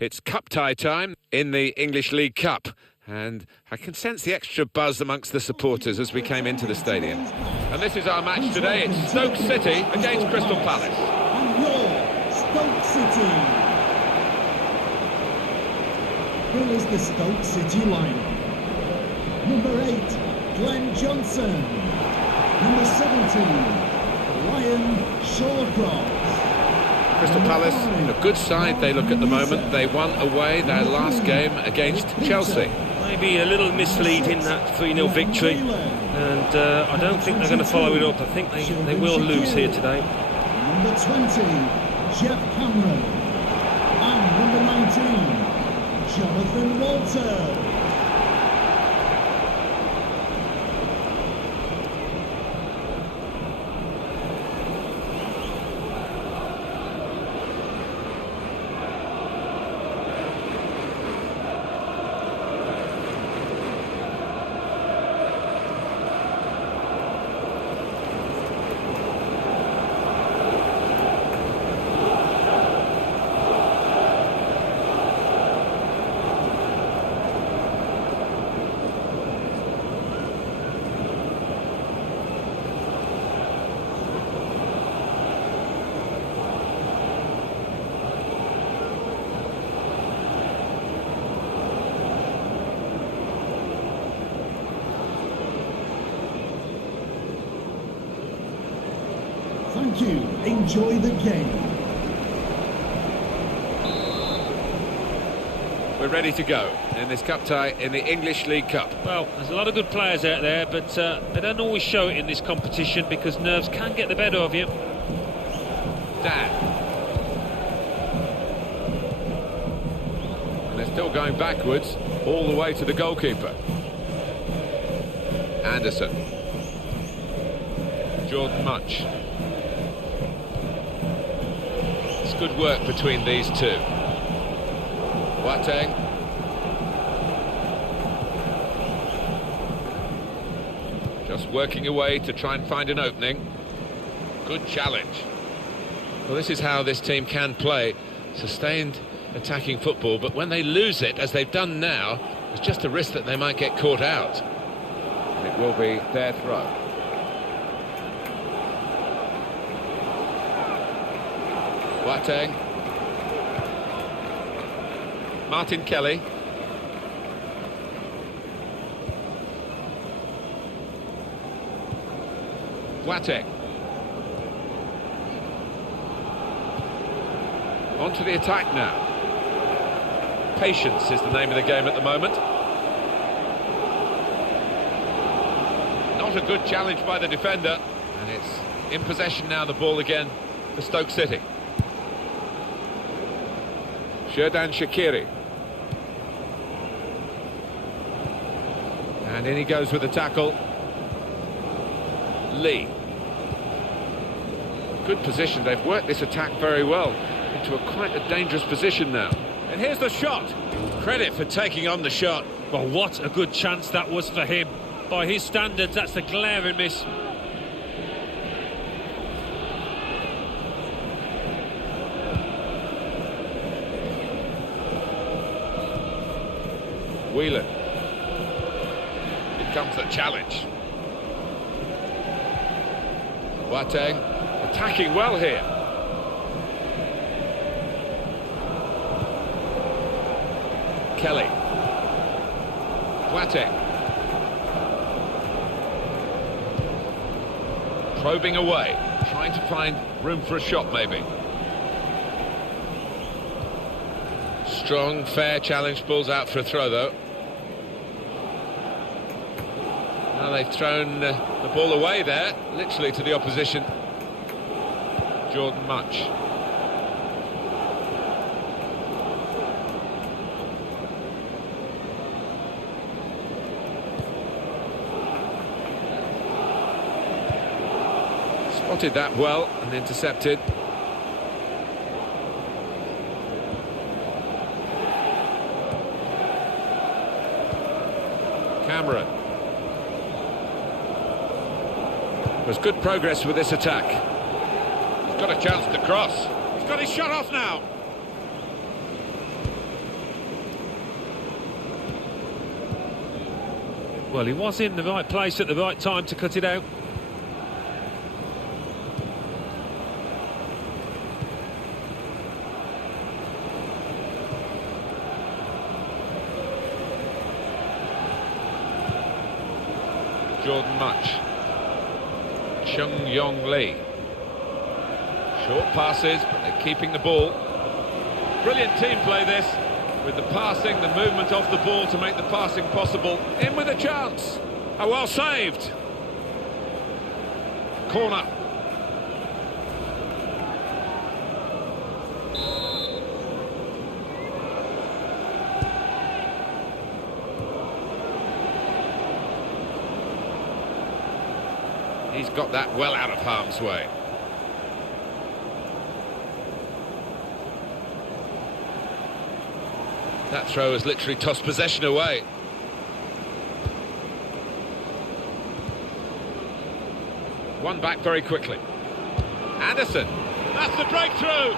It's cup tie time in the English League Cup, and I can sense the extra buzz amongst the supporters as we came into the stadium. And this is our match today. It's Stoke City against Crystal Palace. And your Stoke City. Here is the Stoke City lineup. Number 8, Glenn Johnson. Number 17, Ryan Shawcross. Crystal Palace, a good side they look at the moment. They won away their last game against Chelsea. Maybe a little mislead in that 3-0 victory, and I don't think they're going to follow it up. I think they will lose here today. Number 20, Jeff Cameron. And number 19, Jonathan Walter. Thank you. Enjoy the game. We're ready to go in this cup tie in the English League Cup. Well, there's a lot of good players out there, but they don't always show it in this competition because nerves can get the better of you. Dan. And they're still going backwards all the way to the goalkeeper. Anderson. Jordan Munch. Good work between these two. Boateng. Just working away to try and find an opening. Good challenge. Well, this is how this team can play. Sustained attacking football, but when they lose it, as they've done now, there's just a risk that they might get caught out. And it will be their throw. Boateng. Martin Kelly. Boateng. On to the attack now. Patience is the name of the game at the moment. Not a good challenge by the defender. And it's in possession now, the ball again for Stoke City. Xherdan Shaqiri. And in he goes with the tackle. Lee. Good position. They've worked this attack very well into quite a dangerous position now. And here's the shot. Credit for taking on the shot. Well, what a good chance that was for him. By his standards, that's a glaring miss. Whelan. Here comes the challenge. Boateng attacking well here. Kelly. Boateng. Probing away, trying to find room for a shot maybe. Strong, fair challenge, balls out for a throw though. Now they've thrown the ball away there, literally to the opposition. Jordan Munch. Spotted that well and intercepted. Cameron. There's good progress with this attack. He's got a chance to cross. He's got his shot off now. Well, he was in the right place at the right time to cut it out. Jordan Much. Chung Yong Lee. Short passes, but they're keeping the ball. Brilliant team play this, with the passing, the movement of the ball to make the passing possible. In with a chance. Oh, well saved. Corner. He's got that well out of harm's way. That throw has literally tossed possession away. One back very quickly. Anderson, that's the breakthrough.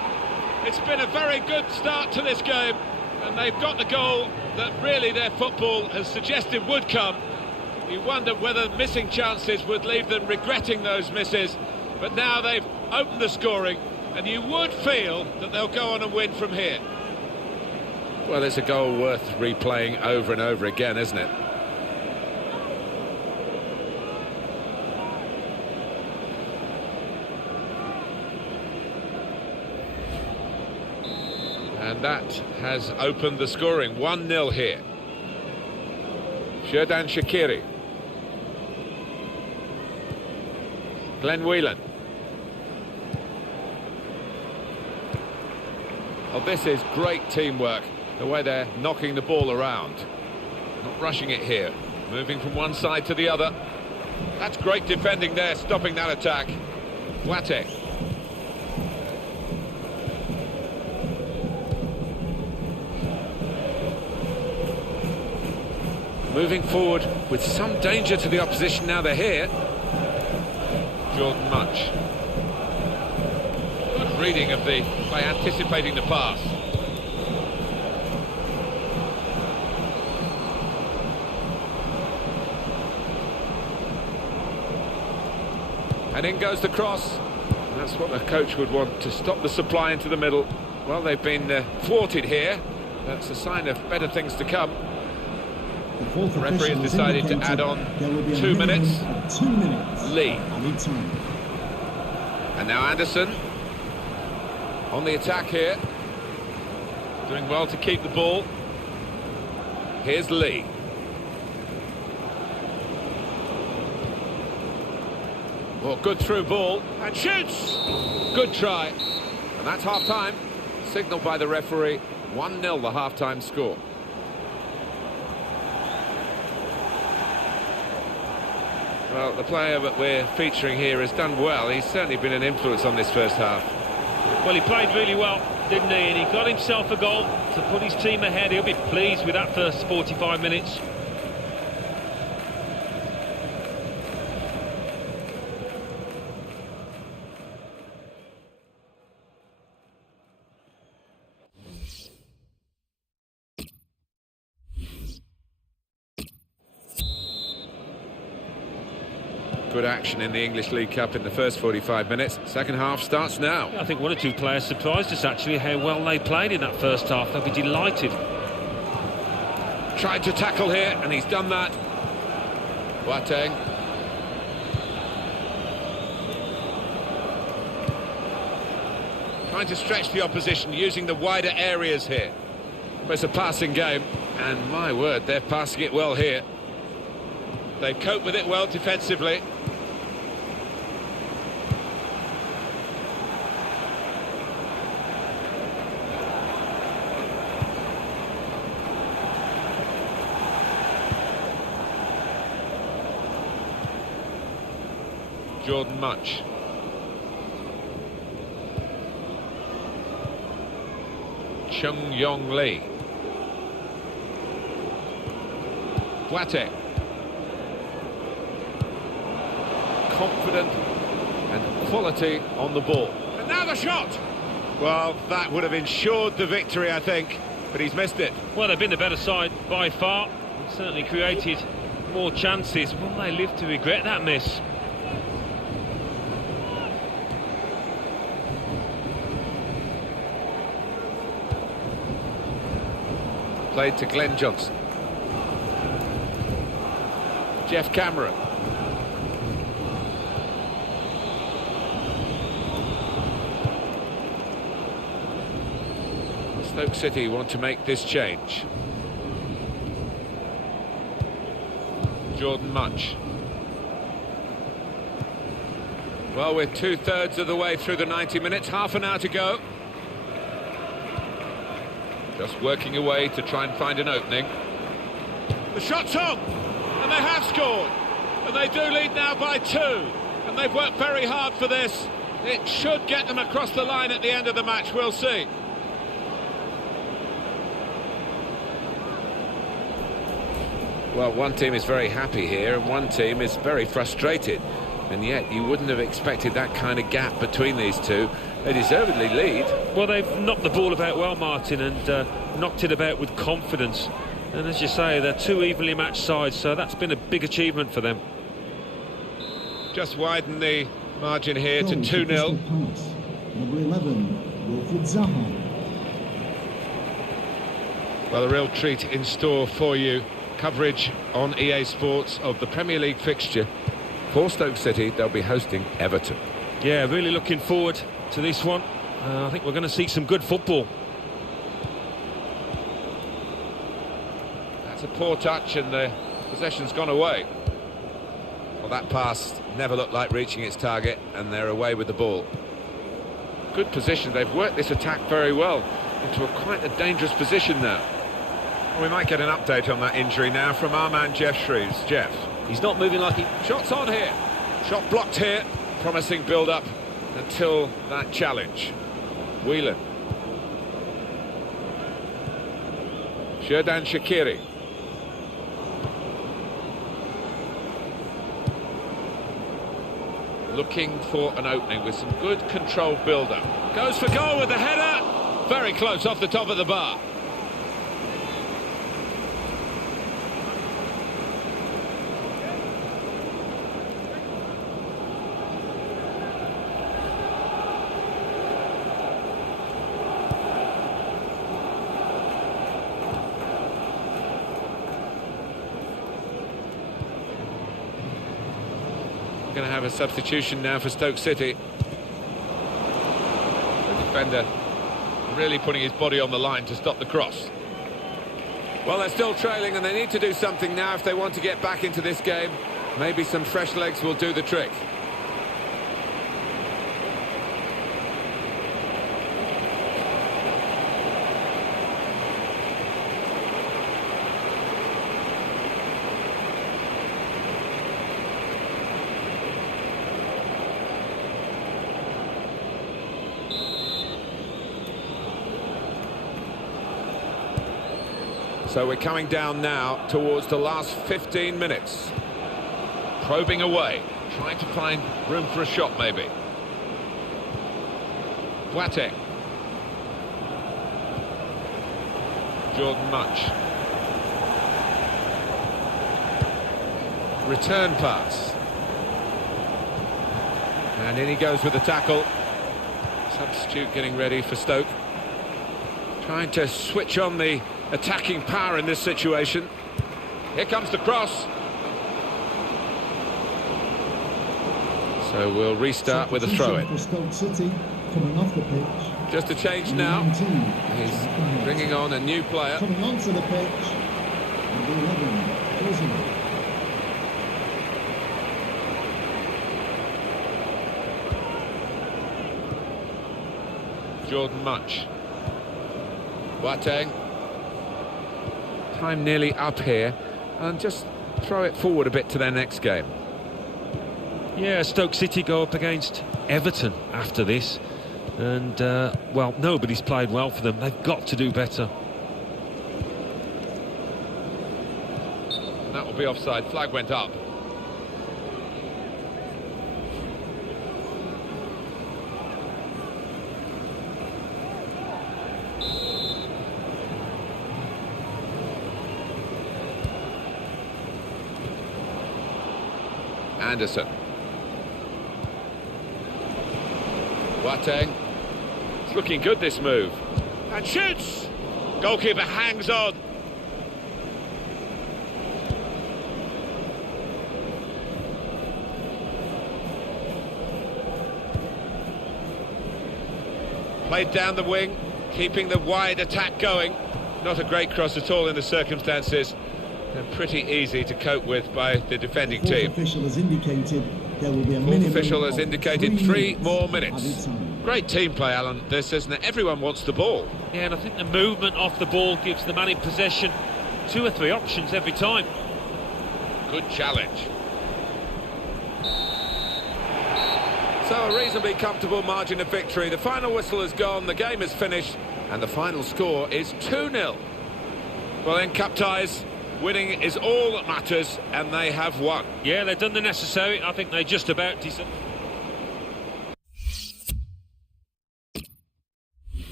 It's been a very good start to this game, and they've got the goal that really their football has suggested would come. You wonder whether missing chances would leave them regretting those misses, but now they've opened the scoring, and you would feel that they'll go on and win from here. Well, it's a goal worth replaying over and over again, isn't it? And that has opened the scoring. 1-0 here. Xherdan Shaqiri. Glenn Whelan. Oh, this is great teamwork, the way they're knocking the ball around. Not rushing it here. Moving from one side to the other. That's great defending there, stopping that attack. Boateng. Moving forward with some danger to the opposition now they're here. Jordan Much. Good reading of the by anticipating the pass. And in goes the cross. And that's what the coach would want, to stop the supply into the middle. Well, they've been thwarted here. That's a sign of better things to come. The referee has decided to add on 2 minutes. 2 minutes. Lee. Added time. And now Anderson on the attack here. Doing well to keep the ball. Here's Lee. Well, good through ball. And shoots! Good try. And that's half-time. Signalled by the referee. 1-0 the half-time score. Well, the player that we're featuring here has done well. He's certainly been an influence on this first half. Well, he played really well, didn't he? And he got himself a goal to put his team ahead. He'll be pleased with that first 45 minutes. Good action in the English League Cup in the first 45 minutes. Second half starts now. I think one or two players surprised us, actually, how well they played in that first half. They'll be delighted. Tried to tackle here, and he's done that. Boateng. Trying to stretch the opposition, using the wider areas here. But it's a passing game, and my word, they're passing it well here. They cope with it well defensively. Jordan Much. Chung Yong Lee. Boateng. Confident and quality on the ball. And now the shot! Well, that would have ensured the victory, I think, but he's missed it. Well, they've been the better side by far. They've certainly created more chances. Will they live to regret that miss? Played to Glenn Johnson. Jeff Cameron. Stoke City want to make this change. Jordan Munch. Well, we're 2/3 of the way through the 90 minutes, half an hour to go. Just working away to try and find an opening. The shot's on, and they have scored. And they do lead now by 2. And they've worked very hard for this. It should get them across the line at the end of the match, we'll see. Well, one team is very happy here and one team is very frustrated. And yet you wouldn't have expected that kind of gap between these two. They deservedly lead. Well, they've knocked the ball about well, Martin, and knocked it about with confidence. And as you say, they're 2 evenly matched sides, so that's been a big achievement for them. Just widen the margin here to 2-0. Number 11, Wilfried Zaha. Well, a real treat in store for you. Coverage on EA Sports of the Premier League fixture. For Stoke City, they'll be hosting Everton. Yeah, really looking forward to this one. I think we're going to see some good football. That's a poor touch and the possession's gone away. Well, that pass never looked like reaching its target and they're away with the ball. Good position. They've worked this attack very well into quite a dangerous position now. Well, we might get an update on that injury now from our man Jeff Shrews. Jeff. He's not moving like he... Shots on here. Shot blocked here. Promising build-up until that challenge. Whelan. Xherdan Shaqiri. Looking for an opening with some good controlled build-up. Goes for goal with the header. Very close off the top of the bar. Going to have a substitution now for Stoke City. The defender really putting his body on the line to stop the cross. Well, they're still trailing and they need to do something now if they want to get back into this game. Maybe some fresh legs will do the trick. So we're coming down now towards the last 15 minutes. Probing away, trying to find room for a shot maybe. Boateng. Jordan Munch. Return pass. And in he goes with the tackle. Substitute getting ready for Stoke. Trying to switch on the attacking power in this situation. Here comes the cross. So we'll restart with a throw-in. Coming off the pitch. Just a change now. He's bringing on a new player. Coming onto the pitch. Number 11, Ozil. Jordan Munch. Boateng. Time nearly up here, and just throw it forward a bit to their next game. Yeah, Stoke City go up against Everton after this, and well, nobody's played well for them. They've got to do better. And that will be offside. Flag went up. Anderson. Boateng. It's looking good, this move. And shoots! Goalkeeper hangs on. Played down the wing, keeping the wide attack going. Not a great cross at all in the circumstances. And pretty easy to cope with by the defending team. Official has indicated there will be a Fourth official has indicated 3 more minutes minutes. added time. Great team play, Alan, this, isn't it? Everyone wants the ball. Yeah, and I think the movement off the ball gives the man in possession 2 or 3 options every time. Good challenge. So a reasonably comfortable margin of victory. The final whistle has gone, the game is finished, and the final score is 2-0. Well, in cup ties, winning is all that matters, and they have won. Yeah, they've done the necessary. I think they just about deserve.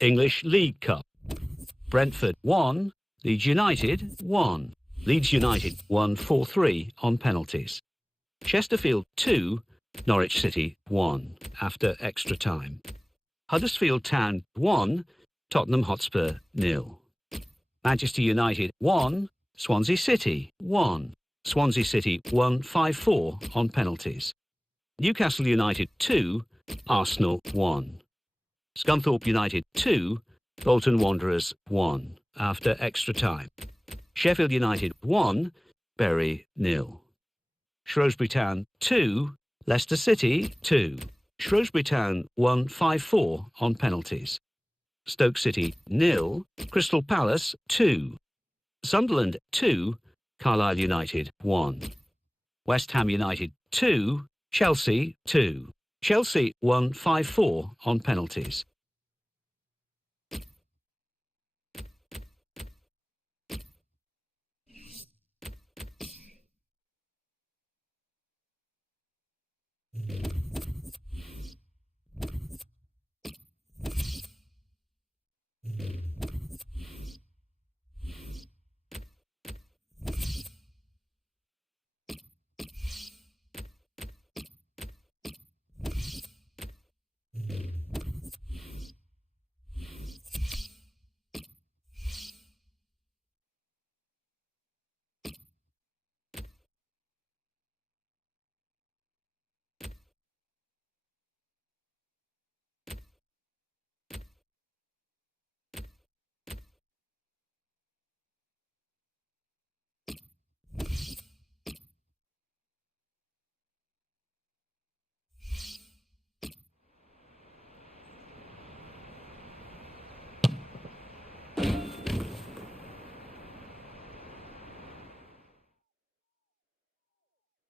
English League Cup. Brentford 1, Leeds United 1. Leeds United won 4-3 on penalties. Chesterfield 2, Norwich City 1 after extra time. Huddersfield Town 1, Tottenham Hotspur 0. Manchester United 1, Swansea City 1. Swansea City won 5-4 on penalties. Newcastle United 2, Arsenal 1. Scunthorpe United 2, Bolton Wanderers 1 after extra time. Sheffield United 1, Bury 0. Shrewsbury Town 2, Leicester City 2. Shrewsbury Town won 5-4 on penalties. Stoke City 0, Crystal Palace 2. Sunderland 2, Carlisle United 1. West Ham United 2, Chelsea 2. Chelsea won 5-4 on penalties.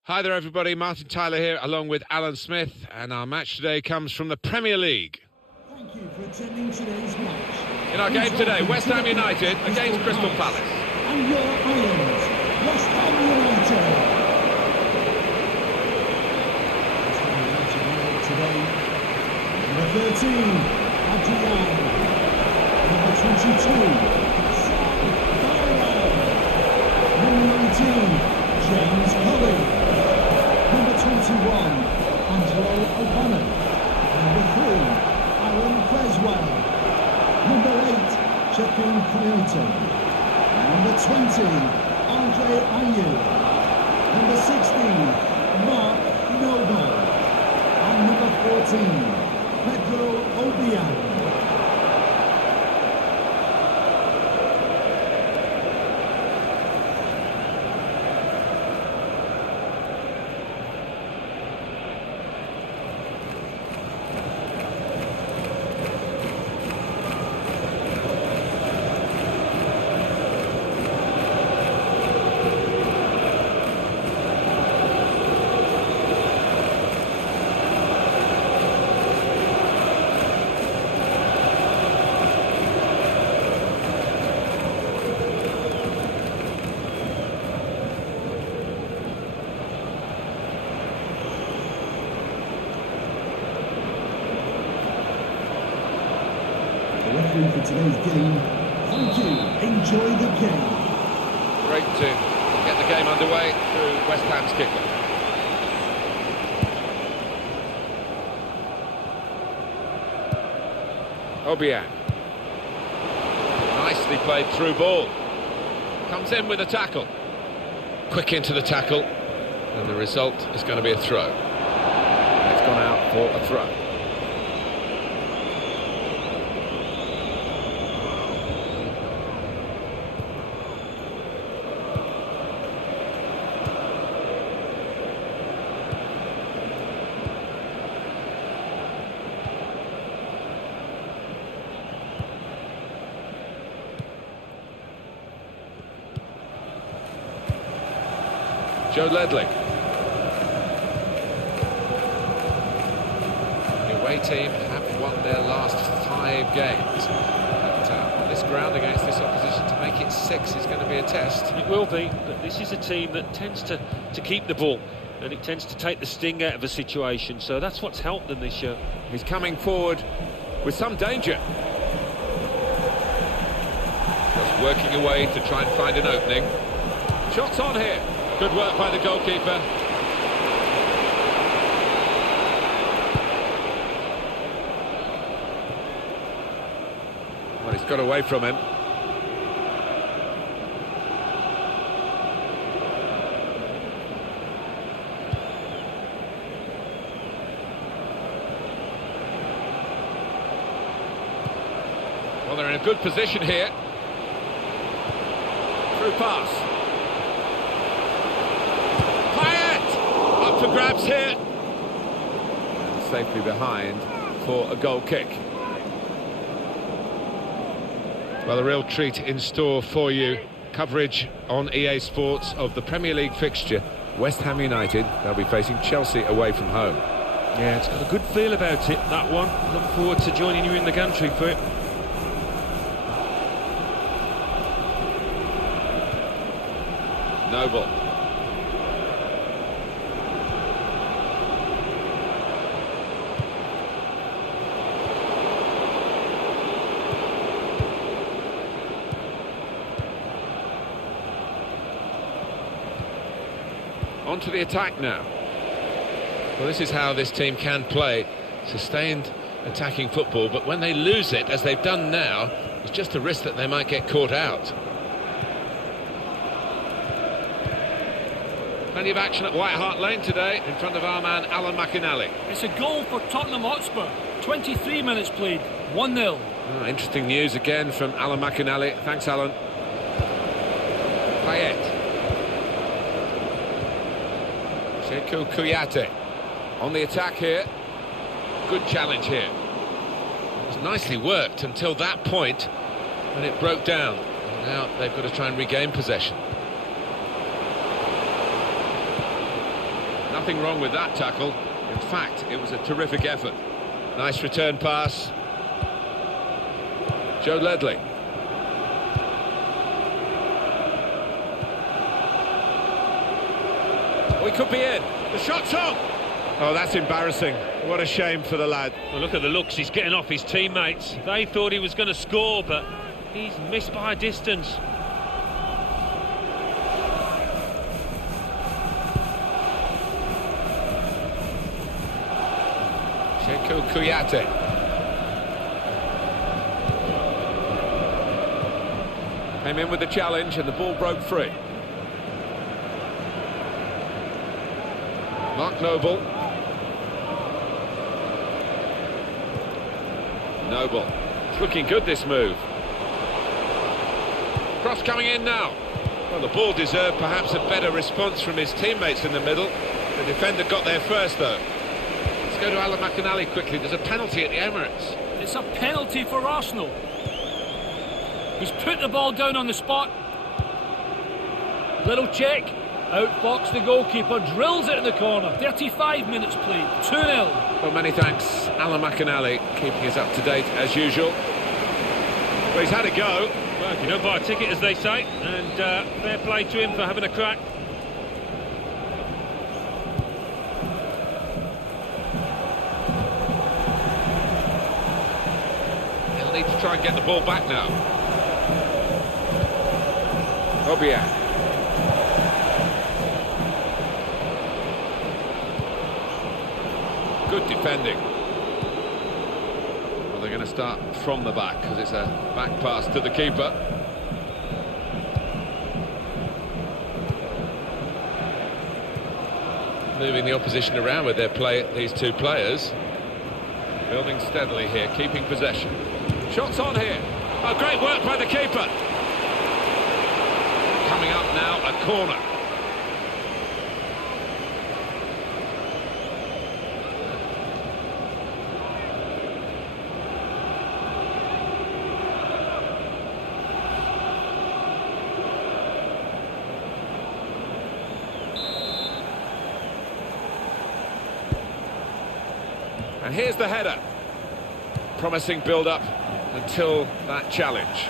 Hi there everybody, Martin Tyler here along with Alan Smith, and our match today comes from the Premier League. Thank you for attending today's match. In our game today, West Ham United against Crystal Palace. And your Irons, West Ham United. West Ham United today. Number 13, Adrian. Number 22, Sam Barrow. Number 19, James Cully. Number 21, Angelo O'Connor. Number 3, Aaron Creswell. Number 8, Chepin Creator. Number 20, Andre Ayew. Number 16, Mark Noble. And number 14, Pedro Obiang. referee for today's game. Thank you. Enjoy the game. Great to get the game underway through West Ham's kicker. Obiang. Nicely played through ball. Comes in with a tackle. Quick into the tackle. And the result is going to be a throw. It's gone out for a throw. Joe Ledley. The away team have won their last 5 games. But on this ground against this opposition, to make it 6 is going to be a test. It will be, but this is a team that tends to keep the ball, and it tends to take the sting out of a situation, so that's what's helped them this year. He's coming forward with some danger. Just working away to try and find an opening. Shots on here. Good work by the goalkeeper. Well, he's got away from him. Well, they're in a good position here. Through pass. For grabs here. Safely behind for a goal kick. Well, a real treat in store for you. Coverage on EA Sports of the Premier League fixture. West Ham United, they'll be facing Chelsea away from home. Yeah, it's got a good feel about it, that one. Look forward to joining you in the gantry for it. Noble. On to the attack now. Well, this is how this team can play. Sustained attacking football, but when they lose it, as they've done now, it's just a risk that they might get caught out. Plenty of action at White Hart Lane today in front of our man Alan McInally. It's a goal for Tottenham Hotspur. 23 minutes played, 1-0. Oh, interesting news again from Alan McInally. Thanks, Alan. Payet. Sekou Kouyaté on the attack here. Good challenge here. It was nicely worked until that point when it broke down. And now they've got to try and regain possession. Nothing wrong with that tackle. In fact, it was a terrific effort. Nice return pass. Joe Ledley. We could be in. The shot's on. Oh, that's embarrassing. What a shame for the lad. Well, look at the looks. He's getting off his teammates. They thought he was going to score, but he's missed by a distance. Sekou Kouyaté. Came in with the challenge and the ball broke free. Mark Noble. Noble. It's looking good, this move. Cross coming in now. Well, the ball deserved perhaps a better response from his teammates in the middle. The defender got there first, though. Let's go to Alan McInally quickly. There's a penalty at the Emirates. It's a penalty for Arsenal. He's put the ball down on the spot. Little check. Outbox the goalkeeper, drills it in the corner. 35 minutes played, 2-0. Well, many thanks, Alan McInally, keeping us up to date as usual. Well, he's had a go. Well, if you don't buy a ticket, as they say, and fair play to him for having a crack. He'll need to try and get the ball back now. Obiak. Good defending. Well, they're going to start from the back because it's a back pass to the keeper. Moving the opposition around with their play, these two players. Building steadily here, keeping possession. Shots on here. Oh, great work by the keeper. Coming up now, a corner. And here's the header. Promising build-up until that challenge.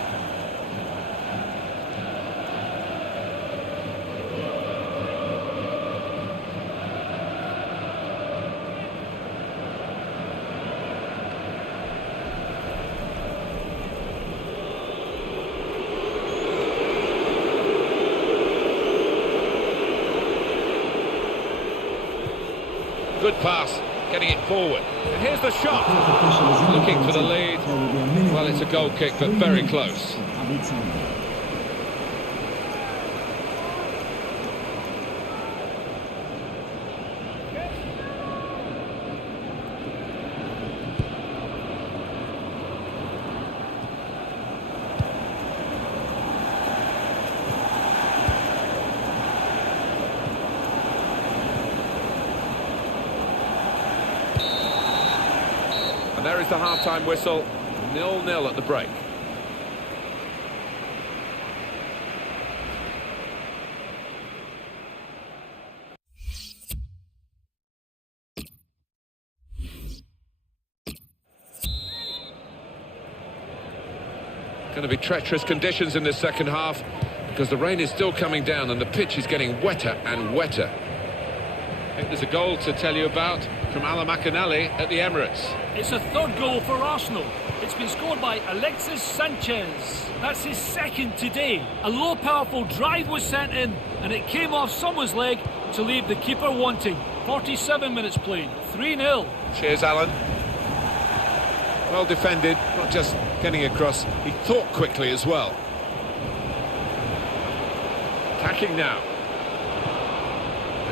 Good pass. Getting it forward. And here's the shot. Looking for the lead. Well, it's a goal kick, but very close. And there is the half-time whistle, 0-0 at the break. Going to be treacherous conditions in this second half because the rain is still coming down and the pitch is getting wetter and wetter. I think there's a goal to tell you about from Ala Makanali at the Emirates. It's a third goal for Arsenal. It's been scored by Alexis Sanchez. That's his second today. A low, powerful drive was sent in, and it came off someone's leg to leave the keeper wanting. 47 minutes played, 3-0. Cheers, Alan. Well defended, not just getting across, he thought quickly as well. Attacking now.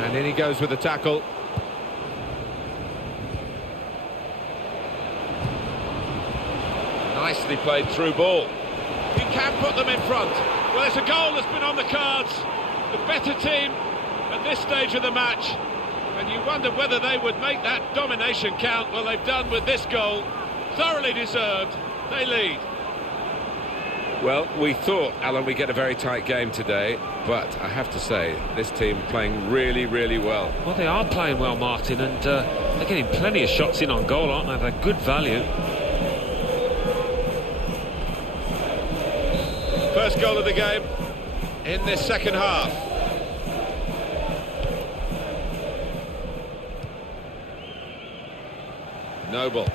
And in he goes with the tackle. Nicely played through ball. He can put them in front. Well, it's a goal that's been on the cards. The better team at this stage of the match. And you wonder whether they would make that domination count. Well, they've done with this goal. Thoroughly deserved. They lead. Well, we thought, Alan, we'd get a very tight game today, but I have to say, this team playing really, really well. Well, they are playing well, Martin, and they're getting plenty of shots in on goal, aren't they? They're good value. First goal of the game in this second half. Noble.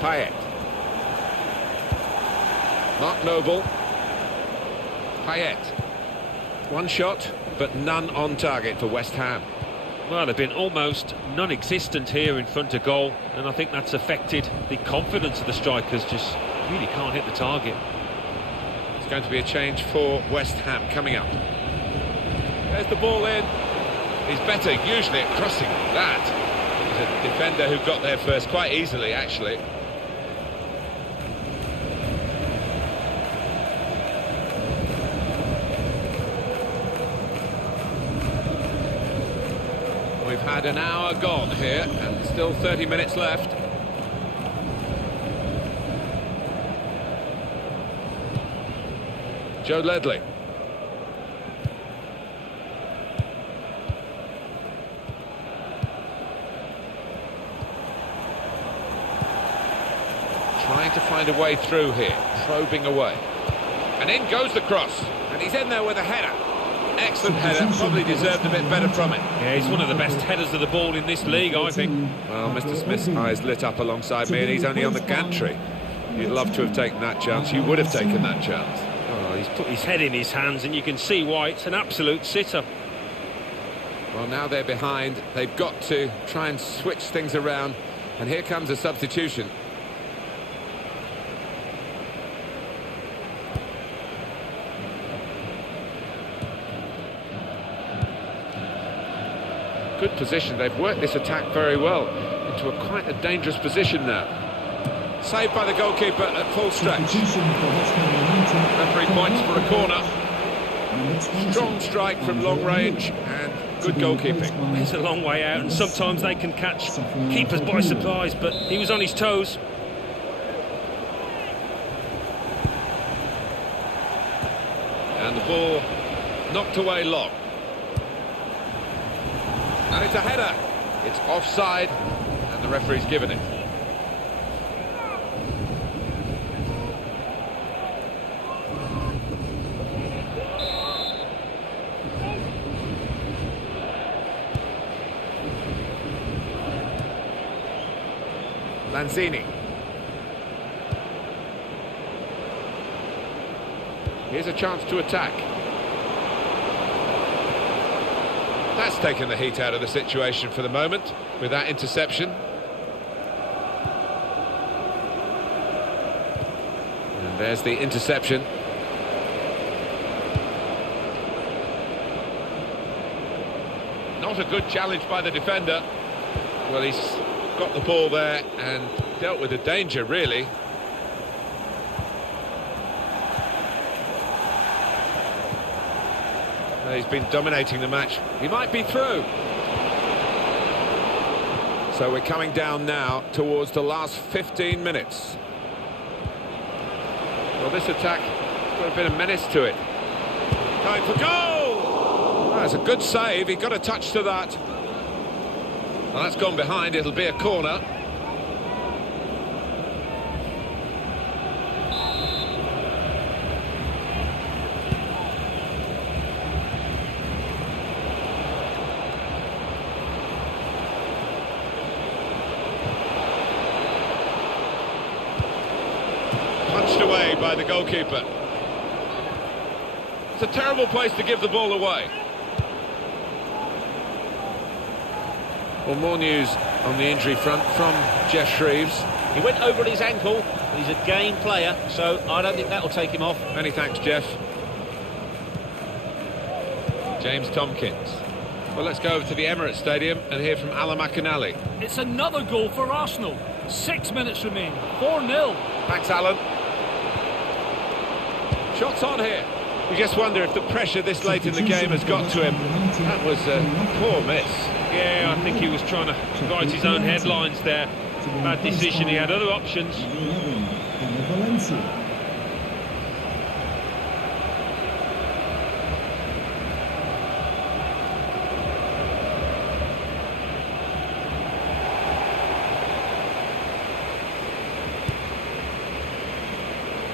Payet. Mark Noble. Payet. One shot, but none on target for West Ham. Well, they've been almost non-existent here in front of goal, and I think that's affected the confidence of the strikers. Just really can't hit the target. It's going to be a change for West Ham coming up. There's the ball in. He's better usually at crossing that. He's a defender who got there first quite easily, actually. We've had an hour gone here and still 30 minutes left. Joe Ledley. Trying to find a way through here, probing away. And in goes the cross, and he's in there with a header. excellent header, probably deserved a bit better from it. Yeah, he's one of the best headers of the ball in this league, I think. Well, Mr. Smith's eyes lit up alongside me, and he's only on the gantry. You'd love to have taken that chance. You would have taken that chance. Oh, he's put his head in his hands, and you can see why. It's an absolute sitter. Well, now they're behind. They've got to try and switch things around. And here comes a substitution. Good position. They've worked this attack very well into quite a dangerous position now. Saved by the goalkeeper at full stretch. Referee points for a corner. Strong strike from long range and good goalkeeping. It's a long way out, and sometimes they can catch keepers by surprise, but he was on his toes. And the ball knocked away long. And it's a header. It's offside, and the referee's given it. Lanzini. Here's a chance to attack. That's taken the heat out of the situation for the moment with that interception. And there's the interception. Not a good challenge by the defender. Well, he's got the ball there and dealt with the danger, really. He's been dominating the match. He might be through. So we're coming down now towards the last 15 minutes. Well, this attack has got a bit of menace to it. Going for goal! That's a good save. He got a touch to that. Well, that's gone behind. It'll be a corner. Punched away by the goalkeeper. It's a terrible place to give the ball away. Well, more news on the injury front from Jeff Shreves. He went over his ankle, but he's a game player, so I don't think that'll take him off. Many thanks, Jeff. James Tompkins. Well, let's go over to the Emirates Stadium and hear from Alan McInally. It's another goal for Arsenal. 6 minutes remain. 4-0. Thanks, Alan. Shots on here. You just wonder if the pressure this late in the game has got to him. That was a poor miss. Yeah, I think he was trying to write his own headlines there. Bad decision, he had other options.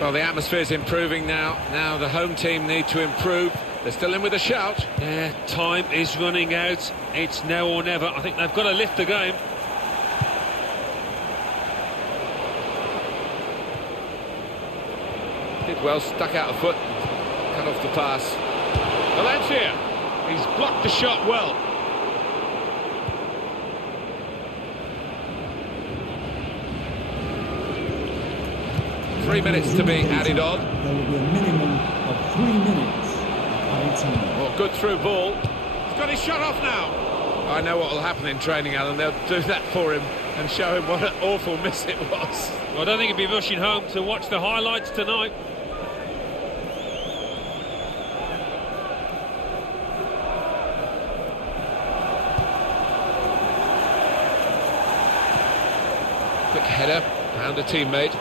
Well, the atmosphere's improving now. Now the home team need to improve. They're still in with a shout. Yeah, time is running out. It's now or never. I think they've got to lift the game. Did well, stuck out a foot, cut off the pass. Valencia, he's blocked the shot well. Three minutes to be added on. There will be a minimum of 3 minutes of time. Well, good through ball. He's got his shot off now. I know what will happen in training, Alan. They'll do that for him and show him what an awful miss it was. Well, I don't think he'll be rushing home to watch the highlights tonight. Quick header, found a teammate.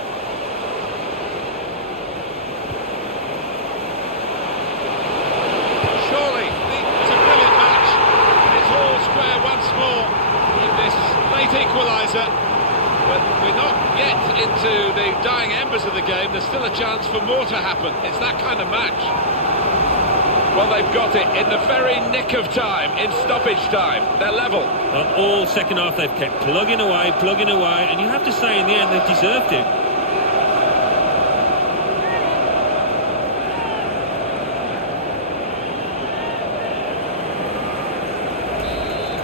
Surely, it's a brilliant match. It's all square once more with this late equaliser. But we're not yet into the dying embers of the game. There's still a chance for more to happen. It's that kind of match. Well, they've got it in the very nick of time, in stoppage time. They're level. All second half they've kept plugging away, and you have to say in the end they deserved it.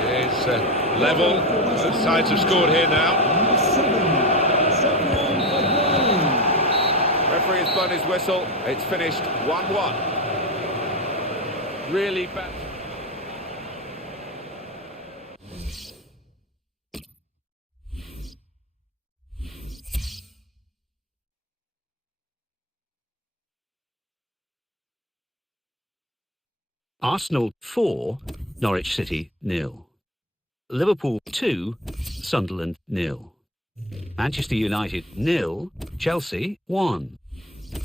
It's level. Both sides have scored here now. Referee has blown his whistle. It's finished 1-1. Really bad. Arsenal 4, Norwich City 0. Liverpool 2, Sunderland 0. Manchester United 0, Chelsea 1.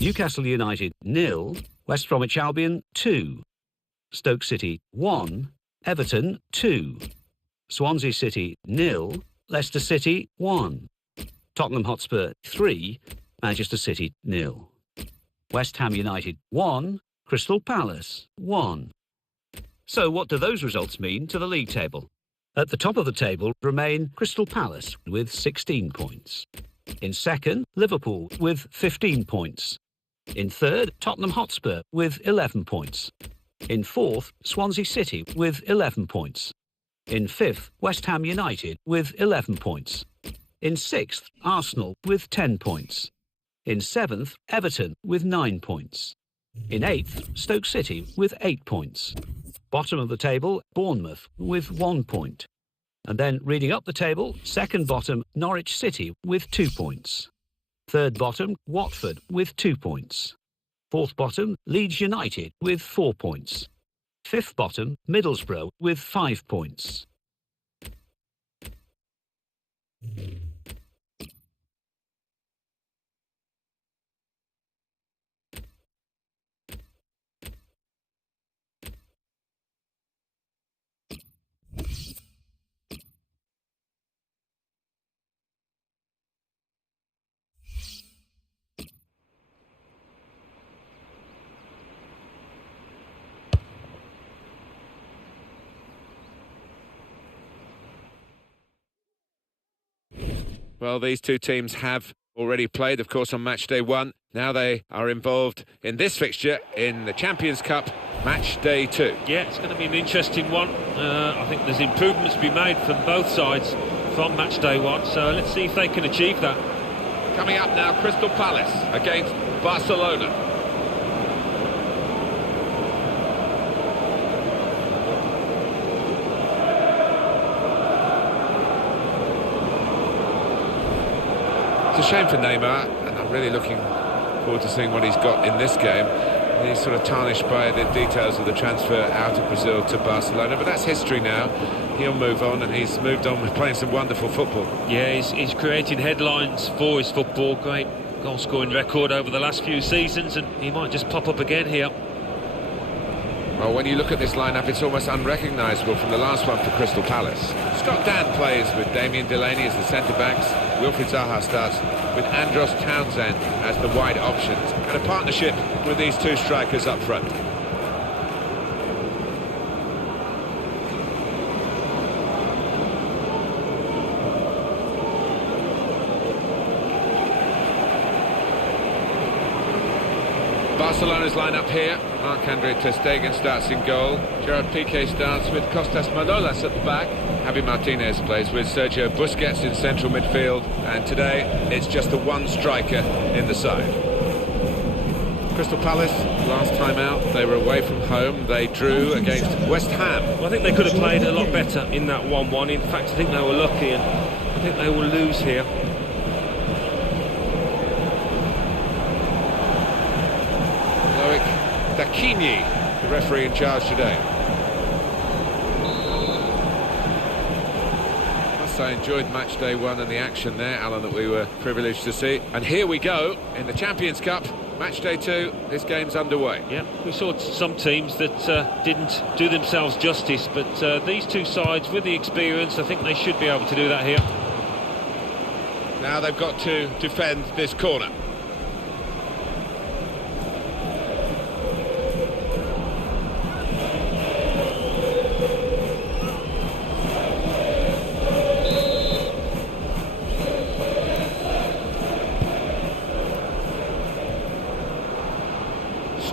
Newcastle United 0, West Bromwich Albion 2. Stoke City 1, Everton 2. Swansea City 0, Leicester City 1. Tottenham Hotspur 3, Manchester City 0. West Ham United 1, Crystal Palace 1. So what do those results mean to the league table? At the top of the table remain Crystal Palace with 16 points. In second, Liverpool with 15 points. In third, Tottenham Hotspur with 11 points. In fourth, Swansea City with 11 points. In fifth, West Ham United with 11 points. In sixth, Arsenal with 10 points. In seventh, Everton with 9 points. In eighth, Stoke City with 8 points. Bottom of the table, Bournemouth with 1 point. And then reading up the table, second bottom, Norwich City with 2 points. Third bottom, Watford with 2 points. Fourth bottom, Leeds United with 4 points. Fifth bottom, Middlesbrough with 5 points. Well, these two teams have already played, of course, on match day 1. Now they are involved in this fixture in the Champions Cup, match day 2. Yeah, it's going to be an interesting one. I think there's improvements to be made from both sides from match day 1, so let's see if they can achieve that. Coming up now, Crystal Palace against Barcelona. It's a shame for Neymar, and I'm really looking forward to seeing what he's got in this game. He's sort of tarnished by the details of the transfer out of Brazil to Barcelona, but that's history now. He'll move on, and he's moved on with playing some wonderful football. Yeah, he's creating headlines for his football. Great goal-scoring record over the last few seasons, and he might just pop up again here. Well, when you look at this lineup, it's almost unrecognisable from the last one for Crystal Palace. Scott Dan plays with Damien Delaney as the centre-backs. Wilfried Zaha starts with Andros Townsend as the wide options, and a partnership with these two strikers up front. Barcelona's lineup here. Marc-Andre ter Stegen starts in goal. Gerard Piqué starts with Costas Manolas at the back. Javi Martinez plays with Sergio Busquets in central midfield. And today, it's just the one striker in the side. Crystal Palace, last time out, they were away from home. They drew against West Ham. Well, I think they could have played a lot better in that 1-1. In fact, I think they were lucky, and I think they will lose here. Dakini, the referee in charge today. Must say I enjoyed match day 1 and the action there, Alan, that we were privileged to see. And here we go in the Champions Cup, match day 2. This game's underway. Yeah, we saw some teams that didn't do themselves justice, but these two sides with the experience, I think they should be able to do that here. Now they've got to defend this corner.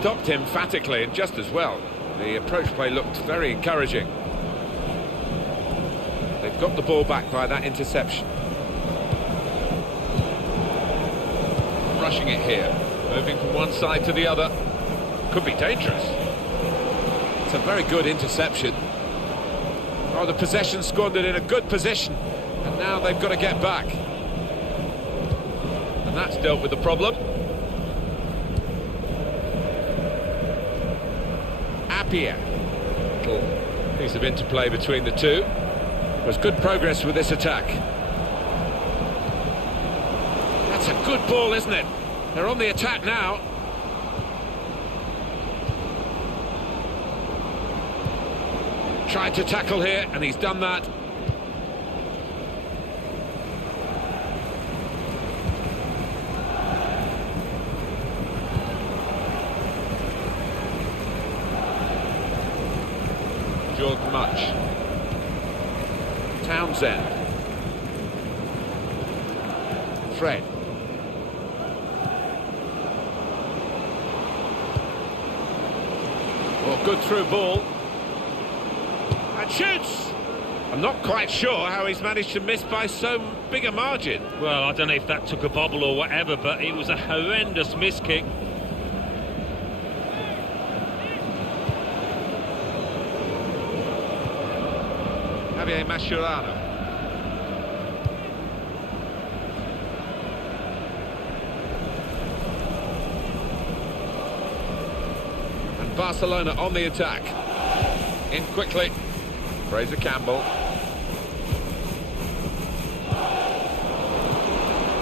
stopped him emphatically and just as well. The approach play looked very encouraging. They've got the ball back by that interception. Rushing it here, moving from one side to the other. Could be dangerous. It's a very good interception. Oh, the possession squandered in a good position, and now they've got to get back. And that's dealt with the problem. Appiah. Little piece of interplay between the two. There's good progress with this attack. That's a good ball, isn't it? They're on the attack now. Tried to tackle here, and he's done that. Jordan Much. Townsend. Fred. Well, good through ball. And shoots! I'm not quite sure how he's managed to miss by so big a margin. Well, I don't know if that took a bobble or whatever, but it was a horrendous miss kick. Javier Mascherano. And Barcelona on the attack. In quickly. Fraser Campbell.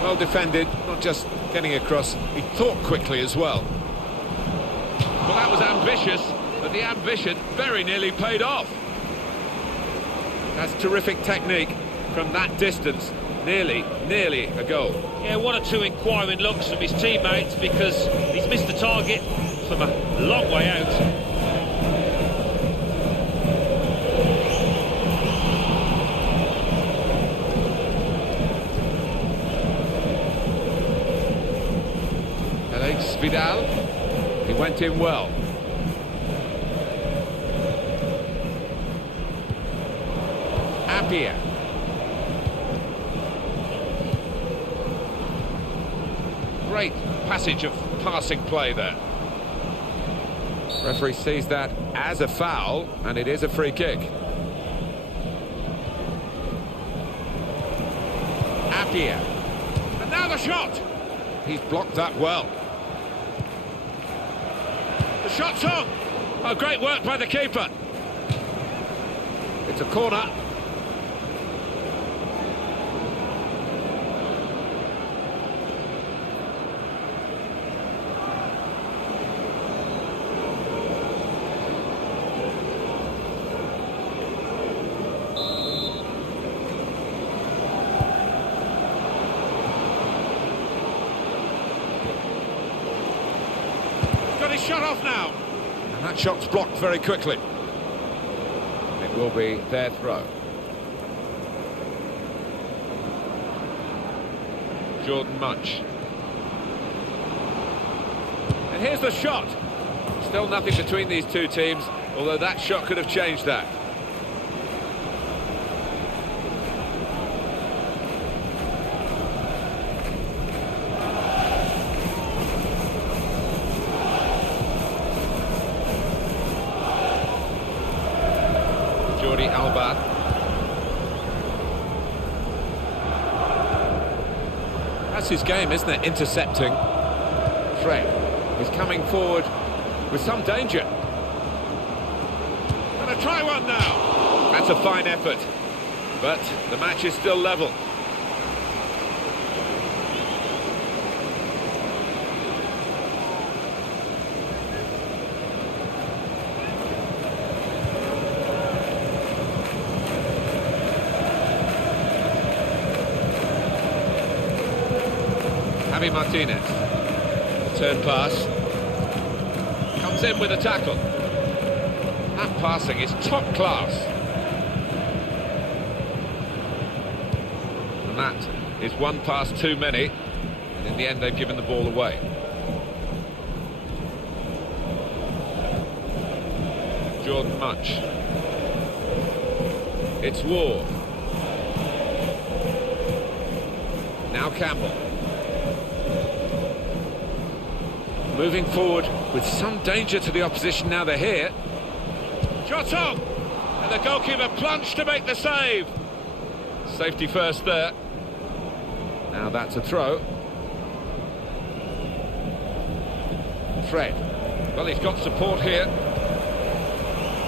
Well defended, not just getting across, he thought quickly as well. Well, that was ambitious, but the ambition very nearly paid off. That's terrific technique from that distance. Nearly a goal. Yeah, one or two inquiring looks from his teammates because he's missed the target from a long way out. Vidal, he went in well. Appiah. Great passage of passing play there. Referee sees that as a foul, and it is a free kick. Appiah. And now the shot! He's blocked that well. The shot's on! Oh, great work by the keeper. It's a corner. Shot off now, and that shot's blocked very quickly. It will be their throw. Jordan Much, and here's the shot. Still nothing between these two teams, although that shot could have changed that. That's his game, isn't it? Intercepting. Fred is coming forward with some danger. Gonna try one now. That's a fine effort, but the match is still level. Javi Martinez, turn pass, comes in with a tackle. That passing is top class. And that is one pass too many, and in the end they've given the ball away. Jordan Much. It's Ward. Now Campbell. Moving forward with some danger to the opposition now they're here. Shot on! And the goalkeeper plunged to make the save. Safety first there. Now that's a throw. Fred. Well, he's got support here.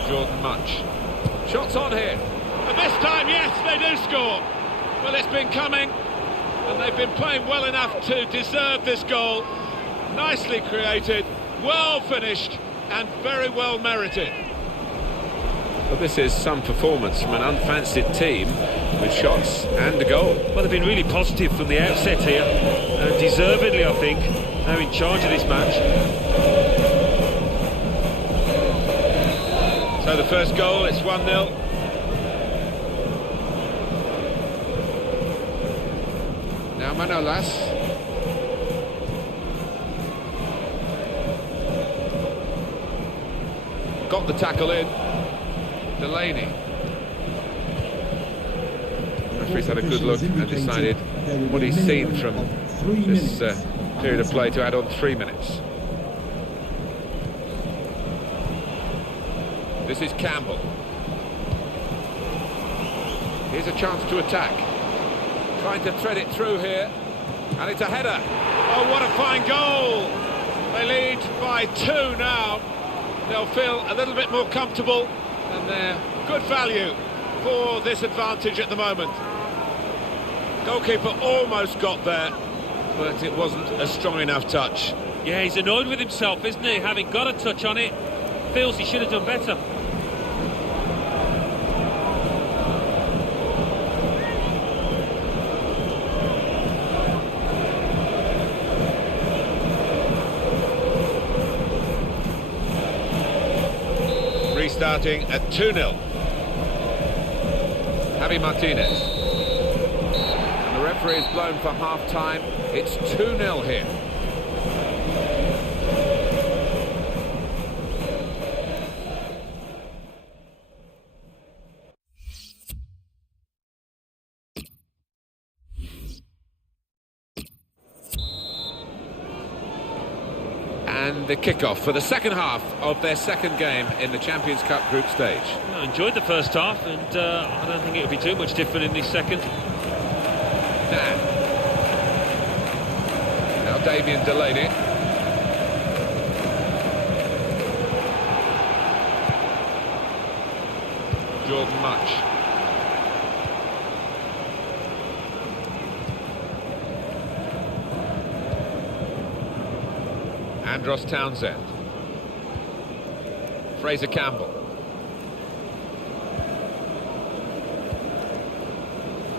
Jordan Much. Shots on here. And this time, yes, they do score. Well, it's been coming, and they've been playing well enough to deserve this goal. Nicely created, well finished, and very well merited. Well, this is some performance from an unfancied team with shots and a goal. Well, they've been really positive from the outset here, and deservedly, I think. They're in charge of this match. So the first goal, it's 1-0. Now Manolas. Got the tackle in. Delaney. Referee's had a good look and decided what he's seen from this period of play to add on 3 minutes. This is Campbell. Here's a chance to attack. Trying to thread it through here. And it's a header. Oh, what a fine goal! They lead by 2 now. They'll feel a little bit more comfortable, and they're good value for this advantage at the moment. Goalkeeper almost got there, but it wasn't a strong enough touch. Yeah, he's annoyed with himself, isn't he? Having got a touch on it, feels he should have done better. Restarting at 2-0. Javi Martinez. And the referee is blown for half-time. It's 2-0 here. And the kick-off for the second half of their second game in the Champions Cup group stage. I enjoyed the first half, and I don't think it'll be too much different in this second. Dan. Now Damien Delaney. Jordan Much. Andros Townsend. Fraser Campbell.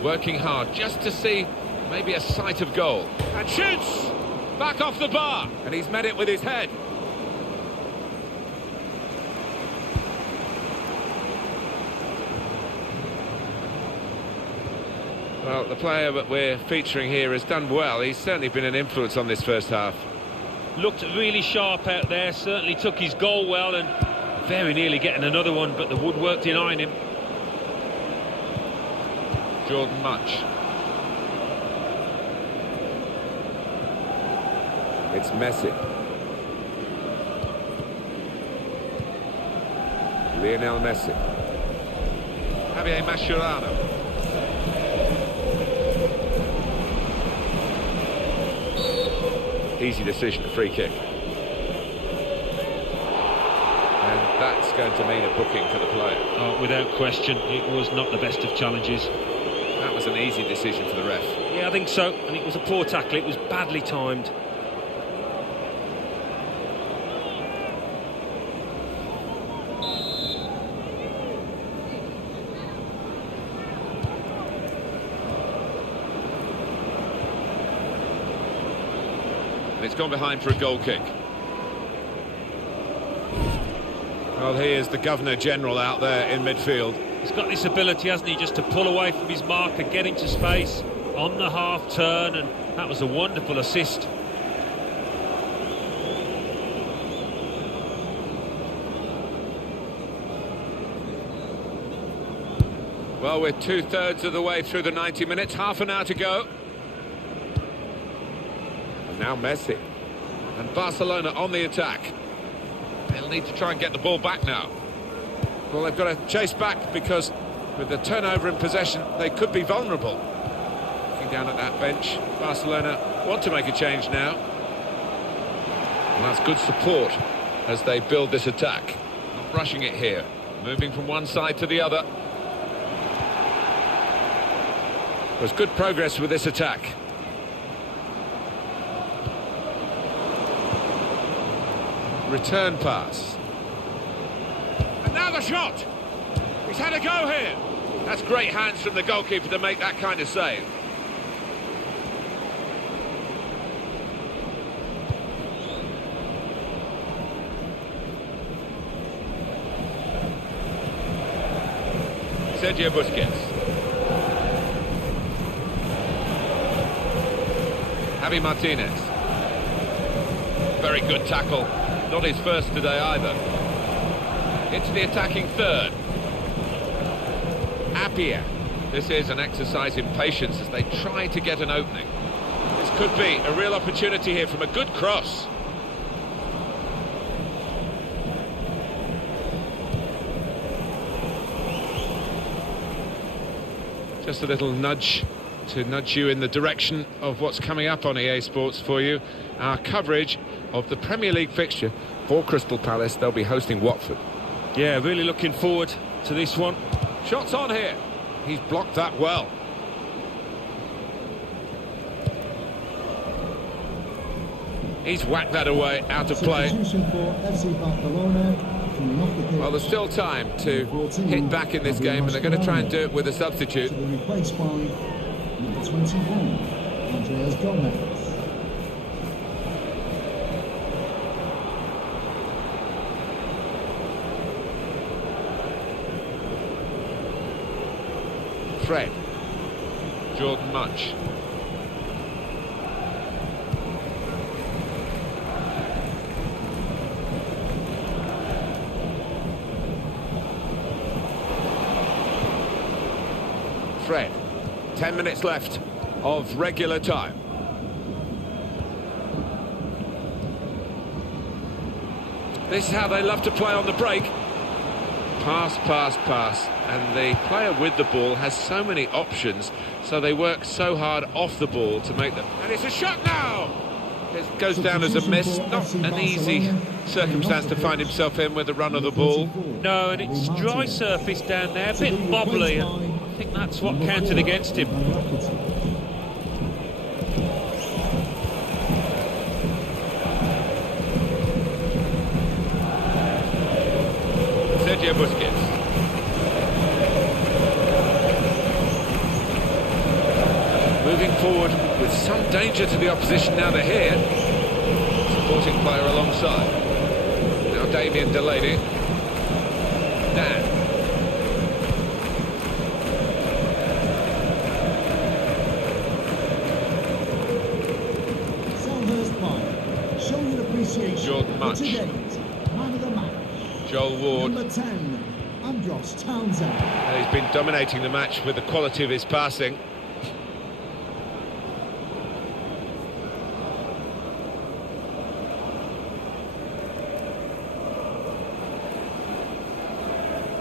Working hard just to see maybe a sight of goal. And shoots! Back off the bar. And he's met it with his head. Well, the player that we're featuring here has done well. He's certainly been an influence on this first half. Looked really sharp out there, certainly took his goal well, and very nearly getting another one, but the woodwork denying him. Jordan Much. It's Messi. Lionel Messi. Javier Mascherano. Easy decision, free kick. And that's going to mean a booking for the player. Oh, without question, it was not the best of challenges. That was an easy decision for the ref. Yeah, I think so, and it was a poor tackle, it was badly timed. And it's gone behind for a goal kick. Well, he is the Governor-General out there in midfield. He's got this ability, hasn't he, just to pull away from his marker, get into space on the half turn, and that was a wonderful assist. Well, we're two-thirds of the way through the 90 minutes, half an hour to go. And now Messi. And Barcelona on the attack. They'll need to try and get the ball back now. Well, they've got to chase back because with the turnover in possession, they could be vulnerable. Looking down at that bench, Barcelona want to make a change now. And that's good support as they build this attack. Not rushing it here, moving from one side to the other. There's good progress with this attack. Return pass. And now the shot! He's had a go here. That's great hands from the goalkeeper to make that kind of save. Sergio Busquets. Javi Martinez. Very good tackle. Not his first today either. Into the attacking third. Appiah. This is an exercise in patience as they try to get an opening. This could be a real opportunity here from a good cross. Just a little nudge to nudge you in the direction of what's coming up on EA Sports for you. Our coverage of the Premier League fixture for Crystal Palace. They'll be hosting Watford. Yeah, really looking forward to this one. Shots on here. He's blocked that well. He's whacked that away, out of play. Well, there's still time to hit back in this game, and they're going to try and do it with a substitute. Replaced by number 21, Andreas Gomez. Fred. Jordan Munch. Fred. 10 minutes left of regular time. This is how they love to play on the break. Pass, pass, pass. And the player with the ball has so many options, so they work so hard off the ball to make them. And it's a shot now! It goes down as a miss. Not an easy circumstance to find himself in with the run of the ball. No, and it's dry surface down there, a bit bobbly, and I think that's what counted against him. Sergio Busquets. Moving forward with some danger to the opposition now they're here. Supporting player alongside. Now Damien Delaney. Dan. Selhurst Park, show your appreciation. Jordan Munch. Today's man of the match. Joel Ward. Number 10, Andros Townsend. And he's been dominating the match with the quality of his passing.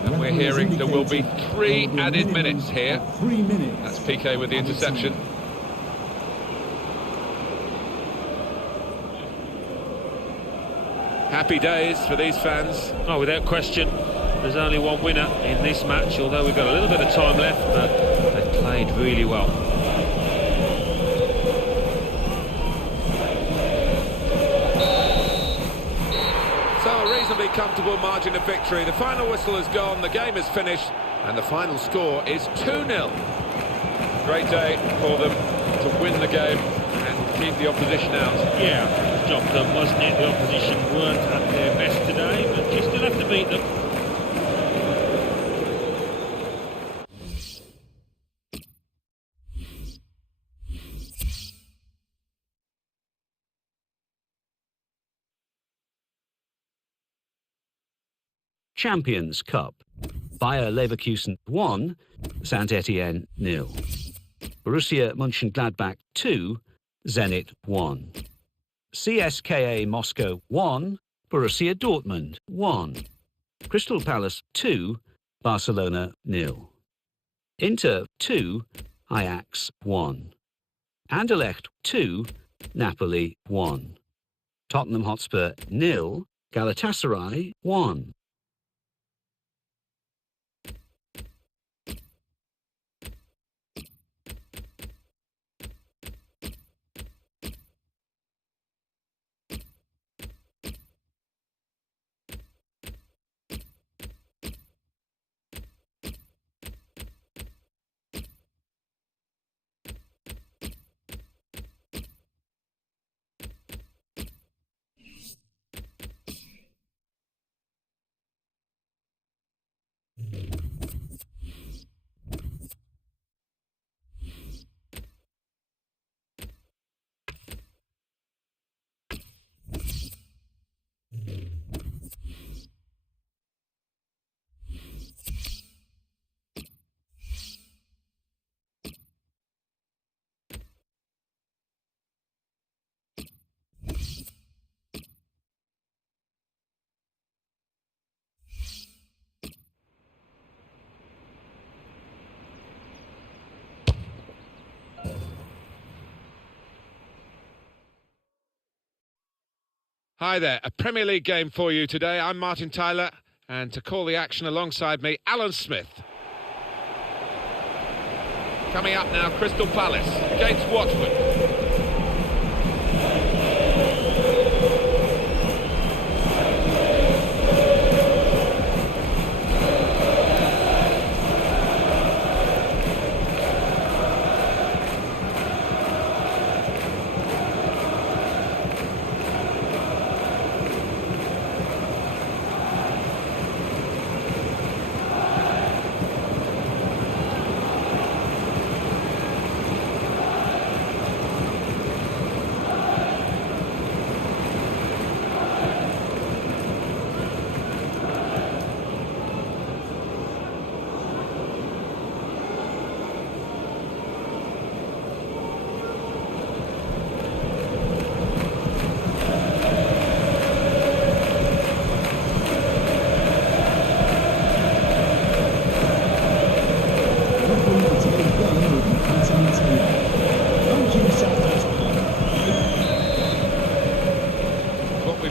And we're hearing there will be 3 added minutes here. 3 minutes. That's PK with the interception. Happy days for these fans. Oh, without question, there's only one winner in this match, although we've got a little bit of time left, but they've played really well. So a reasonably comfortable margin of victory. The final whistle has gone, the game is finished, and the final score is 2-0. Great day for them to win the game and keep the opposition out. Yeah, job done, wasn't it? The opposition weren't at their best today, but you still have to beat them. Champions Cup. Bayer Leverkusen 1, Saint-Étienne 0. Borussia Mönchengladbach 2, Zenit 1. CSKA Moscow 1, Borussia Dortmund 1. Crystal Palace 2, Barcelona 0. Inter 2, Ajax 1. Anderlecht 2, Napoli 1. Tottenham Hotspur 0, Galatasaray 1. Hi there, a Premier League game for you today. I'm Martin Tyler, and to call the action alongside me, Alan Smith. Coming up now, Crystal Palace against Watford.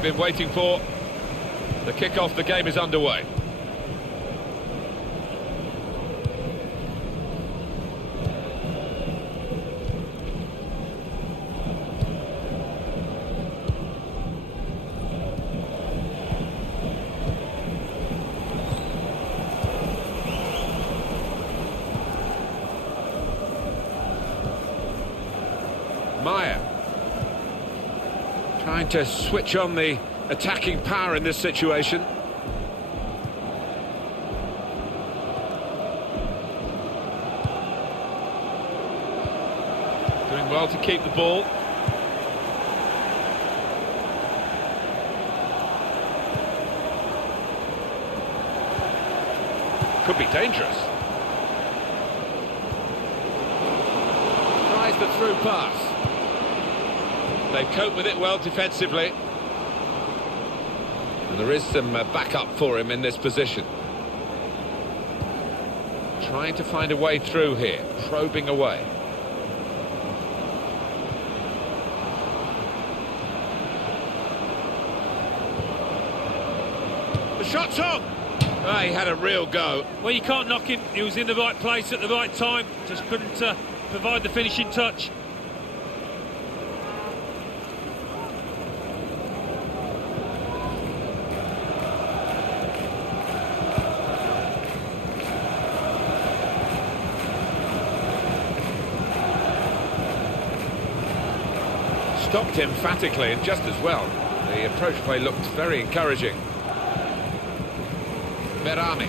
Been waiting for the kick-off. The game is underway. Maya trying to switch on the attacking power in this situation. Doing well to keep the ball. Could be dangerous. Tries the through pass. They cope with it well defensively. And there is some backup for him in this position. Trying to find a way through here, probing away. The shot's on! Oh, he had a real go. Well, you can't knock him. He was in the right place at the right time. Just couldn't provide the finishing touch. Stopped emphatically and just as well. The approach play looked very encouraging. Berami.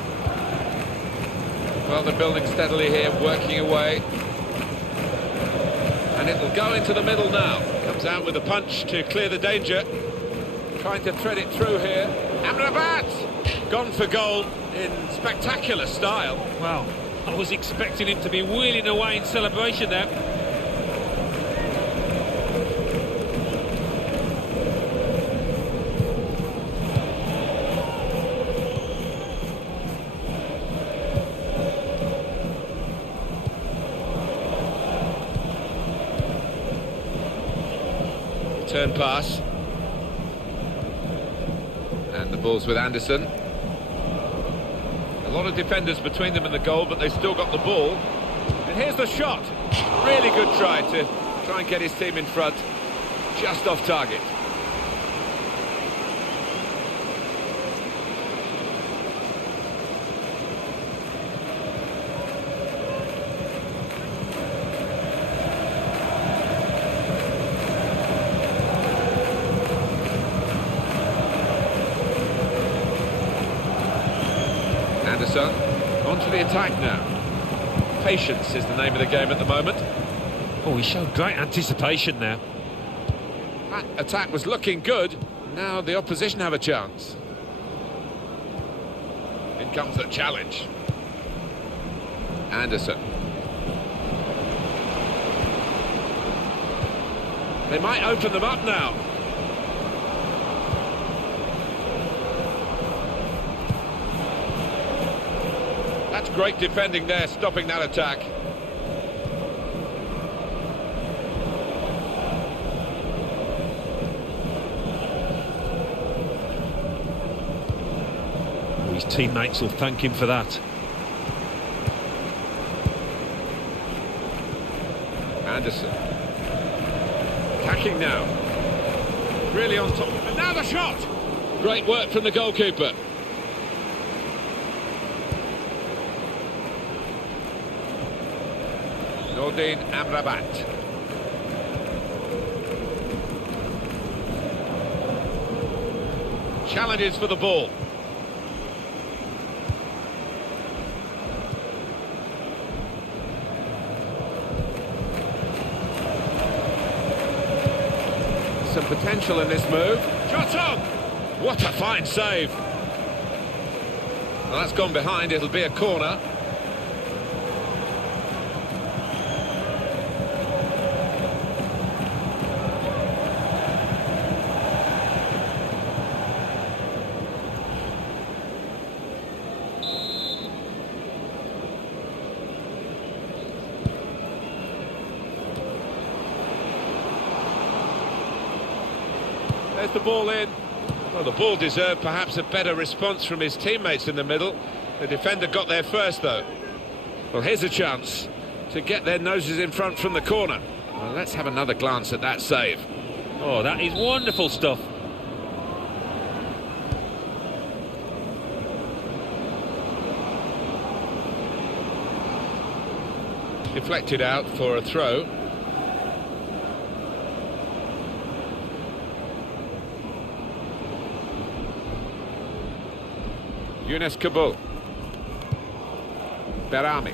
Well, they're building steadily here, working away. And it'll go into the middle now. Comes out with a punch to clear the danger. Trying to thread it through here. Amrabat! Gone for goal. in spectacular style. Well, I was expecting him to be wheeling away in celebration there. Turn pass. And the ball's with Anderson. A lot of defenders between them and the goal, but they've still got the ball. And here's the shot. Really good try and get his team in front. Just off target. Anderson, on to the attack now. Patience is the name of the game at the moment. Oh, he showed great anticipation there. That attack was looking good. Now the opposition have a chance. In comes the challenge. Anderson. They might open them up now. That's great defending there, stopping that attack. His teammates will thank him for that. Anderson. Attacking now. Really on top. And now the shot! Great work from the goalkeeper. Nordin Amrabat. Challenges for the ball. Some potential in this move. Shot on! What a fine save. Well, that's gone behind. It'll be a corner. There's the ball in. Well, the ball deserved perhaps a better response from his teammates in the middle. The defender got there first, though. Well, here's a chance to get their noses in front from the corner. Well, let's have another glance at that save. Oh, that is wonderful stuff. Deflected out for a throw. Younes Kabul. Berami.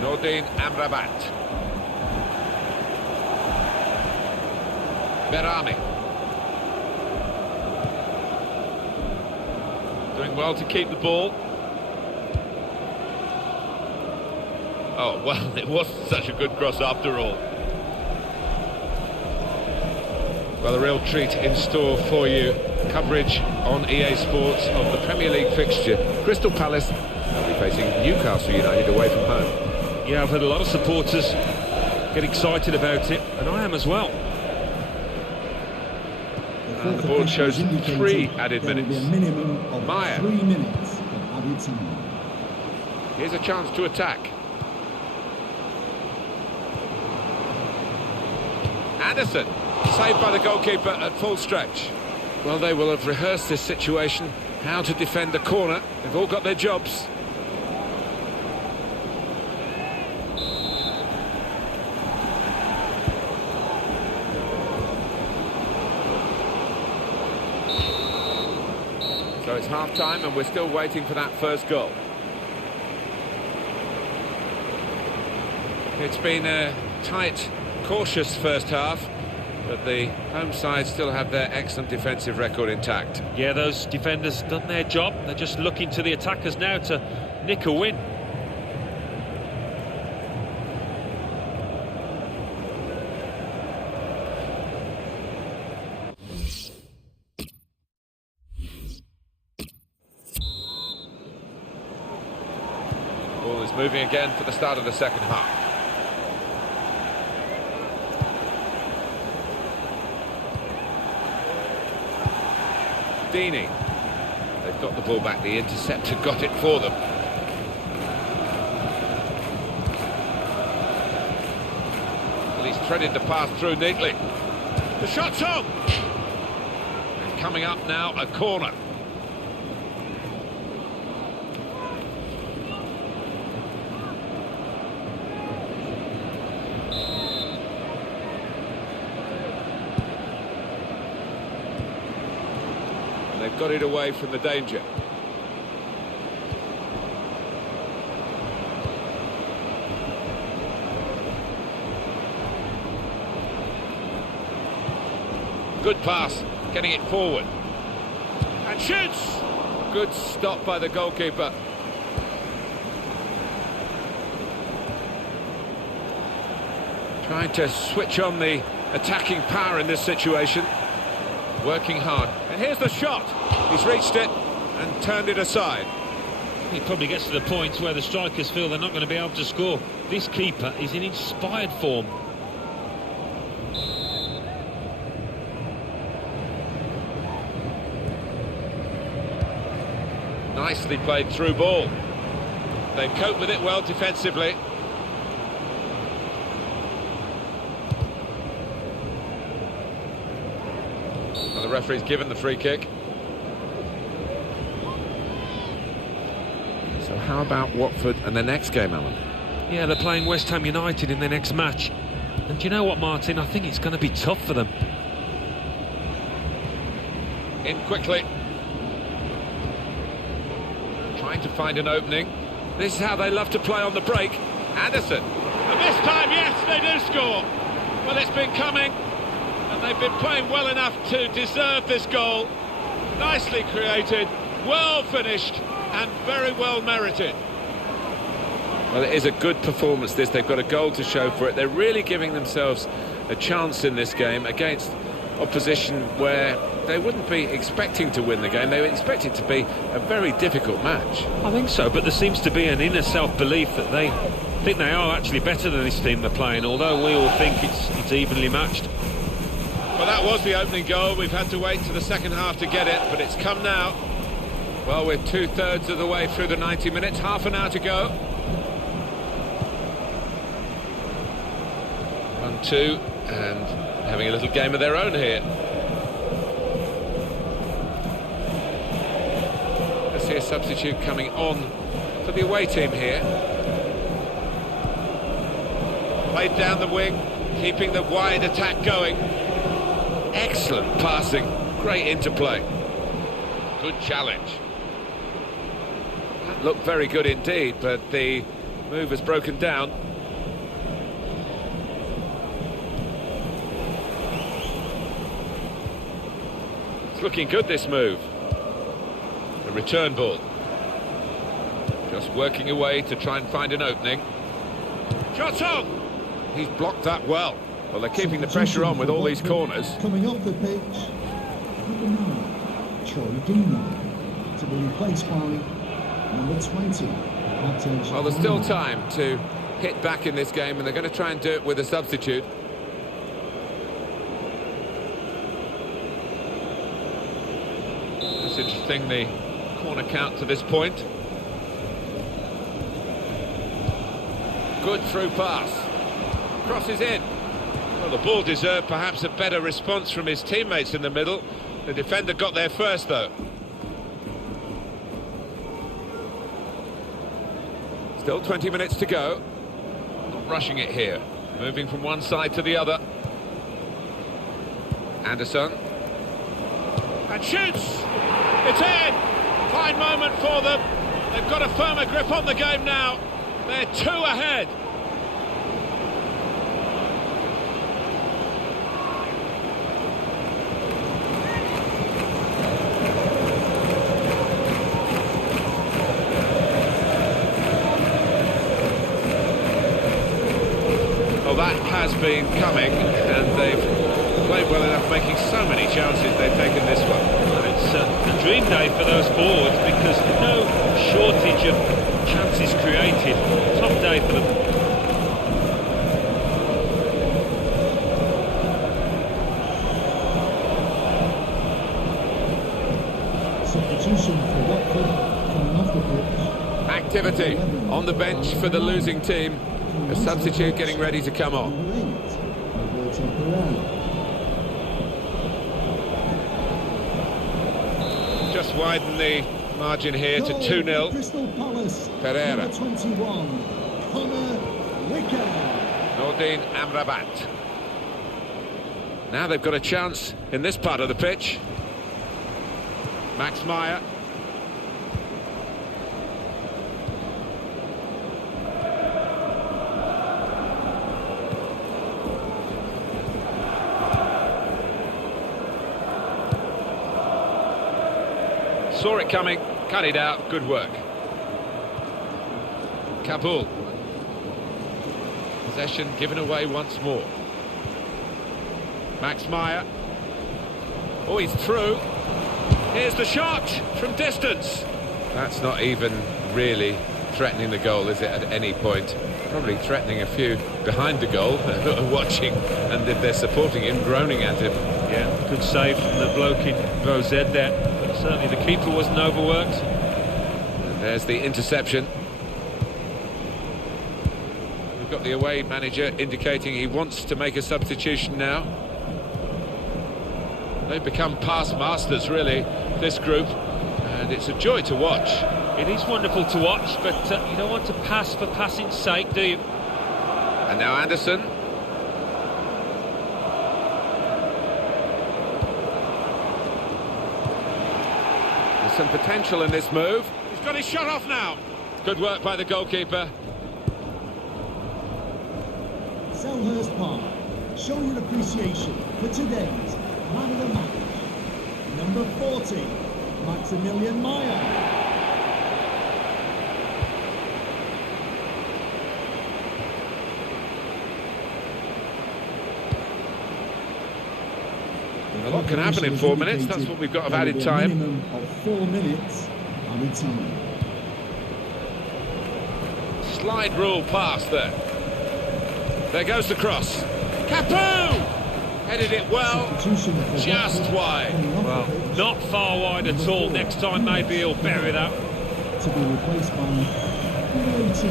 Nordin Amrabat. Berami. Doing well to keep the ball. Oh, well, it wasn't such a good cross after all. Well, a real treat in store for you. Coverage on EA Sports of the Premier League fixture. Crystal Palace will be facing Newcastle United away from home. Yeah, I've had a lot of supporters get excited about it, and I am as well. And the board shows 3 added minutes. There will be a minimum of Meyer. 3 minutes of added time. Here's a chance to attack. Anderson. Saved by the goalkeeper at full stretch. Well, they will have rehearsed this situation, how to defend a corner. They've all got their jobs. So it's half-time and we're still waiting for that first goal. It's been a tight, cautious first half. but the home side still have their excellent defensive record intact. Yeah, those defenders done their job. They're just looking to the attackers now to nick a win. Ball is moving again for the start of the second half. Deeney. They've got the ball back, the interceptor got it for them. Well, he's threaded the pass through neatly. The shot's on! And coming up now, a corner. They've got it away from the danger. Good pass, getting it forward. And shoots! Good stop by the goalkeeper. Trying to switch on the attacking power in this situation. Working hard. And here's the shot. He's reached it and turned it aside. He probably gets to the point where the strikers feel they're not going to be able to score. This keeper is in inspired form. Nicely played through ball. They've coped with it well defensively. Well, the referee's given the free kick. So how about Watford and their next game, Alan? Yeah, they're playing West Ham United in their next match. And do you know what, Martin? I think it's going to be tough for them. In quickly. Trying to find an opening. This is how they love to play on the break. Anderson. And this time, yes, they do score. Well, it's been coming. And they've been playing well enough to deserve this goal. Nicely created, well finished, and very well merited. Well, it is a good performance, this. They've got a goal to show for it. They're really giving themselves a chance in this game against opposition where they wouldn't be expecting to win the game. They were expecting it to be a very difficult match. I think so, but there seems to be an inner self-belief that they think they are actually better than this team they're playing, although we all think it's evenly matched. Well, that was the opening goal. We've had to wait to the second half to get it, but it's come now. Well, we're two-thirds of the way through the 90 minutes, half an hour to go. 1-2, and having a little game of their own here. Let's see a substitute coming on for the away team here. Played down the wing, keeping the wide attack going. Excellent passing, great interplay. Good challenge. That looked very good indeed, but the move has broken down. It's looking good, this move. The return ball. Just working away to try and find an opening. Shot on! He's blocked that well. Well, they're keeping the pressure on with all these corners. Coming off the pitch, number 9, Troy Deeney, to be replaced by number 20. Well, there's still time to hit back in this game, and they're going to try and do it with a substitute. It's interesting, the corner count to this point. Good through pass. Crosses in. Well, the ball deserved perhaps a better response from his teammates in the middle. The defender got there first, though. Still 20 minutes to go. Not rushing it here. Moving from one side to the other. Anderson. And shoots! It's in! Fine moment for them. They've got a firmer grip on the game now. They're 2 ahead. has been coming, and they've played well enough, making so many chances. They've taken this one. Well, it's a dream day for those forwards because no shortage of chances created. Top day for them. Substitution for Watford coming off the pitch. Activity on the bench for the losing team. A substitute getting ready to come on. Just widen the margin here to 2-0. Crystal Palace. Pereira. Number 21, Connor Wicker. Nordin Amrabat. Now they've got a chance in this part of the pitch. Max Meyer. Saw it coming, cut it out, good work. Kabul. Possession given away once more. Max Meyer. Oh, he's through. Here's the shot from distance. That's not even really threatening the goal, is it, at any point? Probably threatening a few behind the goal that are watching, and if they're supporting him, groaning at him. Yeah, good save from the bloke in row Z there. Certainly the keeper wasn't overworked. And there's the interception. We've got the away manager indicating he wants to make a substitution now. They've become past masters, really, this group, and it's a joy to watch. It is wonderful to watch, but you don't want to pass for passing's sake, do you? And now Anderson. There's some potential in this move. He's got his shot off now. Good work by the goalkeeper. Selhurst Park, show your appreciation for today's man of the match. Number 40, Maximilian Meyer. A lot can happen in 4 minutes. That's what we've got of added time. Minimum of 4 minutes added time. Slide rule pass there. There goes the cross. Capu! Headed it well, just wide. Well, not far wide at all. Next time maybe he'll bury that. To be replaced by number 18.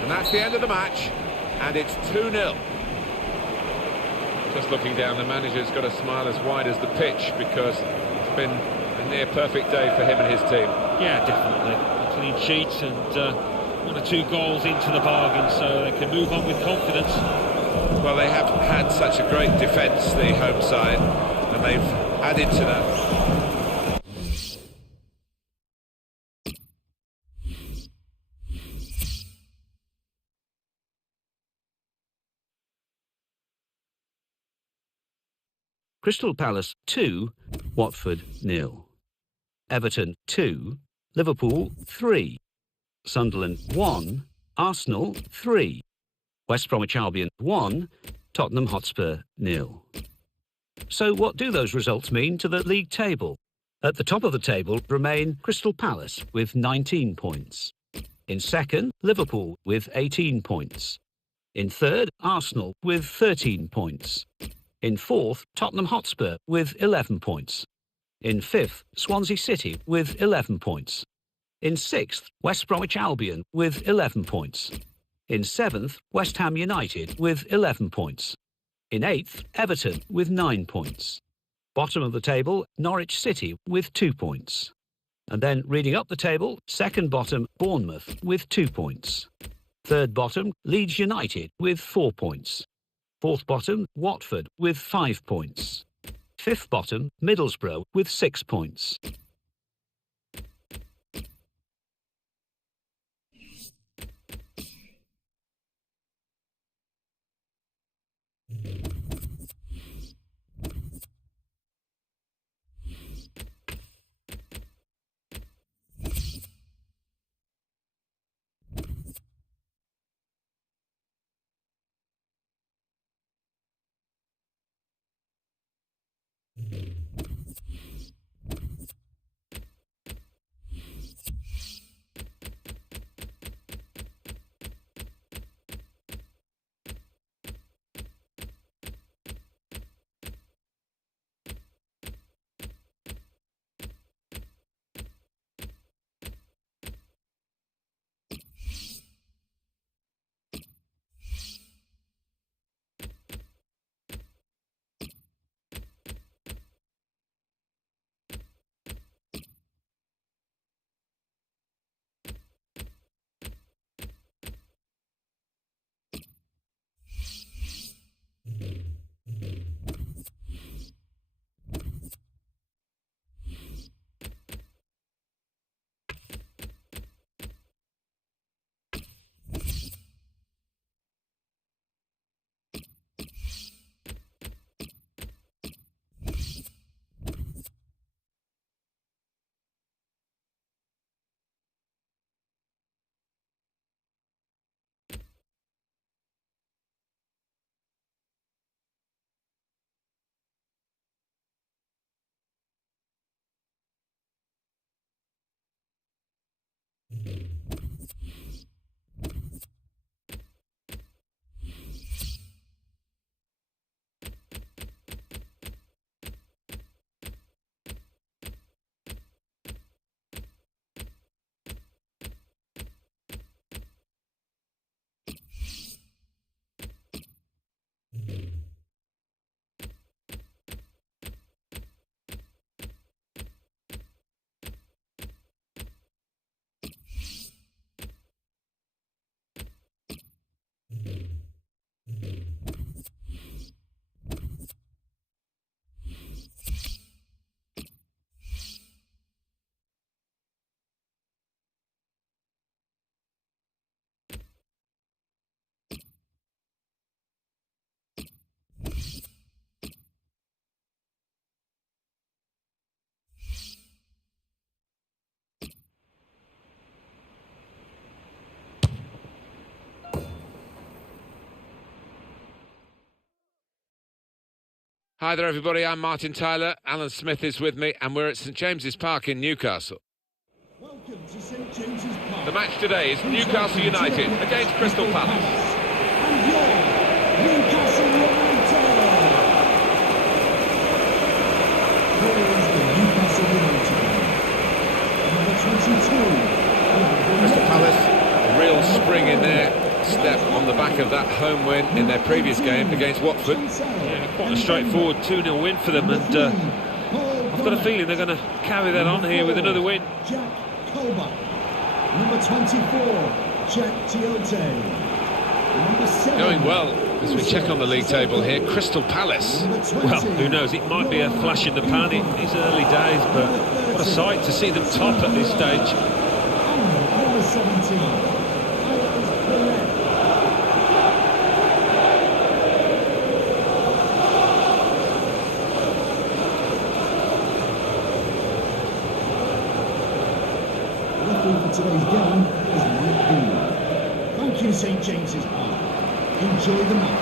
And that's the end of the match, and it's 2-0. Just looking down, the manager's got a smile as wide as the pitch because it's been a near perfect day for him and his team. Yeah, definitely. A clean sheet and 1 or 2 goals into the bargain, so they can move on with confidence. Well, they have had such a great defence, the home side, and they've added to that. Crystal Palace 2, Watford 0. Everton 2, Liverpool 3. Sunderland 1, Arsenal 3. West Bromwich Albion 1, Tottenham Hotspur 0. So what do those results mean to the league table? At the top of the table remain Crystal Palace with 19 points. In second, Liverpool with 18 points. In third, Arsenal with 13 points. In fourth, Tottenham Hotspur with 11 points. In fifth, Swansea City with 11 points. In sixth, West Bromwich Albion with 11 points. In seventh, West Ham United with 11 points. In eighth, Everton with 9 points. Bottom of the table, Norwich City with 2 points. And then reading up the table, second bottom, Bournemouth with 2 points. Third bottom, Leeds United with 4 points. Fourth bottom, Watford with 5 points. Fifth bottom, Middlesbrough with 6 points. Hi there everybody, I'm Martin Tyler, Alan Smith is with me and we're at St James's Park in Newcastle. Welcome to St James's Park. The match today is Newcastle United against Crystal Palace. And your Newcastle United! Here is the Newcastle United. Number 22. Crystal Palace, a real spring in their step on the back of that home win in their previous game against Watford. Yeah, quite a straightforward 2-0 win for them, and I've got a feeling they're going to carry that on here with another win. Jack Colback. Number 24, Jack Tiote. Number 7. Going well as we check on the league table here. Crystal Palace. Well, who knows, it might be a flash in the pan. It's early days, but what a sight to see them top at this stage. And number 17. For today's game is Mike Dean. Thank you, St James's Park. Enjoy the match.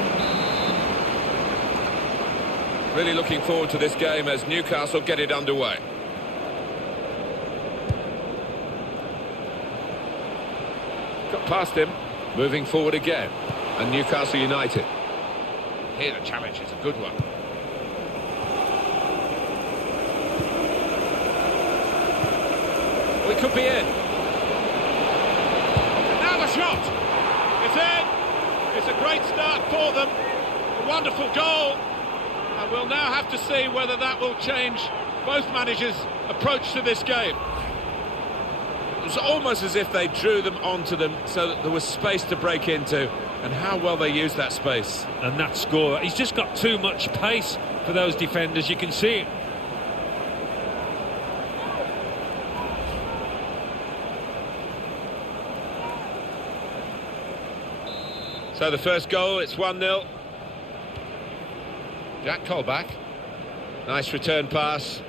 Really looking forward to this game as Newcastle get it underway. Got past him, moving forward again. And Newcastle United. Here the challenge is a good one. We could be in. Shot! It's in! It's a great start for them. A wonderful goal. And we'll now have to see whether that will change both managers' approach to this game. It was almost as if they drew them onto them so that there was space to break into, and how well they used that space. And that scorer, he's just got too much pace for those defenders, you can see it. So the first goal, it's 1-0. Jack Colback. Nice return pass.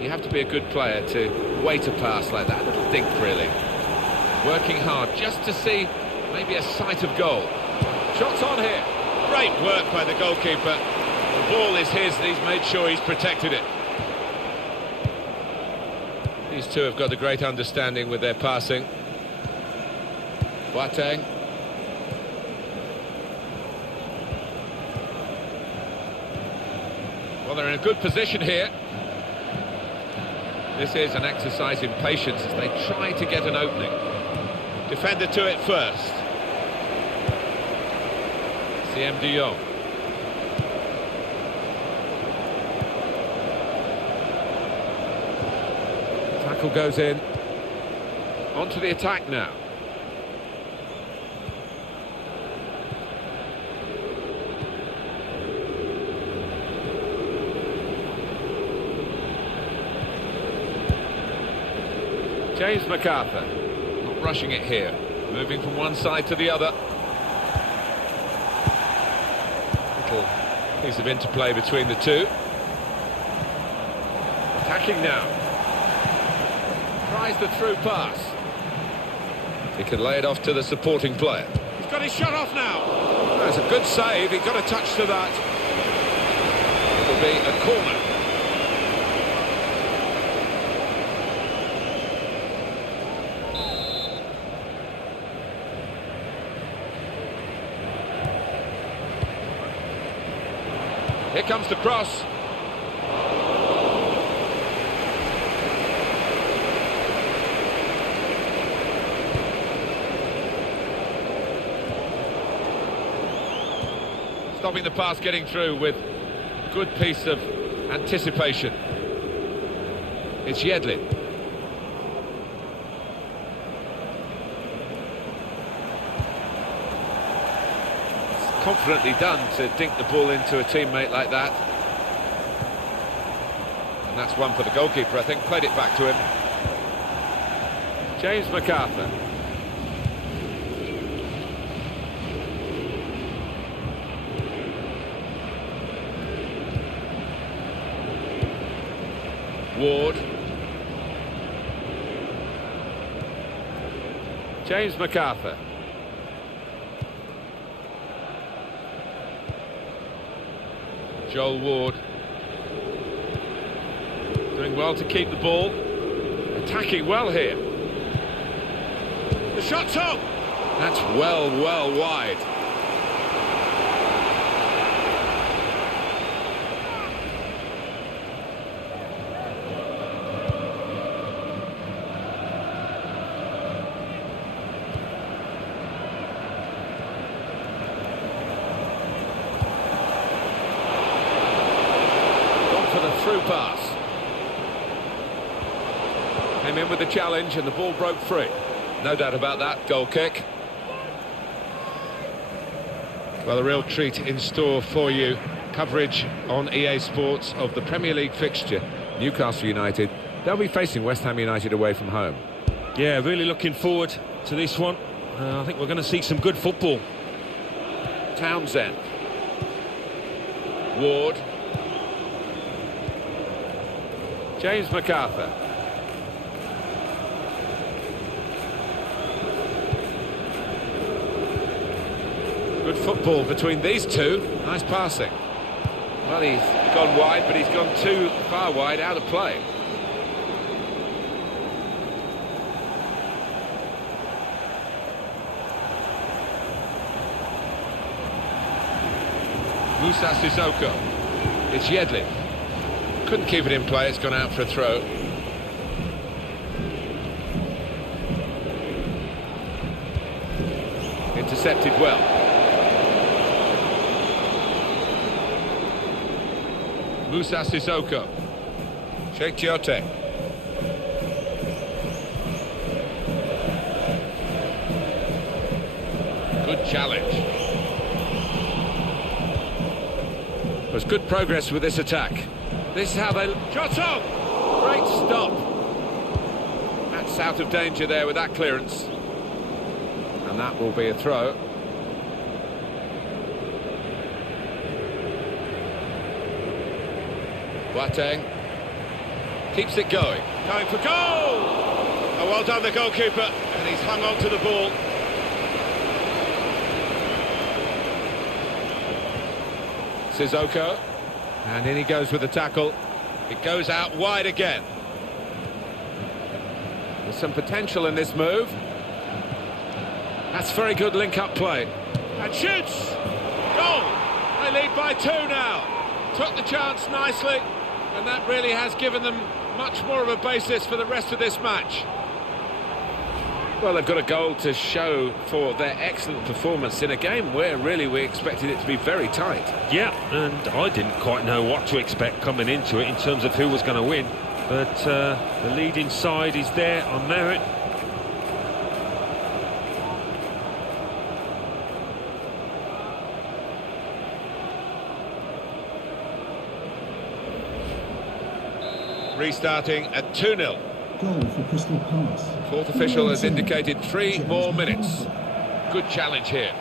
You have to be a good player to wait a pass like that. A little dink, really. Working hard just to see maybe a sight of goal. Shots on here. Great work by the goalkeeper. The ball is his and he's made sure he's protected it. These two have got a great understanding with their passing. Boateng. Well, they're in a good position here. This is an exercise in patience as they try to get an opening. Defender to it first. CM de Jong. Tackle goes in. On to the attack now. James MacArthur, not rushing it here, moving from one side to the other. Little piece of interplay between the two. Attacking now. Tries the through pass. He can lay it off to the supporting player. He's got his shot off now. That's a good save, he got a touch to that. It'll be a corner. Here comes the cross. Stopping the pass getting through with a good piece of anticipation. It's Yedlin. Confidently done to dink the ball into a teammate like that. And that's one for the goalkeeper, I think. Played it back to him. James MacArthur. Ward. James MacArthur. Joel Ward. Doing well to keep the ball. Attacking well here. The shot's up! That's well wide. Gone for the through pass. Came in with the challenge and the ball broke free. No doubt about that, goal kick. Well, a real treat in store for you. Coverage on EA Sports of the Premier League fixture. Newcastle United, they'll be facing West Ham United away from home. Yeah, really looking forward to this one. I think we're going to see some good football. Townsend. Ward. James MacArthur. Good football between these two. Nice passing. Well, he's gone wide, but he's gone too far wide, out of play. Musa Sissoko. It's Yedlin. Couldn't keep it in play, it's gone out for a throw. Intercepted well. Musa Sissoko. Sheikh Tiote. Good challenge. There's good progress with this attack. This is how they... Shot on! Great stop. That's out of danger there with that clearance. And that will be a throw. Boateng keeps it going for goal! Oh, well done the goalkeeper, and he's hung on to the ball. Sissoko, and in he goes with the tackle. It goes out wide again. There's some potential in this move. That's very good link-up play. And shoots! Goal! They lead by 2 now. Took the chance nicely. And that really has given them much more of a basis for the rest of this match. Well, they've got a goal to show for their excellent performance in a game where really we expected it to be very tight. Yeah, and I didn't quite know what to expect coming into it in terms of who was going to win. But the leading side is there on merit. Restarting at 2-0. Goal for Crystal Palace. Fourth official has indicated 3 more minutes. Good challenge here.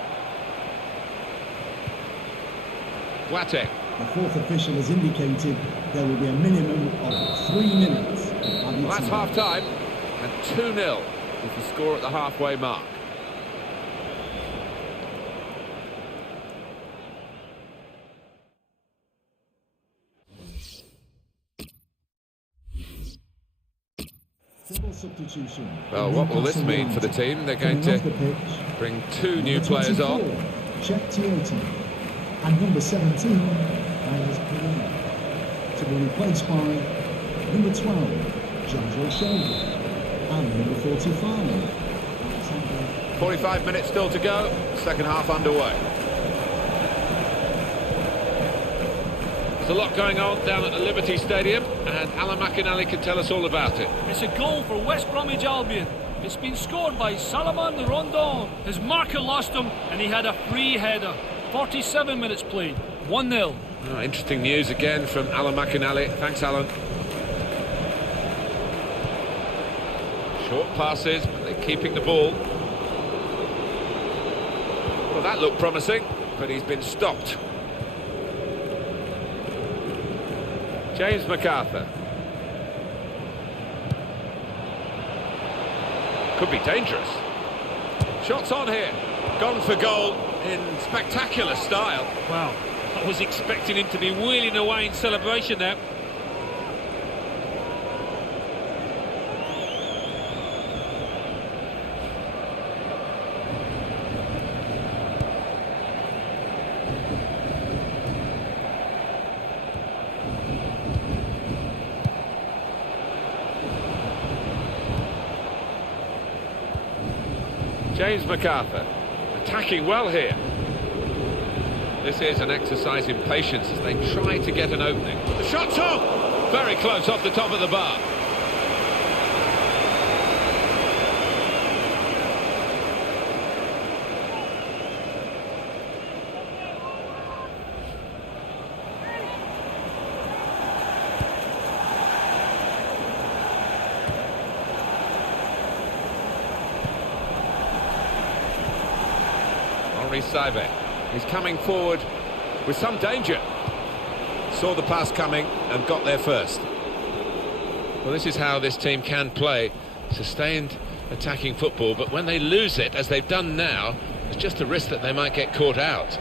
Boateng. The fourth official has indicated there will be a minimum of 3 minutes. Well, that's half-time, and 2-0 is the score at the halfway mark. Substitution. Well, what will this mean for the team? They're going to bring 2 new players on. Sheikh Tiote and number 17, Miles Pereira, to be replaced by number 12, Jojo Shelby, and number 45, Alexander. 45 minutes still to go, second half underway. There's a lot going on down at the Liberty Stadium, and Alan McInally can tell us all about it. It's a goal for West Bromwich Albion. It's been scored by Salomon Rondon. His marker lost him, and he had a free header. 47 minutes played, 1-0. Oh, interesting news again from Alan McInally. Thanks, Alan. Short passes, but they're keeping the ball. Well, that looked promising, but he's been stopped. James MacArthur. Could be dangerous. Shots on here. Gone for goal in spectacular style. Wow, I was expecting him to be wheeling away in celebration there. James MacArthur attacking well here. This is an exercise in patience as they try to get an opening. The shot's off! Very close off the top of the bar. Saibe is coming forward with some danger. Saw the pass coming and got there first. Well, this is how this team can play. Sustained attacking football, but when they lose it, as they've done now, there's just a risk that they might get caught out.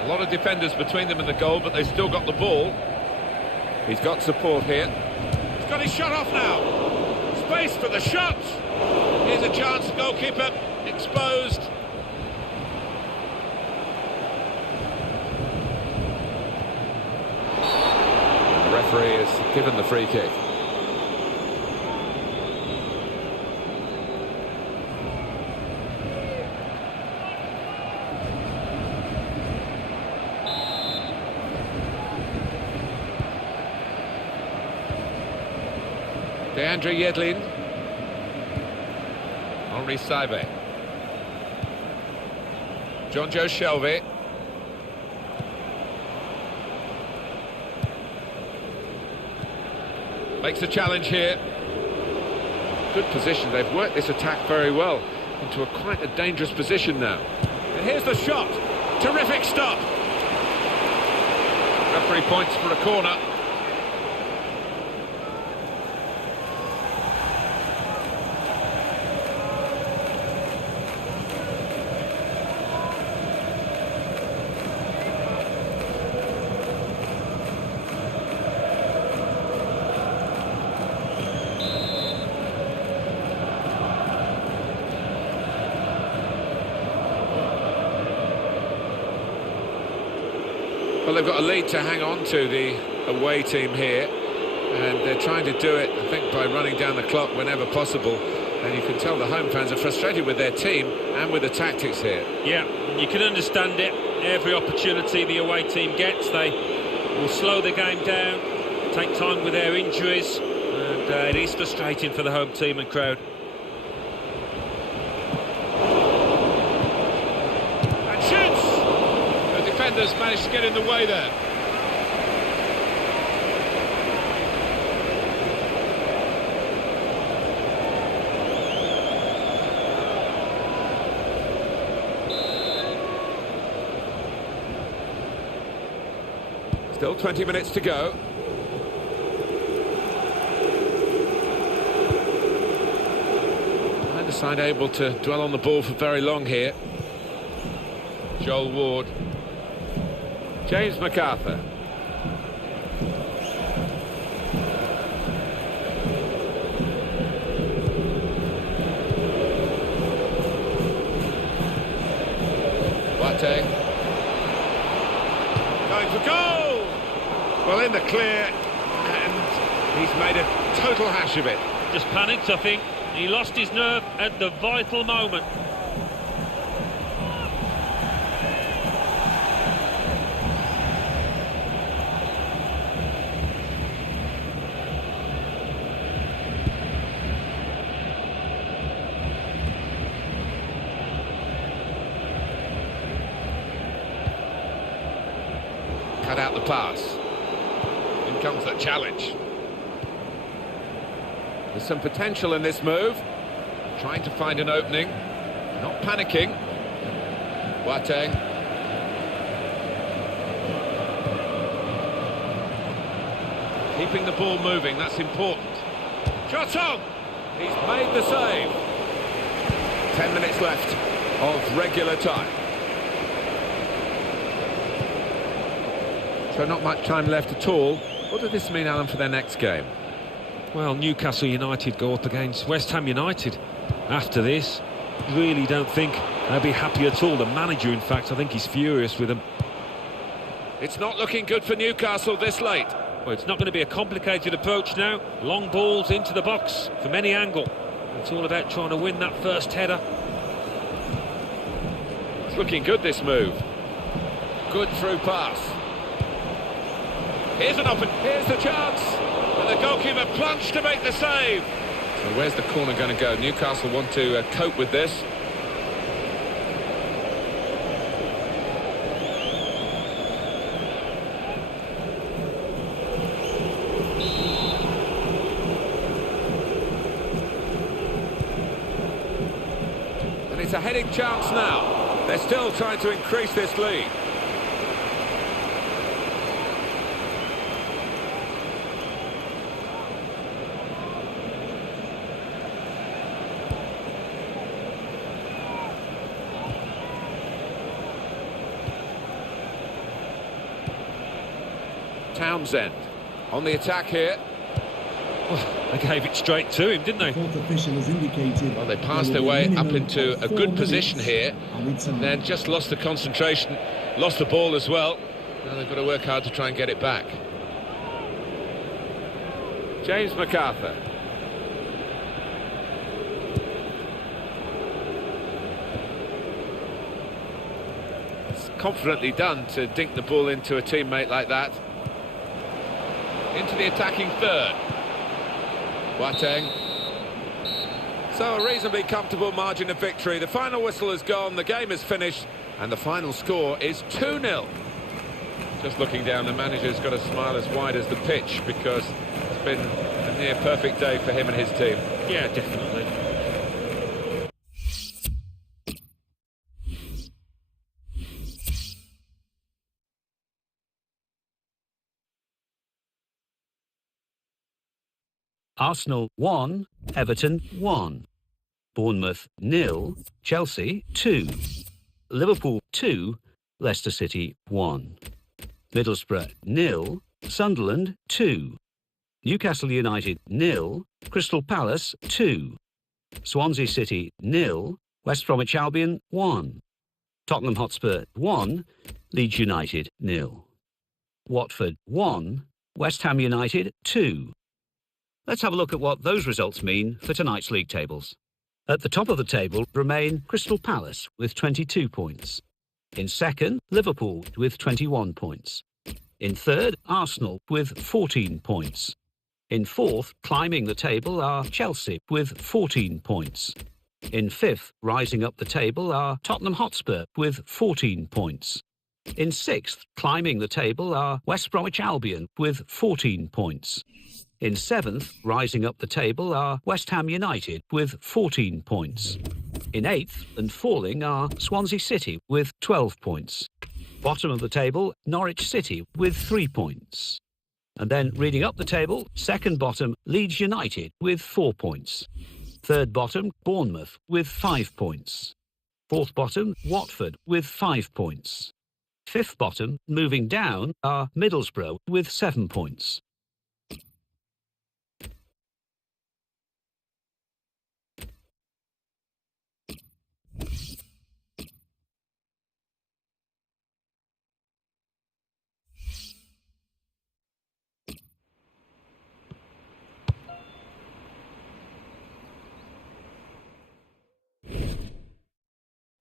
A lot of defenders between them and the goal, but they've still got the ball. He's got support here. He's got his shot off now. Space for the shot. Here's a chance, goalkeeper exposed. The referee has given the free kick. Deandre Yedlin. Henri Saibe. John Joe Shelby. Makes a challenge here. Good position. They've worked this attack very well into quite a dangerous position now. And here's the shot. Terrific stop. Referee points for a corner. Well, they've got a lead to hang on to, the away team here, and they're trying to do it, I think, by running down the clock whenever possible. And you can tell the home fans are frustrated with their team and with the tactics here. Yeah, you can understand it. Every opportunity the away team gets, they will slow the game down, take time with their injuries, and it is frustrating for the home team and crowd. Defenders managed to get in the way there. Still 20 minutes to go. Neither side able to dwell on the ball for very long here. Joel Ward. James MacArthur. Boateng. Going for goal! Well, in the clear, and he's made a total hash of it. Just panicked, I think. He lost his nerve at the vital moment. Cut out the pass. In comes the challenge. There's some potential in this move. Trying to find an opening. Not panicking. Boateng. Keeping the ball moving, that's important. Shot on! He's made the save. 10 minutes left of regular time. So not much time left at all. What does this mean, Alan, for their next game? Well, Newcastle United go up against West Ham United. After this, really don't think they'll be happy at all. The manager, in fact, I think he's furious with them. It's not looking good for Newcastle this late. Well, it's not going to be a complicated approach now. Long balls into the box from any angle. It's all about trying to win that first header. It's looking good, this move. Good through pass. Here's the chance. And the goalkeeper plunged to make the save. So where's the corner going to go? Newcastle want to cope with this. And it's a heading chance now. They're still trying to increase this lead. Townsend on the attack here. Well, they gave it straight to him, didn't they? Fourth official has indicated. Well, they passed their way up into a good position here, and then just lost the concentration, lost the ball as well. Now they've got to work hard to try and get it back. James MacArthur. It's confidently done to dink the ball into a teammate like that. Into the attacking third. Boateng. So a reasonably comfortable margin of victory. The final whistle has gone, the game is finished, and the final score is 2-0. Just looking down, the manager's got a smile as wide as the pitch because it's been a near perfect day for him and his team. Yeah, definitely. Arsenal 1, Everton 1. Bournemouth 0, Chelsea 2. Liverpool 2, Leicester City 1. Middlesbrough 0, Sunderland 2. Newcastle United 0, Crystal Palace 2. Swansea City 0, West Bromwich Albion 1. Tottenham Hotspur 1, Leeds United 0. Watford 1, West Ham United 2. Let's have a look at what those results mean for tonight's league tables. At the top of the table remain Crystal Palace with 22 points. In second, Liverpool with 21 points. In third, Arsenal with 14 points. In fourth, climbing the table, are Chelsea with 14 points. In fifth, rising up the table, are Tottenham Hotspur with 14 points. In sixth, climbing the table, are West Bromwich Albion with 14 points. In seventh, rising up the table, are West Ham United with 14 points. In eighth and falling are Swansea City with 12 points. Bottom of the table, Norwich City with 3 points. And then reading up the table, second bottom, Leeds United with 4 points. Third bottom, Bournemouth with 5 points. Fourth bottom, Watford with 5 points. Fifth bottom, moving down, are Middlesbrough with 7 points.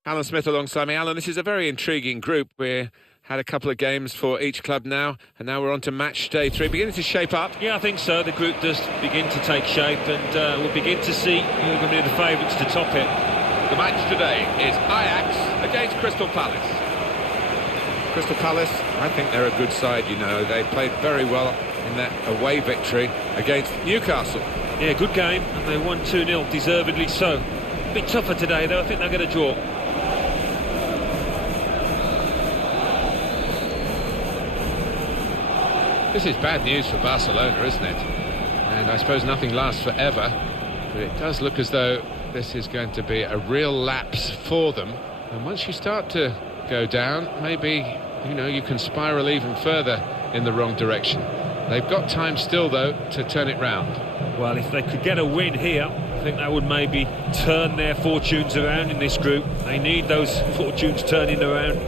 Alan Smith alongside me. Alan, this is a very intriguing group. We had a couple of games for each club now, and now we're on to match day 3. Beginning to shape up. Yeah, I think so. The group does begin to take shape, and we'll begin to see who are going to be the favourites to top it. The match today is Ajax against Crystal Palace. Crystal Palace, I think they're a good side, you know. They played very well in that away victory against Newcastle. Yeah, good game, and they won 2-0, deservedly so. A bit tougher today, though. I think they're going to draw. This is bad news for Barcelona, isn't it? And I suppose nothing lasts forever, but it does look as though this is going to be a real lapse for them. And once you start to go down, maybe, you know, you can spiral even further in the wrong direction. They've got time still, though, to turn it round. Well, if they could get a win here, I think that would maybe turn their fortunes around in this group. They need those fortunes turning around.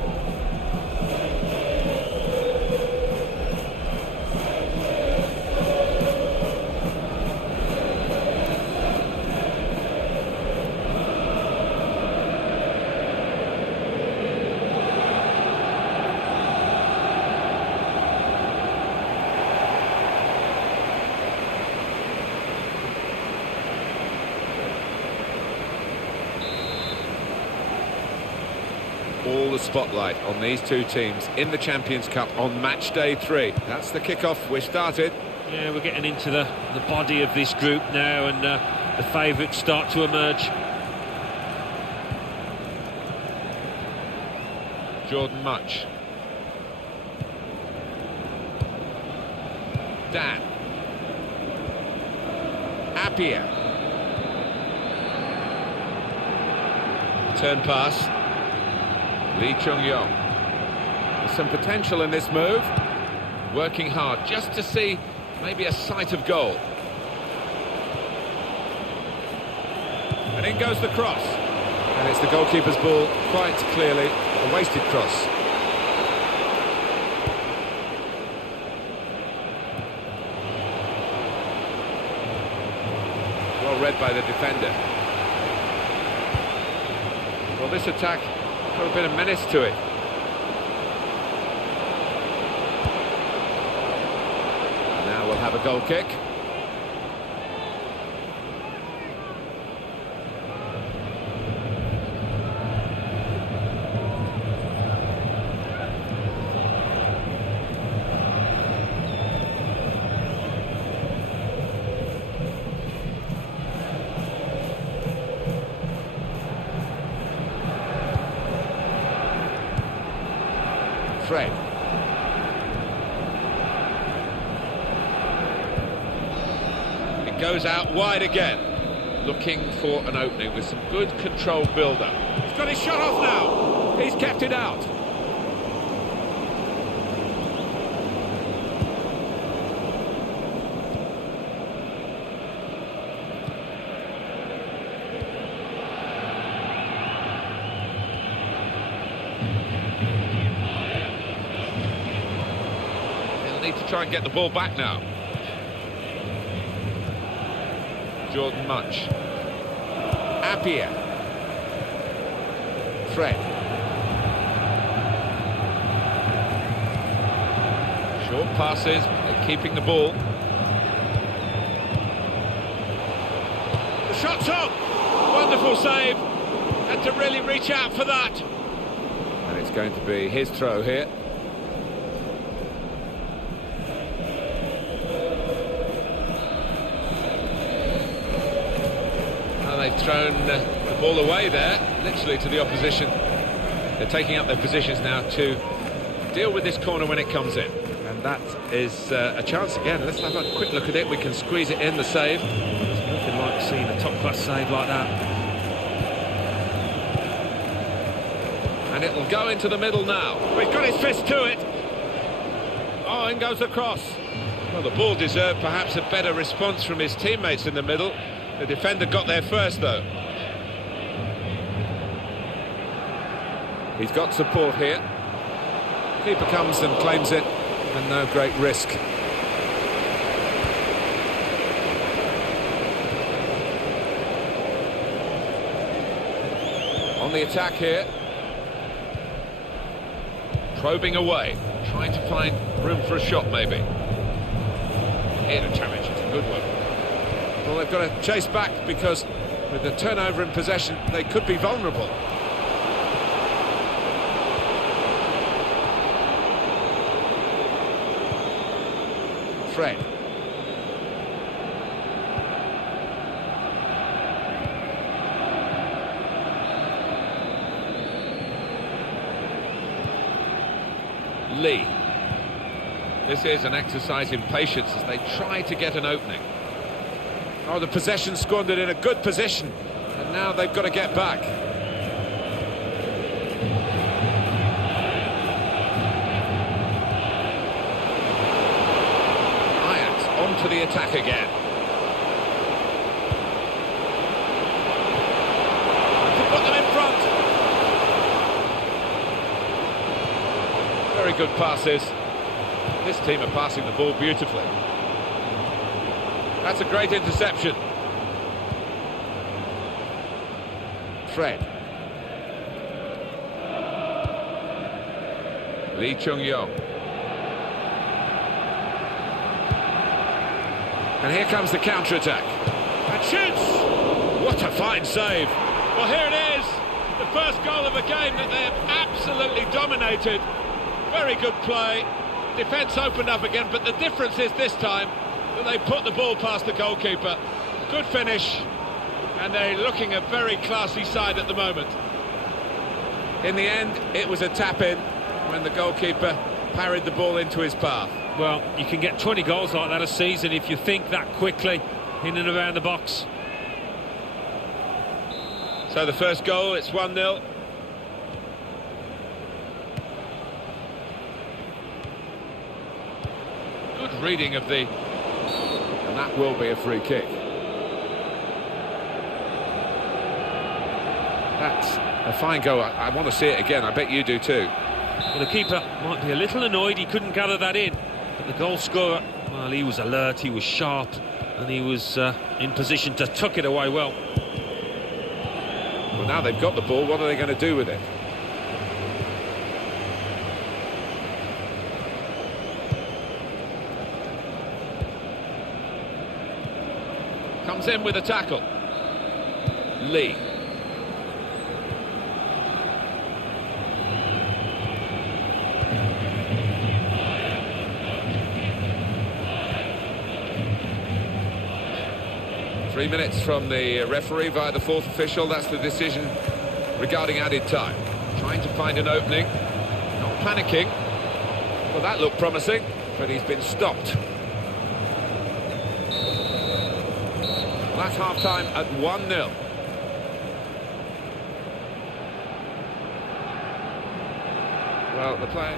All the spotlight on these two teams in the Champions Cup on match day 3. That's the kickoff. We've started. Yeah, we're getting into the body of this group now, and the favourites start to emerge. Jordan Much. Dan. Appiah. Turn pass. Lee Chung-yong. There's some potential in this move. Working hard just to see maybe a sight of goal. And in goes the cross. And it's the goalkeeper's ball, quite clearly a wasted cross. Well read by the defender. Well, this attack got a bit of menace to it. Now we'll have a goal kick. Fred. It goes out wide again, looking for an opening with some good controlled build-up. He's got his shot off now. He's kept it out. Need to try and get the ball back now. Jordan Much. Appiah. Fred. Short passes, they're keeping the ball. The shot's on! Wonderful save. Had to really reach out for that. And it's going to be his throw here. They've thrown the ball away there, literally to the opposition. They're taking up their positions now to deal with this corner when it comes in. And that is a chance again. Let's have a quick look at it. We can squeeze it in, the save. There's nothing like seeing a top-class save like that. And it'll go into the middle now. He's got his fist to it. Oh, in goes the cross. Well, the ball deserved perhaps a better response from his teammates in the middle. The defender got there first, though. He's got support here. Keeper comes and claims it, and no great risk. On the attack here. Probing away, trying to find room for a shot, maybe. Here to challenge, it's a good one. Well, they've got to chase back because with the turnover in possession, they could be vulnerable. Fred. Lee. This is an exercise in patience as they try to get an opening. Oh, the possession squandered in a good position, and now they've got to get back. onto the attack again. To put them in front. Very good passes. This team are passing the ball beautifully. That's a great interception. Fred. Lee Chung-yong. And here comes the counter-attack. And shoots! What a fine save. Well, here it is. The first goal of a game that they have absolutely dominated. Very good play. Defence opened up again, but the difference is this time that they put the ball past the goalkeeper. Good finish. And they're looking a very classy side at the moment. In the end, it was a tap-in when the goalkeeper parried the ball into his path. Well, you can get 20 goals like that a season if you think that quickly in and around the box. So the first goal, it's 1-0. Good reading of the... And that will be a free kick. That's a fine goal. I want to see it again. I bet you do too. Well, the keeper might be a little annoyed he couldn't gather that in. But the goal scorer, well, he was alert, he was sharp, and he was in position to tuck it away well. Well, now they've got the ball, what are they going to do with it? Comes in with a tackle. Lee. Three minutes from the referee via the fourth official. That's the decision regarding added time. Trying to find an opening. Not panicking. Well, that looked promising, but he's been stopped. That's half-time at 1-0. Well, the play...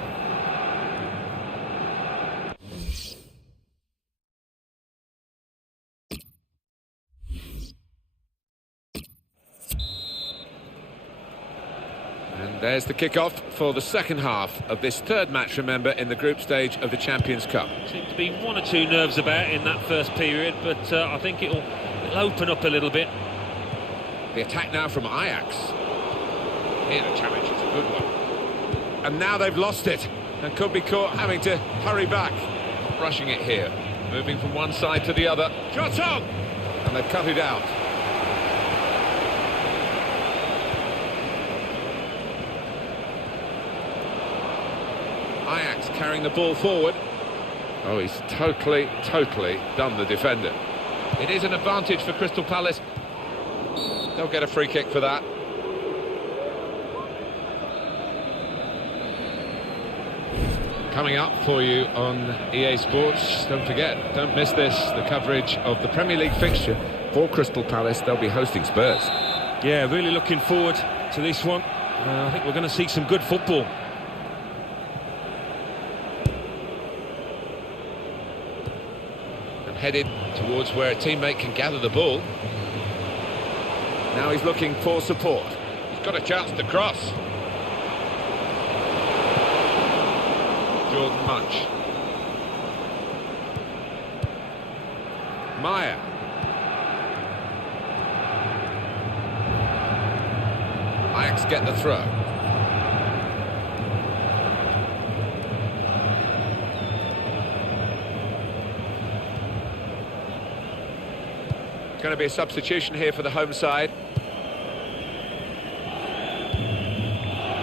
And there's the kick-off for the second half of this third match, remember, in the group stage of the Champions Cup. Seemed to be one or two nerves about in that first period, but I think it'll open up a little bit. The attack now from Ajax. Here the challenge is a good one. And now they've lost it and could be caught having to hurry back. Not rushing it here. Moving from one side to the other. Shot on! And they've cut it out. Ajax carrying the ball forward. Oh, he's totally done the defender. It is an advantage for Crystal Palace. They'll get a free kick for that. Coming up for you on EA Sports, don't forget, don't miss this, the coverage of the Premier League fixture for Crystal Palace. They'll be hosting Spurs. Yeah, really looking forward to this one. I think we're going to see some good football. Headed towards where a teammate can gather the ball. Now he's looking for support. He's got a chance to cross. Jordan Munch. Meyer. Ajax get the throw. Going to be a substitution here for the home side.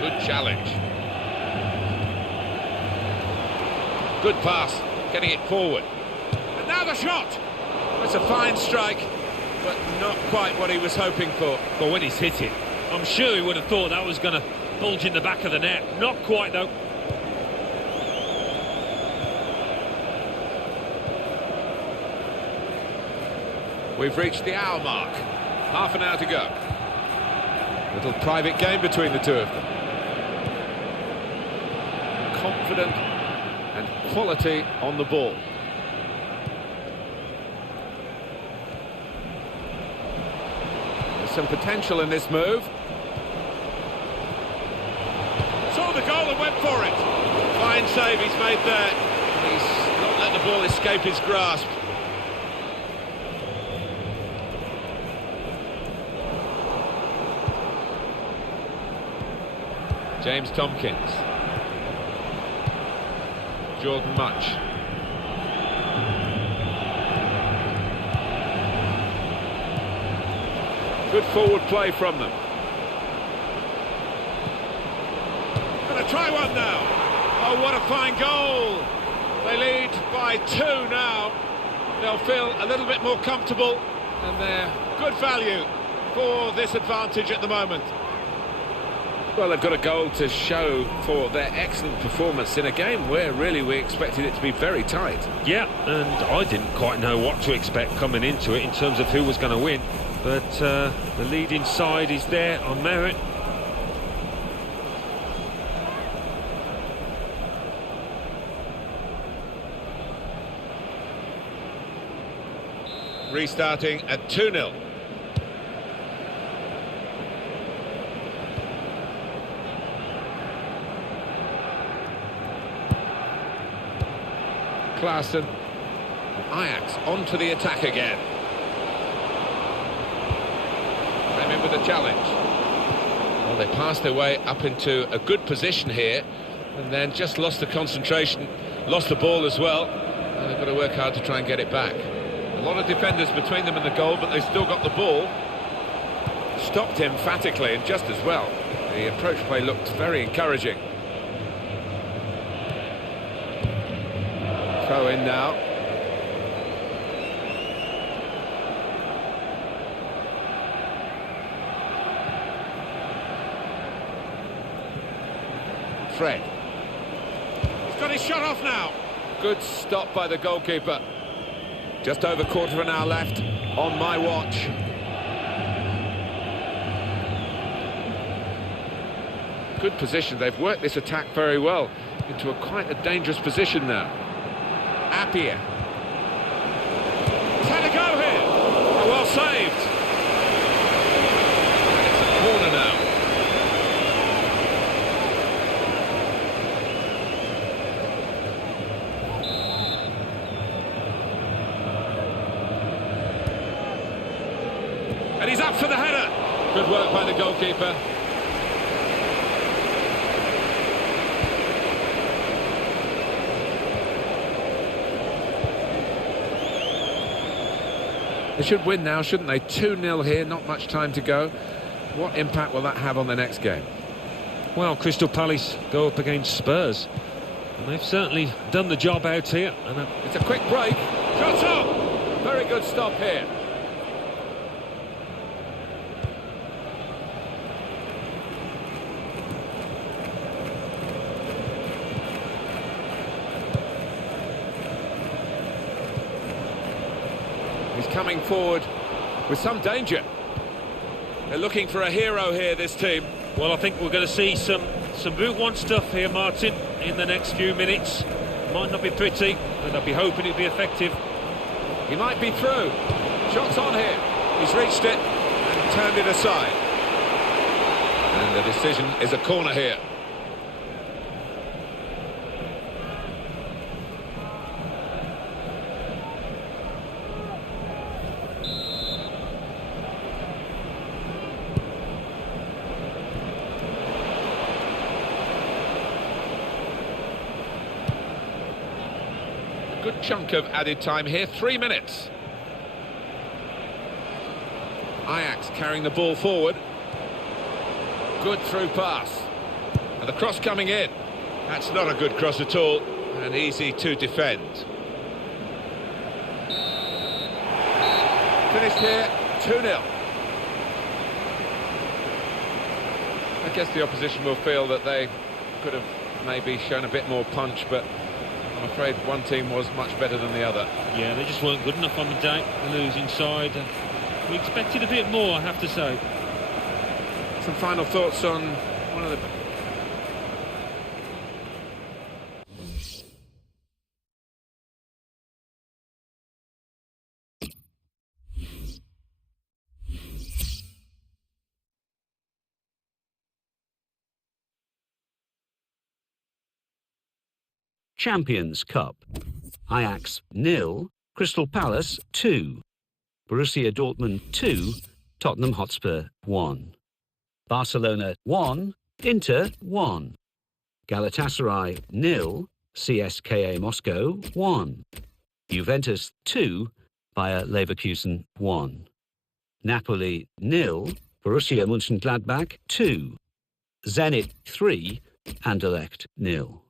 Good challenge. Good pass, getting it forward. And now the shot! It's a fine strike, but not quite what he was hoping for. Well, when he's hit it, I'm sure he would have thought that was going to bulge in the back of the net. Not quite, though. We've reached the hour mark. Half an hour to go. Little private game between the two of them. Confident and quality on the ball. some potential in this move. Saw the goal and went for it. Fine save he's made there. He's not let the ball escape his grasp. James Tompkins. Jordan Much. Good forward play from them. Gonna try one now. Oh, what a fine goal. They lead by 2 now. They'll feel a little bit more comfortable, and they're good value for this advantage at the moment. Well, they've got a goal to show for their excellent performance in a game where really we expected it to be very tight. Yeah, and I didn't quite know what to expect coming into it in terms of who was going to win. But the leading side is there on merit. Restarting at 2-0. Klaassen. Ajax onto the attack again. Came in with a challenge. Well, they passed their way up into a good position here, and then just lost the concentration, lost the ball as well, and they've got to work hard to try and get it back. A lot of defenders between them and the goal, but they've still got the ball. Stopped emphatically and just as well. The approach play looked very encouraging. Throw in now. Fred. He's got his shot off now. Good stop by the goalkeeper. Just over quarter of an hour left on my watch. Good position. They've worked this attack very well into quite a dangerous position now. Appiah. He's had a go here. Oh, well saved. It's a corner now. And he's up for the header. Good work by the goalkeeper. They should win now, shouldn't they? 2-0 here, not much time to go. What impact will that have on the next game? Well, Crystal Palace go up against Spurs, and they've certainly done the job out here. And it's a quick break. Shots on! Very good stop here. He's coming forward with some danger. They're looking for a hero here, this team. Well, I think we're going to see some Route 1 stuff here, Martin, in the next few minutes. Might not be pretty, but I'll be hoping it'll be effective. He might be through. Shots on here. He's reached it and turned it aside. And the decision is a corner here. Good chunk of added time here, 3 minutes. Ajax carrying the ball forward. Good through pass. And the cross coming in. That's not a good cross at all, and easy to defend. Finished here, 2-0. I guess the opposition will feel that they could have maybe shown a bit more punch, but I'm afraid one team was much better than the other. Yeah, they just weren't good enough on the day, the losing side. We expected a bit more, I have to say. Some final thoughts on one of the... Champions Cup. Ajax 0, Crystal Palace 2, Borussia Dortmund 2, Tottenham Hotspur 1, Barcelona 1, Inter 1, Galatasaray 0, CSKA Moscow 1, Juventus 2, Bayer Leverkusen 1, Napoli 0, Borussia Mönchengladbach 2, Zenit 3, Anderlecht 0.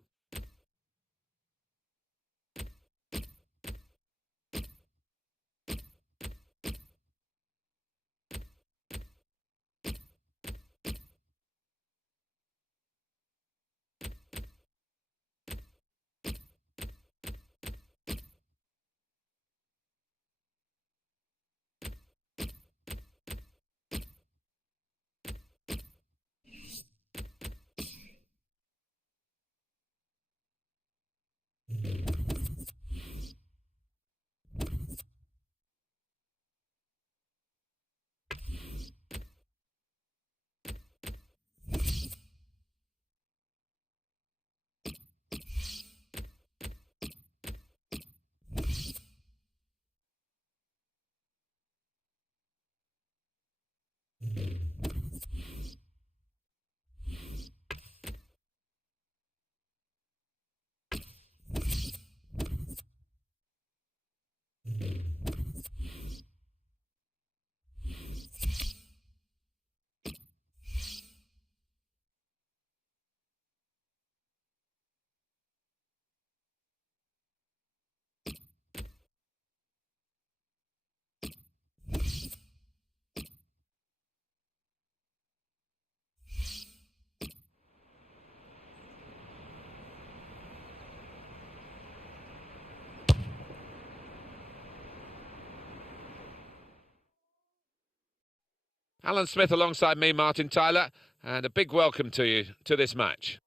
Alan Smith alongside me, Martin Tyler, and a big welcome to you to this match.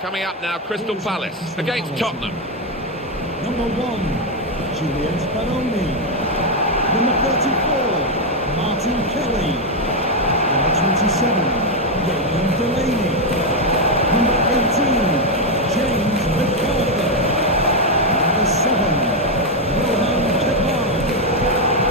Coming up now, Crystal Palace against Tottenham. Number 1, Julian Speroni. Number 34, Martin Kelly. Number 27, Galen Delaney. Number 18, James McArthur. Number 7, Rohan Kepan.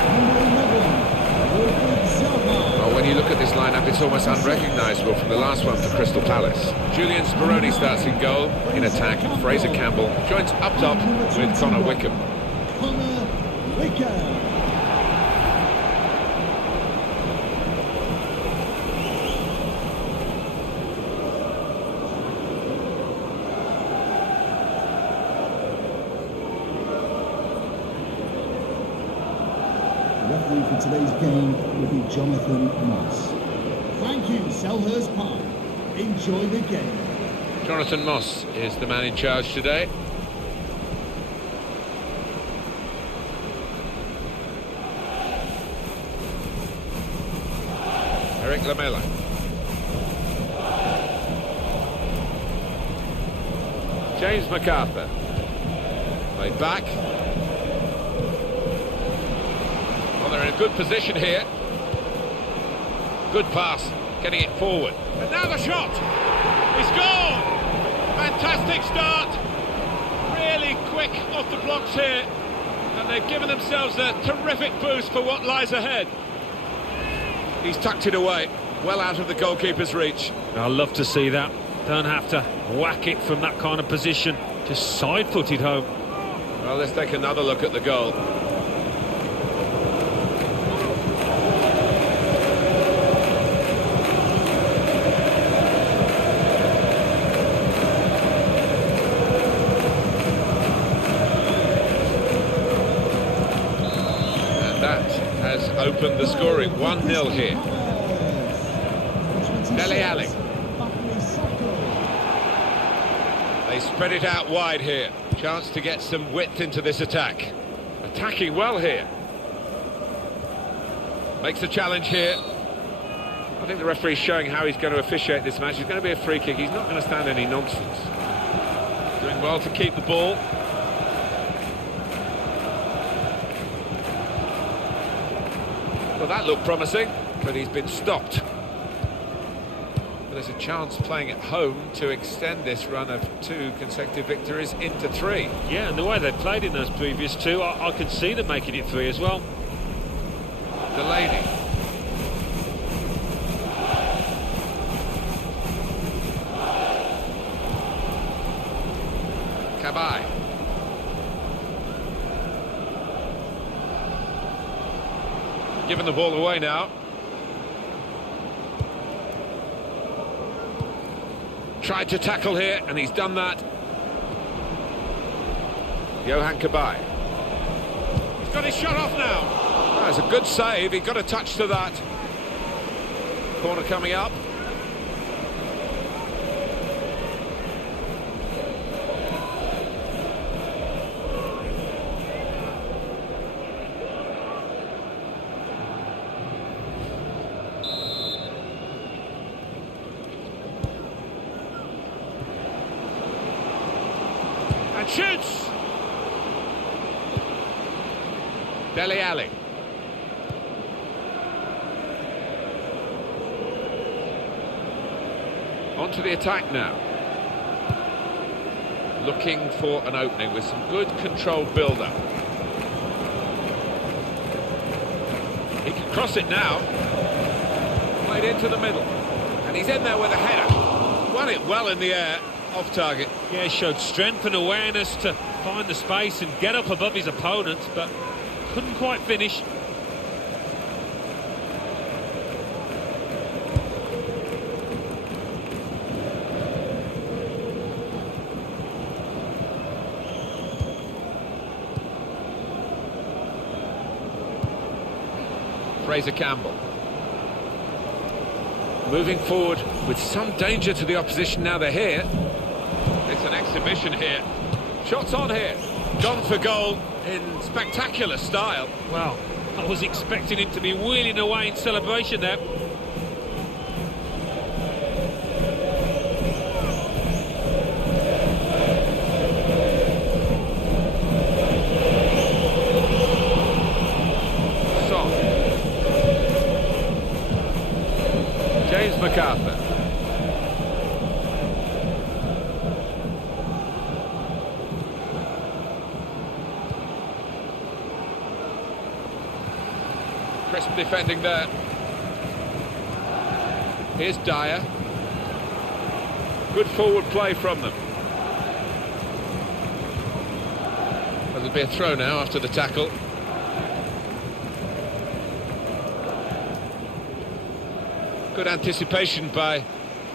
Number 11, Wilfried Zaha. Well, when you look at this lineup, it's almost unrecognisable from the last one for Crystal Palace. Julian Speroni starts in goal. In attack, Fraser Campbell joins up top with Connor Wickham. Connor Wickham. The referee for today's game will be Jonathan Moss. Thank you, Selhurst Park. Enjoy the game. Jonathan Moss is the man in charge today. Eric Lamela. James MacArthur. Played back. Well, they're in a good position here. Good pass, getting it forward. And now the shot! He scored! Fantastic start! Really quick off the blocks here. And they've given themselves a terrific boost for what lies ahead. He's tucked it away, well out of the goalkeeper's reach. I love to see that. Don't have to whack it from that kind of position. Just side-footed home. Well, let's take another look at the goal. And that has opened the scoring. 1-0 here. Dele Alli. They spread it out wide here. Chance to get some width into this attack. Attacking well here. Makes the challenge here. I think the referee's showing how he's going to officiate this match. It's going to be a free kick. He's not going to stand any nonsense. Doing well to keep the ball. Well, that looked promising, but he's been stopped. There's a chance playing at home to extend this run of 2 consecutive victories into 3. Yeah, and the way they played in those previous 2, I can see them making it 3 as well. Delaney. Cabaye. Giving the ball away now. Tried to tackle here, and he's done that. Johan Cabaye. He's got his shot off now. That's a good save. He got a touch to that. Corner coming up. And shoots! Dele Alli. On to the attack now. Looking for an opening with some good controlled build-up. He can cross it now. Played into the middle. And he's in there with a header. Won it well in the air, off target. Yeah, he showed strength and awareness to find the space and get up above his opponent, but couldn't quite finish. Fraser Campbell. Moving forward with some danger to the opposition now they're here. It's an exhibition here. Shots on here. Gone for goal in spectacular style. Well, I was expecting him to be wheeling away in celebration there. James MacArthur. Crisp defending there. Here's Dyer. Good forward play from them. There'll be a throw now after the tackle. Good anticipation by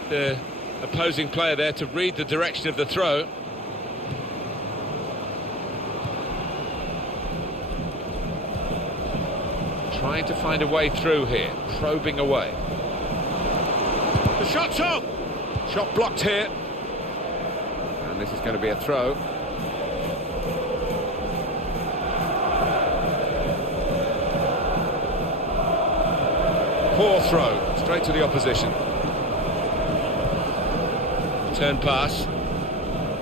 the opposing player there to read the direction of the throw. Trying to find a way through here, probing away. The shot's on! Shot blocked here. And this is going to be a throw. Poor throw. Straight to the opposition. Turn pass.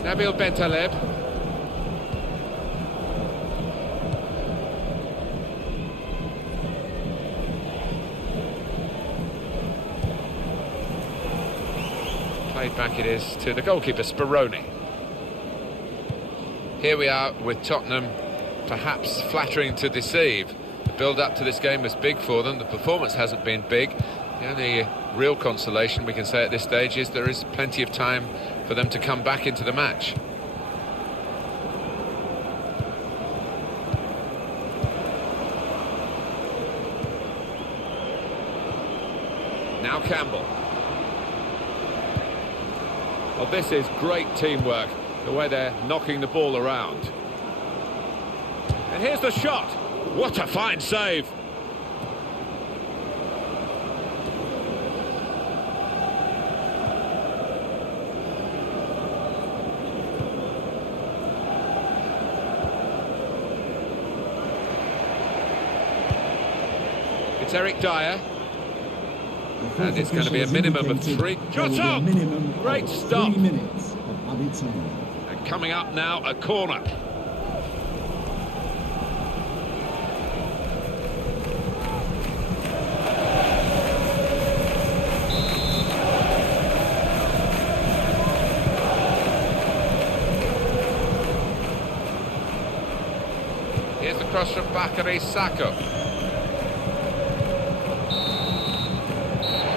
Nabil Bentaleb. Played back it is to the goalkeeper, Speroni. Here we are with Tottenham, perhaps flattering to deceive. The build-up to this game was big for them. The performance hasn't been big. The only real consolation we can say at this stage is there is plenty of time for them to come back into the match. Now Campbell. Well, this is great teamwork, the way they're knocking the ball around. And here's the shot. What a fine save. It's Eric Dyer. And it's going to be a minimum of 3. Shots up! Great stop. 3 minutes of added time. And coming up now, a corner. Bakary Sakho.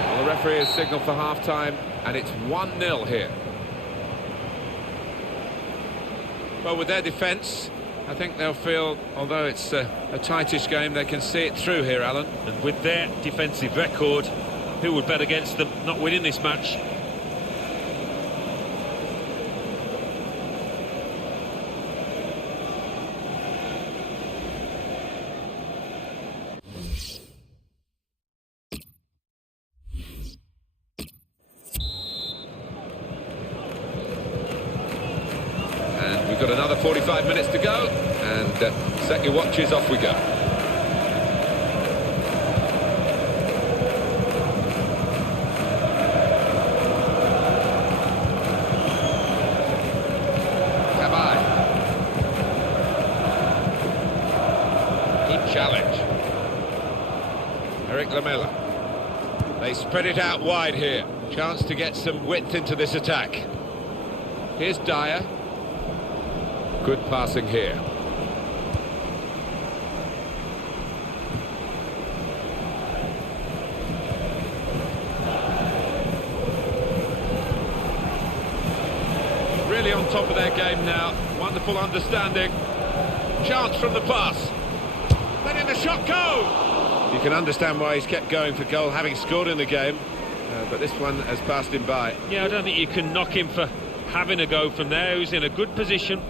Well, the referee has signalled for half-time, and it's 1-0 here. Well, with their defence, I think they'll feel, although it's a tightish game, they can see it through here, Alan. And with their defensive record, who would bet against them not winning this match? And we've got another 45 minutes to go, and set your watches, off we go. Challenge. Eric Lamela. They spread it out wide here. Chance to get some width into this attack. Here's Dyer. Good passing here. Really on top of their game now. Wonderful understanding. Chance from the pass. Letting the shot go! You can understand why he's kept going for goal, having scored in the game, but this one has passed him by. Yeah, I don't think you can knock him for having a go from there. He's in a good position.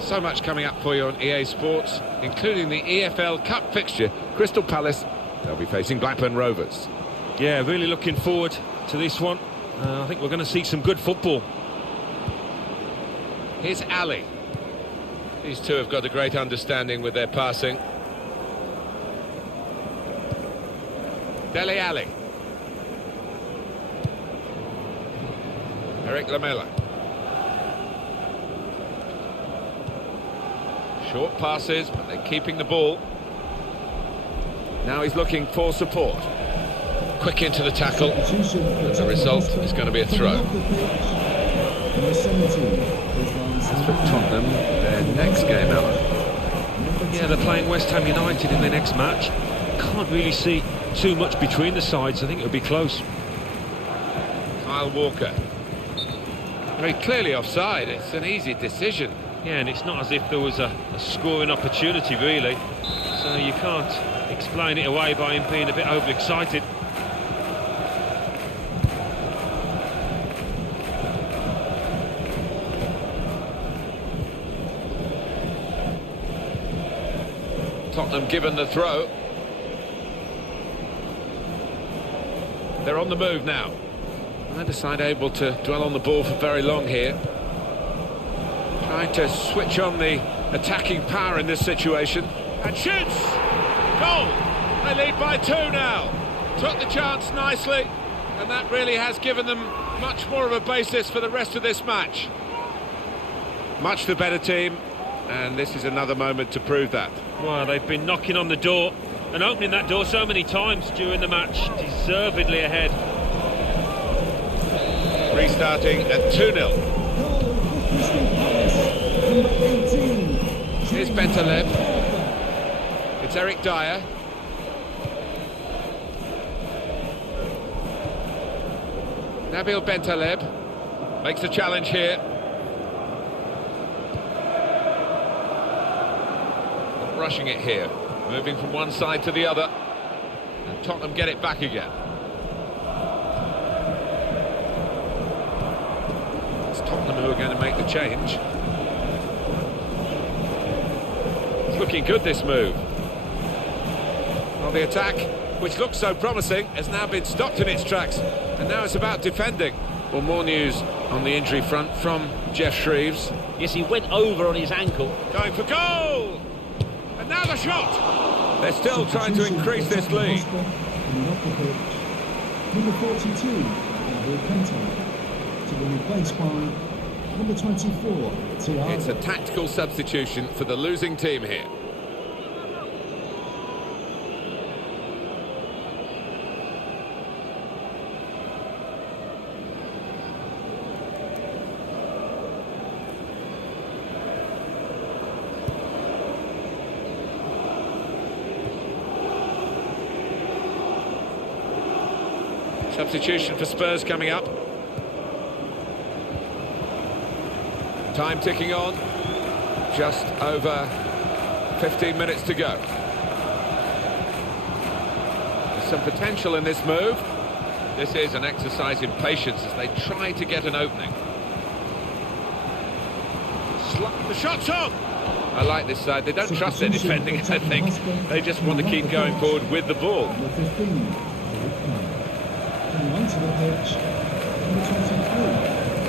So much coming up for you on EA Sports, including the EFL Cup fixture. Crystal Palace, they'll be facing Blackburn Rovers. Yeah, really looking forward to this one. I think we're going to see some good football. Here's Ali. These two have got a great understanding with their passing. Dele Alli. Eric Lamela. Short passes, but they're keeping the ball. Now he's looking for support. Quick into the tackle, and the result is going to be a throw. That's for Tottenham, their next game, Alan. Yeah, they're playing West Ham United in their next match. Can't really see too much between the sides. I think it'll be close. Kyle Walker. Very clearly offside. It's an easy decision. Yeah, and it's not as if there was a scoring opportunity, really. So you can't explain it away by him being a bit overexcited. Tottenham given the throw. They're on the move now. Neither side able to dwell on the ball for very long here. Trying to switch on the attacking power in this situation. And shoots! Goal! They lead by 2 now. Took the chance nicely, and that really has given them much more of a basis for the rest of this match. Much the better team, and this is another moment to prove that. Well, they've been knocking on the door and opening that door so many times during the match. Deservedly ahead. Restarting at 2-0. Here's Bentaleb. It's Eric Dyer. Nabil Bentaleb makes the challenge here. Not rushing it here. Moving from one side to the other. And Tottenham get it back again. It's Tottenham who are going to make the change. It's looking good, this move. Well, the attack, which looked so promising, has now been stopped in its tracks. And now it's about defending. Well, more news on the injury front from Jeff Shreves. Yes, he went over on his ankle. Going for goal! And now the shot! They're still trying to increase this lead. Number 42, Nabil Bentaleb, to be replaced by number 24, Thiago. It's a tactical substitution for the losing team here. Substitution for Spurs coming up. Time ticking on. Just over 15 minutes to go. There's some potential in this move. This is an exercise in patience as they try to get an opening. The shot's on! I like this side. They don't trust their defending, I think. They just want to keep going forward with the ball. Number 15, coming onto the pitch, number 23,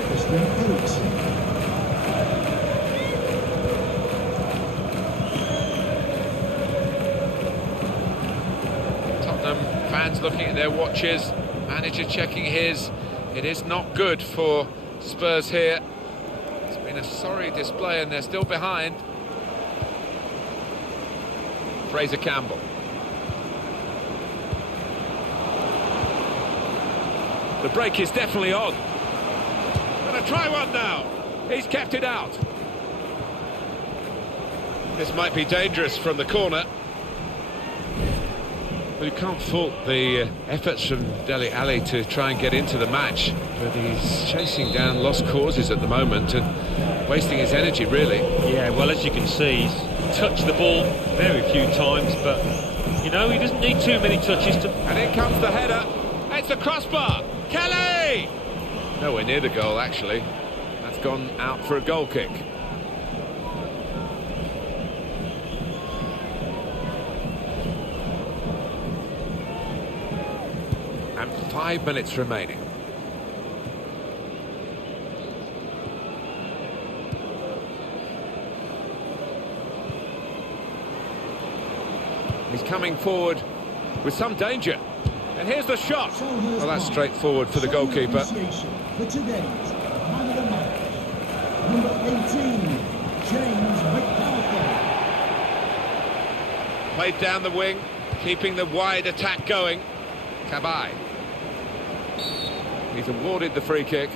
Christian Eriksen. Fans looking at their watches, manager checking his. It is not good for Spurs here. It's been a sorry display and they're still behind. Fraser Campbell. The break is definitely on. Gonna try one now. He's kept it out. This might be dangerous from the corner. Well, you can't fault the efforts from Dele Alli to try and get into the match, but he's chasing down lost causes at the moment and wasting his energy, really. Yeah, well, as you can see, he's touched the ball very few times, but, you know, he doesn't need too many touches to... And in comes the header. It's the crossbar. Kelly! Nowhere near the goal, actually. That's gone out for a goal kick. And 5 minutes remaining. He's coming forward with some danger. And here's the shot. Well, that's straightforward for the goalkeeper. For today's man of the match, number 18, James McCarthy. Played down the wing, keeping the wide attack going. Cabaye. He's awarded the free kick.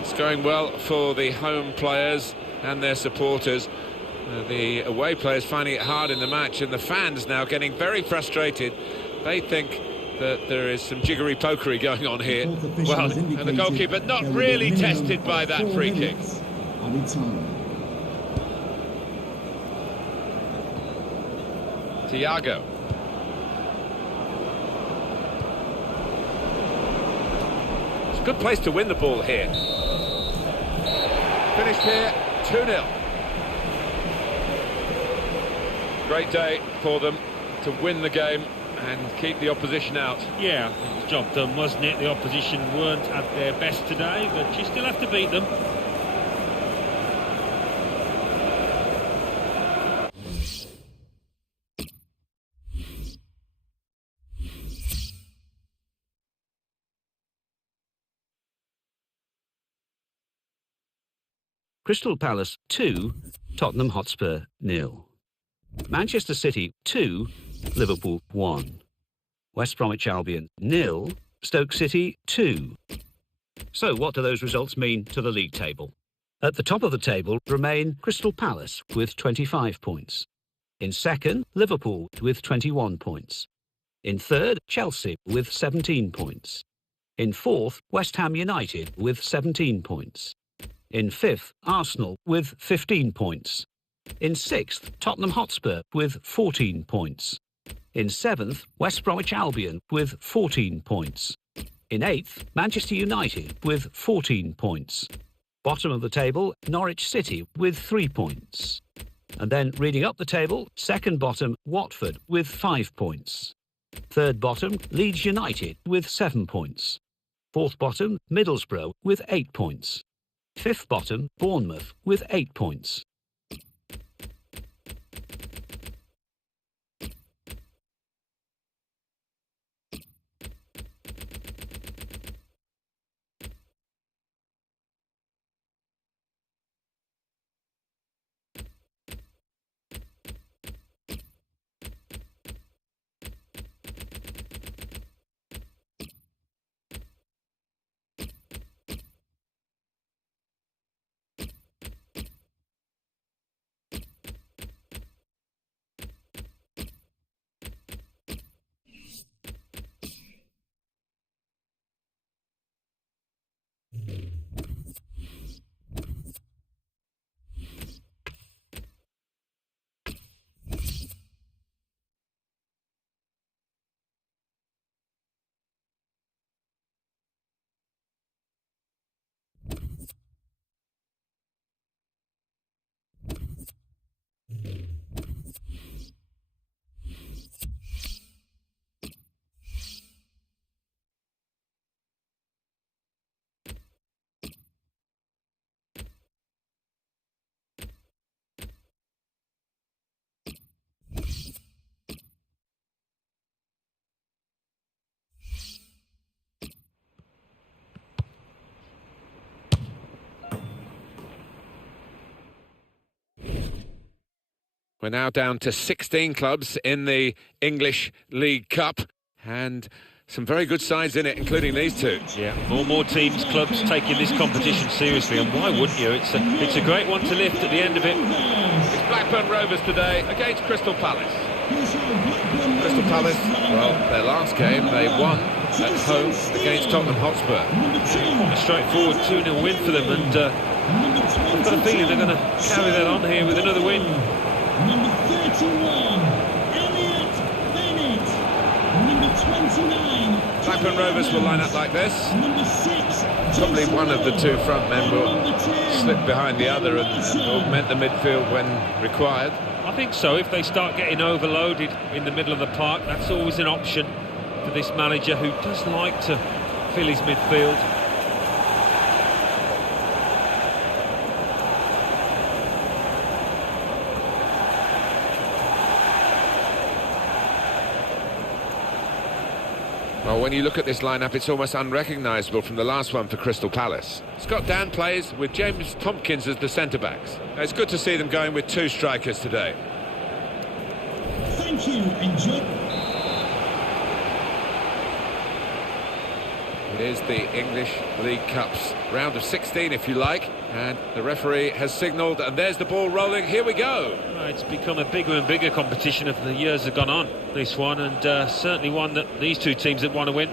It's going well for the home players and their supporters. The away players finding it hard in the match, and the fans now getting very frustrated. They think that there is some jiggery-pokery going on here. Well, and the goalkeeper not really tested by that free kick. Thiago. It's a good place to win the ball here. Finished here, 2-0. Great day for them to win the game and keep the opposition out. Yeah, it was job done, wasn't it? The opposition weren't at their best today, but you still have to beat them. Crystal Palace 2, Tottenham Hotspur 0. Manchester City 2, Liverpool 1. West Bromwich Albion 0, Stoke City 2. So what do those results mean to the league table? At the top of the table remain Crystal Palace with 25 points. In second, Liverpool with 21 points. In third, Chelsea with 17 points. In fourth, West Ham United with 17 points. In fifth, Arsenal with 15 points. In sixth, Tottenham Hotspur with 14 points. In seventh, West Bromwich Albion with 14 points. In eighth, Manchester United with 14 points. Bottom of the table, Norwich City with 3 points. And then reading up the table, second bottom, Watford with 5 points. Third bottom, Leeds United with 7 points. Fourth bottom, Middlesbrough with 8 points. Fifth bottom, Bournemouth with 8 points. We're now down to 16 clubs in the English League Cup, and some very good sides in it, including these two. Yeah, more teams, clubs taking this competition seriously, and why wouldn't you? It's a great one to lift at the end of it. It's Blackburn Rovers today against Crystal Palace. Crystal Palace, well, their last game they won at home against Tottenham Hotspur. A straightforward 2-0 win for them, and I've got a feeling they're going to carry that on here with another win. Number 31, Elliot Bennett. Number 29. Blackburn Rovers will line up like this. Number 6. Probably one of the two front men will slip behind the other and augment the midfield when required. I think so. If they start getting overloaded in the middle of the park, that's always an option for this manager, who does like to fill his midfield. Well, when you look at this lineup, it's almost unrecognisable from the last one for Crystal Palace. Scott Dan plays with James Tompkins as the centre-backs. It's good to see them going with two strikers today. Thank you. Enjoy. It is the English League Cup's round of 16, if you like, and the referee has signalled, and there's the ball rolling. Here we go. It's become a bigger and bigger competition as the years have gone on, this one, and certainly one that these two teams that want to win.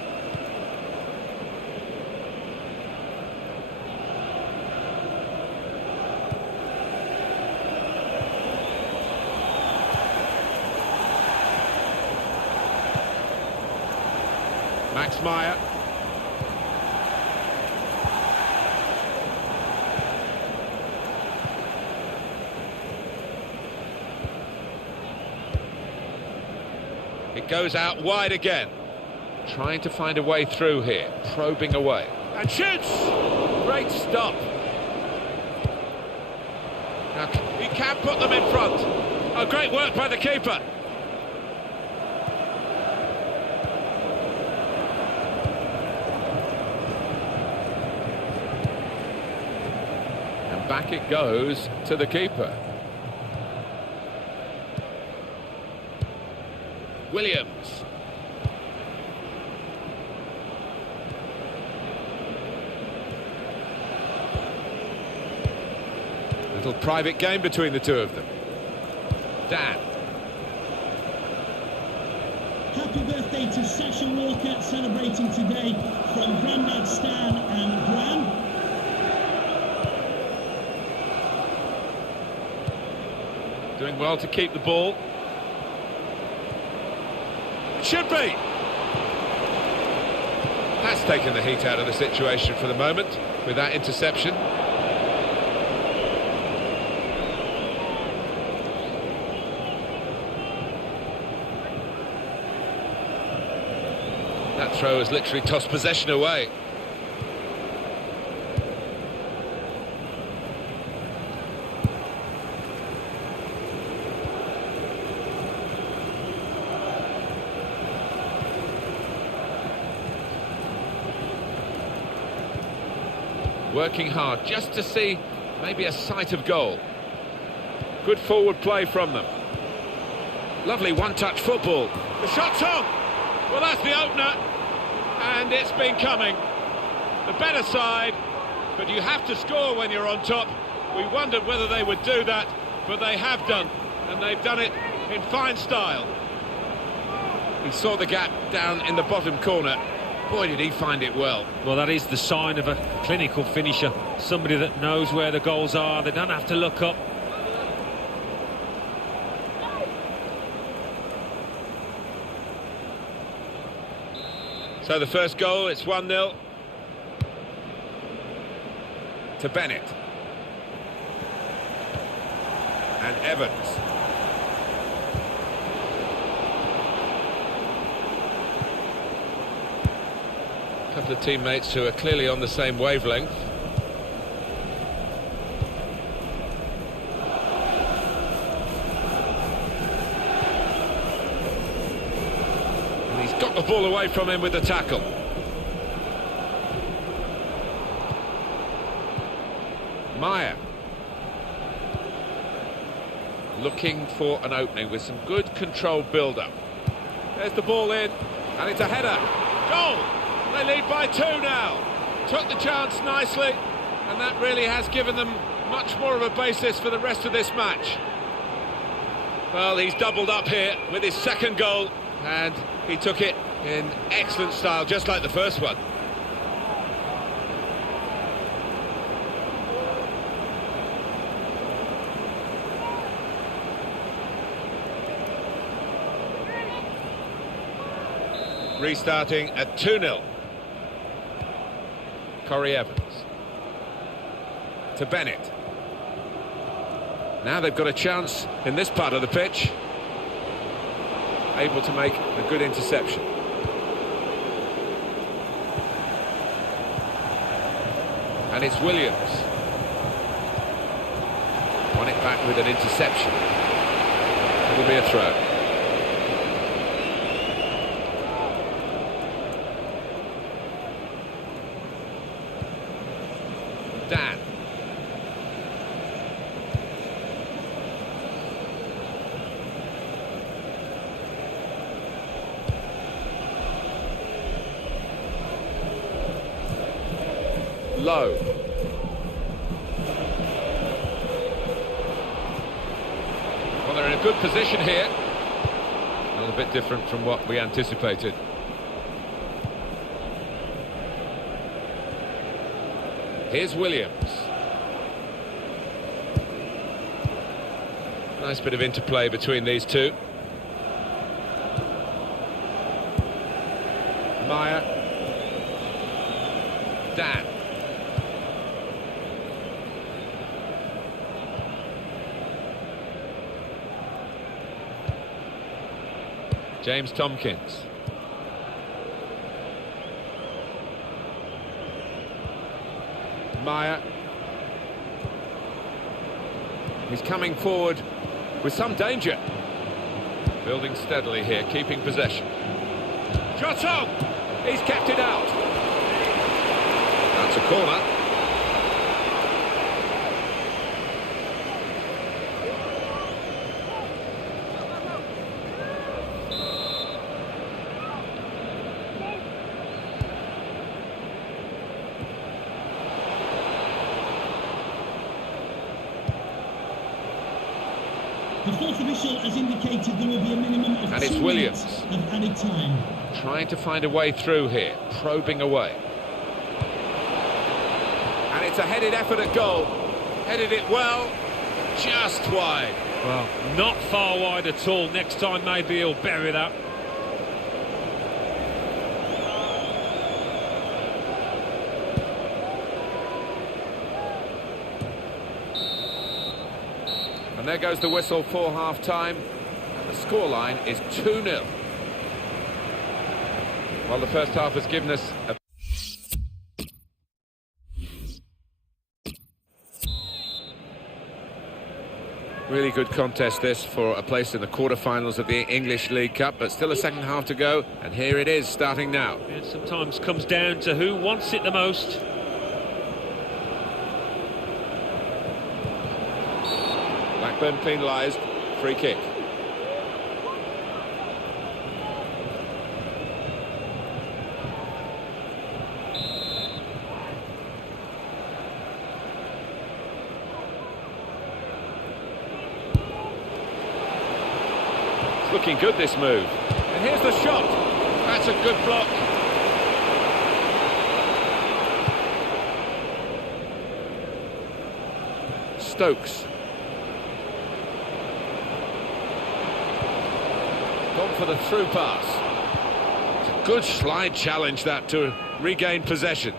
Max Meyer. It goes out wide again. Trying to find a way through here. Probing away. And shoots! Great stop. Now, he can put them in front. Oh, great work by the keeper. And back it goes to the keeper. Williams. Little private game between the two of them. Dan. Happy birthday to Sasha Walker, celebrating today from Grandad Stan and Gran. Doing well to keep the ball. Should be. That's taken the heat out of the situation for the moment with that interception. That throw has literally tossed possession away. Working hard just to see maybe a sight of goal. Good forward play from them. Lovely one-touch football. The shot's on! Well, that's the opener. And it's been coming. The better side, but you have to score when you're on top. We wondered whether they would do that, but they have done. And they've done it in fine style. He saw the gap down in the bottom corner. Boy, did he find it well. Well, that is the sign of a clinical finisher. Somebody that knows where the goals are. They don't have to look up. So the first goal, it's 1-0 to Bennett. And Evans. A couple of teammates who are clearly on the same wavelength. And he's got the ball away from him with the tackle. Meyer. looking for an opening with some good controlled build-up. There's the ball in, and it's a header. Goal! They lead by 2 now. Took the chance nicely, and that really has given them much more of a basis for the rest of this match. Well, he's doubled up here with his second goal, and he took it in excellent style, just like the first one. Restarting at 2-0. Corey Evans. To Bennett. Now they've got a chance in this part of the pitch. Able to make a good interception. And it's Williams. Won it back with an interception. It'll be a throw. Dan. Low. Well, they're in a good position here. A little bit different from what we anticipated. Here's Williams. Nice bit of interplay between these two. Meyer. Dan. James Tompkins. Meyer. He's coming forward with some danger. Building steadily here, keeping possession. Shot on! He's kept it out. That's a corner. The fourth official has indicated there will be a minimum of and it's 2 Williams minutes of added time. trying to find a way through here, probing away. And it's a headed effort at goal. Headed it well, just wide. Well, not far wide at all. Next time maybe he'll bury that. And there goes the whistle for half-time. And the scoreline is 2-0. Well, the first half has given us a... Really good contest this for a place in the quarter-finals of the English League Cup, but still a second half to go, and here it is, starting now. It sometimes comes down to who wants it the most. Blackburn penalised, free kick. It's looking good, this move. And here's the shot. That's a good block. Stokes. Gone for the through pass. It's a good slide challenge, that, to regain possession.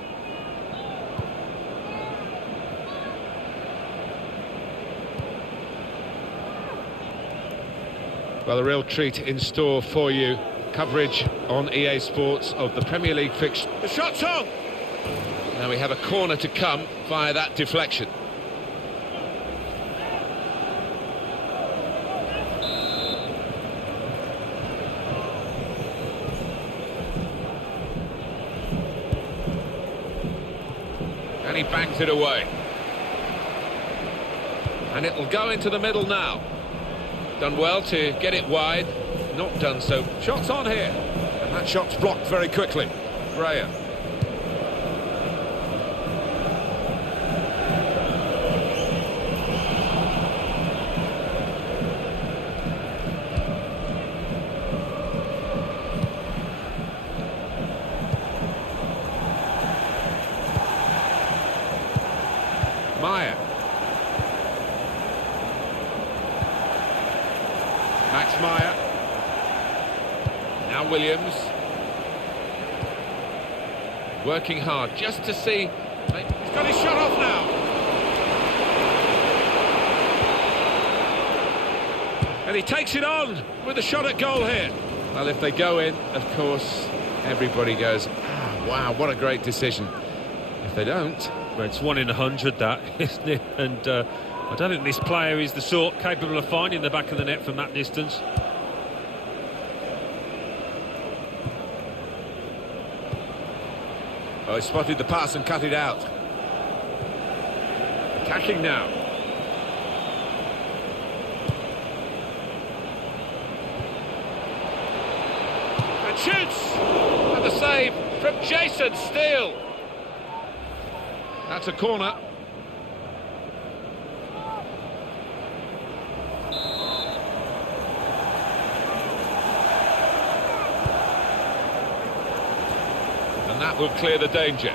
Well, a real treat in store for you. Coverage on EA Sports of the Premier League fixture. The shot's on! Now we have a corner to come via that deflection. And he bangs it away. And it'll go into the middle now. Done well to get it wide, not done so. Shots on here, and that shot's blocked very quickly. Graham. Meyer. Max Meyer. Now Williams. Working hard just to see. He's got his shot off now. And he takes it on with a shot at goal here. Well, if they go in, of course, everybody goes, ah, wow, what a great decision. If they don't... Well, it's 1 in 100, that, isn't it? And I don't think this player is the sort capable of finding the back of the net from that distance. Oh, he spotted the pass and cut it out. Attacking now. And shoots! And the save from Jason Steele. That's a corner. And that will clear the danger.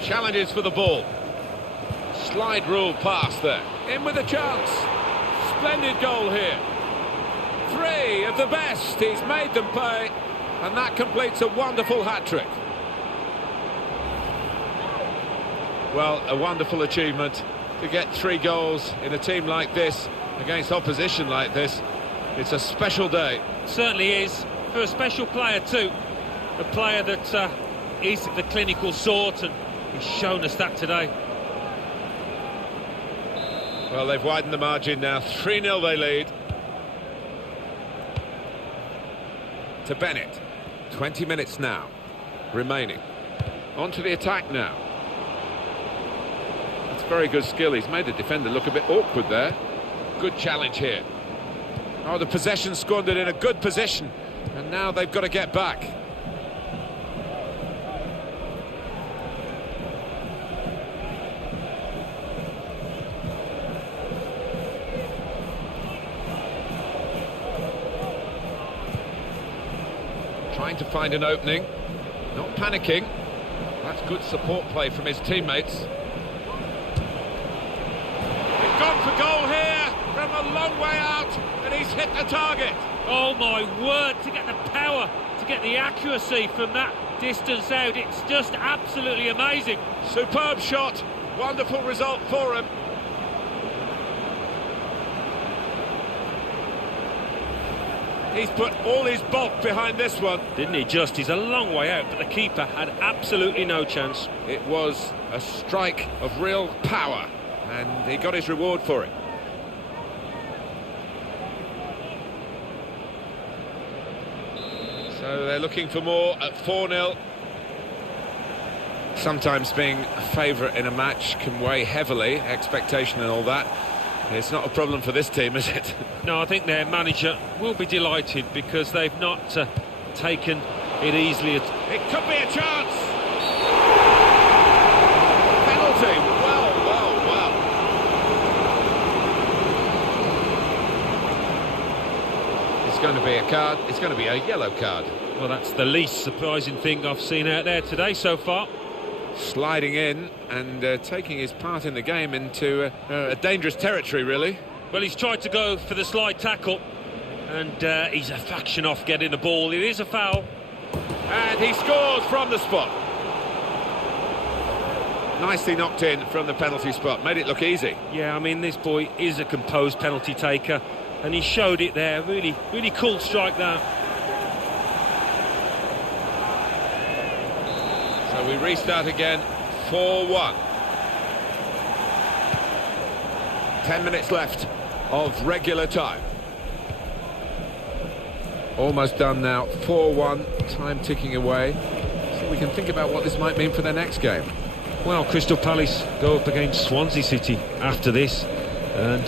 Challenges for the ball. Slide rule pass there. In with a chance. Splendid goal here. 3 of the best. He's made them pay. And that completes a wonderful hat-trick. Well, a wonderful achievement to get 3 goals in a team like this, against opposition like this. It's a special day. Certainly is, for a special player too. A player that is the clinical sort, and he's shown us that today. Well, they've widened the margin now. 3-0 they lead. To Bennett. 20 minutes now remaining. On to the attack now. That's very good skill. He's made the defender look a bit awkward there. Good challenge here. Oh, the possession squandered in a good position, and now they've got to get back. Trying to find an opening, not panicking. That's good support play from his teammates. He's gone for goal here from a long way out, and he's hit the target. Oh my word, to get the power, to get the accuracy from that distance out, it's just absolutely amazing. Superb shot, wonderful result for him. He's put all his bulk behind this one. Didn't he just? He's a long way out, but the keeper had absolutely no chance. It was a strike of real power, and he got his reward for it. So they're looking for more at 4-0. Sometimes being a favourite in a match can weigh heavily, expectation and all that. It's not a problem for this team, is it? No, I think their manager will be delighted because they've not taken it easily. It could be a chance! Penalty! Well. It's going to be a card. It's going to be a yellow card. Well, that's the least surprising thing I've seen out there today so far. Sliding in and taking his part in the game into a dangerous territory, really. Well, he's tried to go for the slide tackle, and he's a fraction off getting the ball. It is a foul. And he scores from the spot. Nicely knocked in from the penalty spot. Made it look easy. Yeah, I mean, this boy is a composed penalty taker, and he showed it there. Really, really cool strike there. So we restart again, 4-1. 10 minutes left of regular time. Almost done now, 4-1, time ticking away. So we can think about what this might mean for their next game. Well, Crystal Palace go up against Swansea City after this, and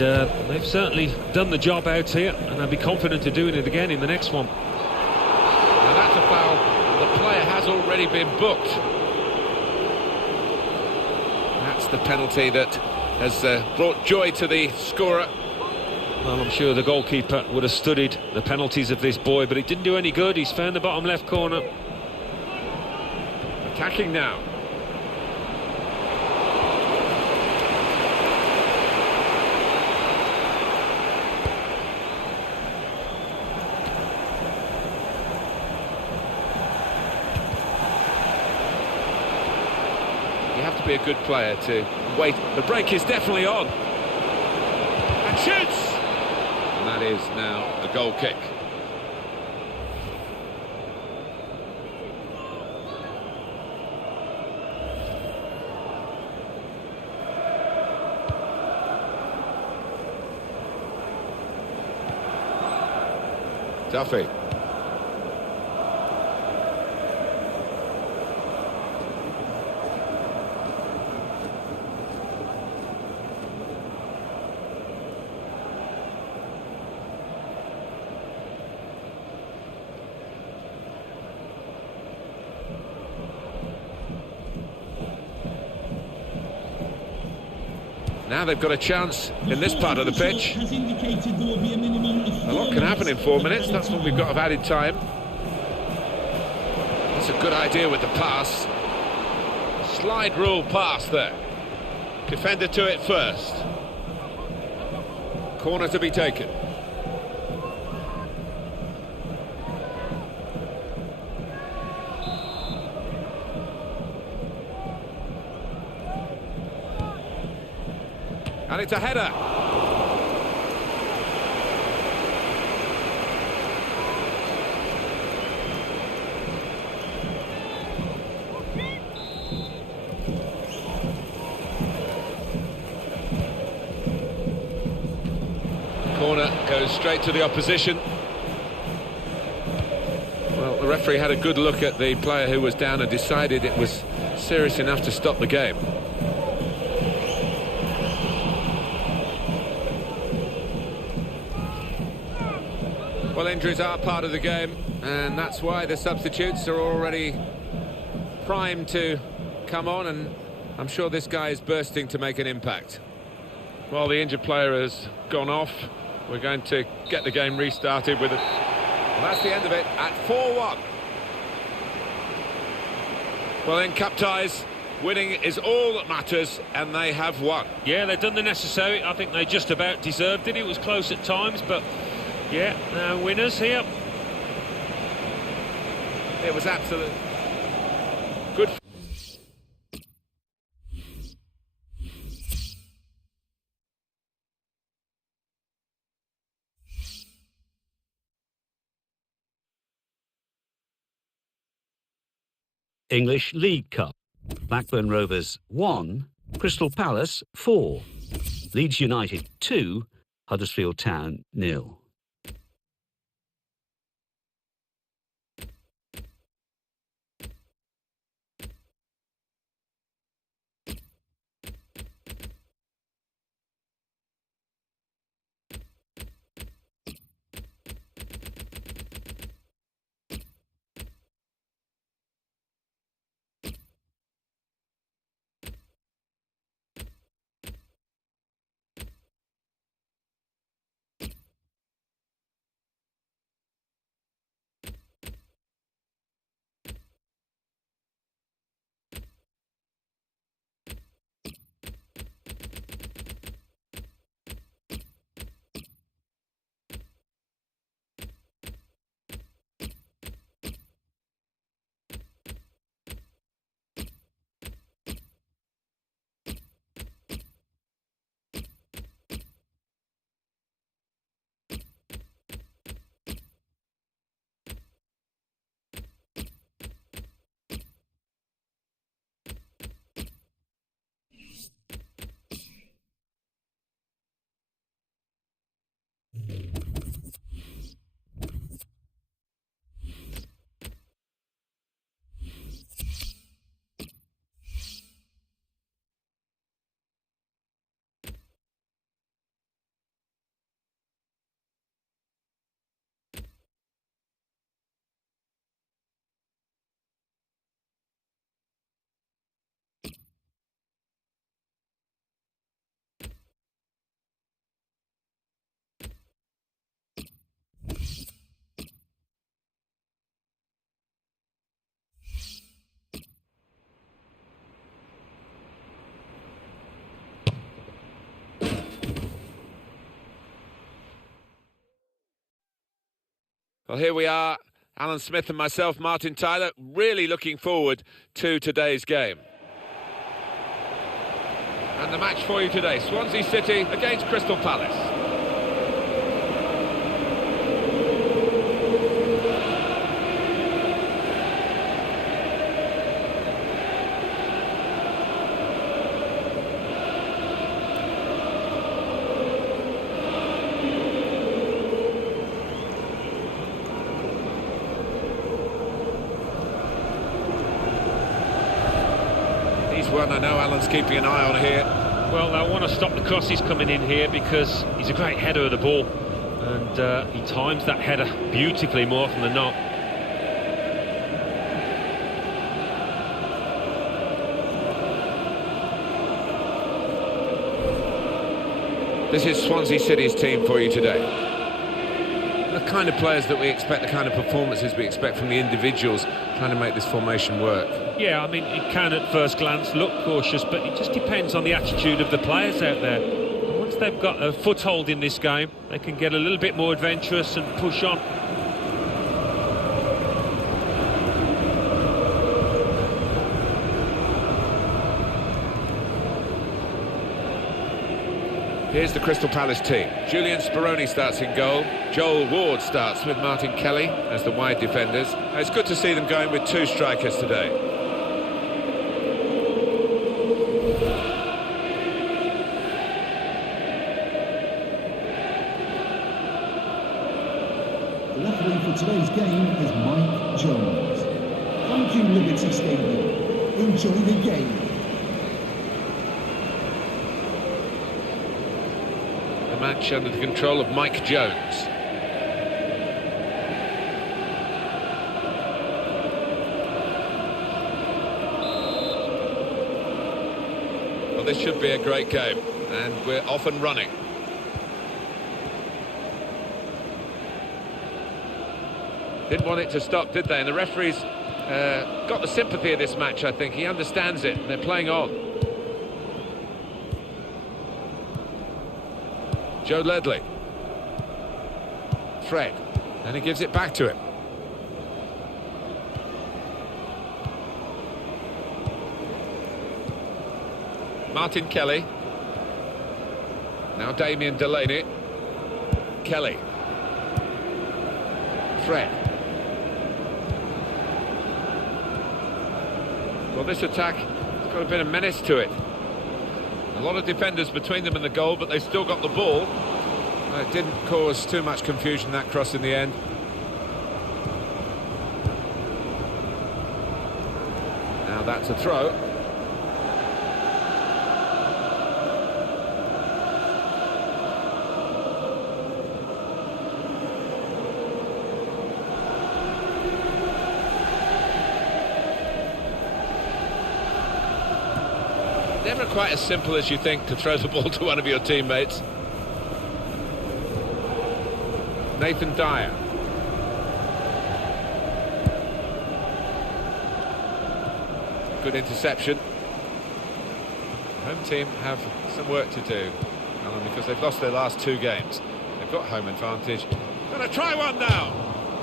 they've certainly done the job out here, and they'll be confident of doing it again in the next one. Now that's a foul. The player has already been booked. That's the penalty that has brought joy to the scorer. Well, I'm sure the goalkeeper would have studied the penalties of this boy, but it didn't do any good. He's found the bottom left corner. Attacking now. You have to be a good player to wait. The break is definitely on. And shoots! And that is now a goal kick. Duffy. Now they've got a chance in this part of the pitch. A lot can happen in 4 minutes. That's what we've got of added time. That's a good idea with the pass. Slide rule pass there. Defender to it first. Corner to be taken. And it's a header. Corner goes straight to the opposition. Well, the referee had a good look at the player who was down and decided it was serious enough to stop the game. Well, injuries are part of the game, and that's why the substitutes are already primed to come on, and I'm sure this guy is bursting to make an impact. Well, the injured player has gone off. We're going to get the game restarted with it. And that's the end of it at 4-1. Well, in cup ties, winning is all that matters, and they have won. Yeah, they've done the necessary. I think they just about deserved it. It was close at times, but yeah, now winners here. It was absolute good. English League Cup. Blackburn Rovers 1, Crystal Palace 4, Leeds United 2, Huddersfield Town 0. Well, here we are, Alan Smith and myself, Martin Tyler, really looking forward to today's game. And the match for you today, Swansea City against Crystal Palace. One I know Alan's keeping an eye on here. Well, I want to stop the crosses coming in here because he's a great header of the ball, and he times that header beautifully more often than not. This is Swansea City's team for you today. The kind of players that we expect, the kind of performances we expect from the individuals trying to make this formation work. Yeah, I mean, it can at first glance look cautious, but it just depends on the attitude of the players out there. And once they've got a foothold in this game, they can get a little bit more adventurous and push on. Here's the Crystal Palace team. Julian Speroni starts in goal. Joel Ward starts with Martin Kelly as the wide defenders. It's good to see them going with two strikers today. The referee for today's game is Mike Jones. Thank you, Liberty Stadium. Enjoy the game. Match under the control of Mike Jones. Well, this should be a great game, and we're off and running. Didn't want it to stop, did they? And the referee's got the sympathy of this match, I think. He understands it, and they're playing on. Joe Ledley. Fred. And he gives it back to him. Martin Kelly. Now Damien Delaney. Kelly. Fred. Well, this attack has got a bit of menace to it. A lot of defenders between them and the goal, but they still got the ball. It didn't cause too much confusion, that cross in the end. Now that's a throw. Never quite as simple as you think to throw the ball to one of your teammates. Nathan Dyer. Good interception. Home team have some work to do, Alan, because they've lost their last two games. They've got home advantage. Gonna try one now.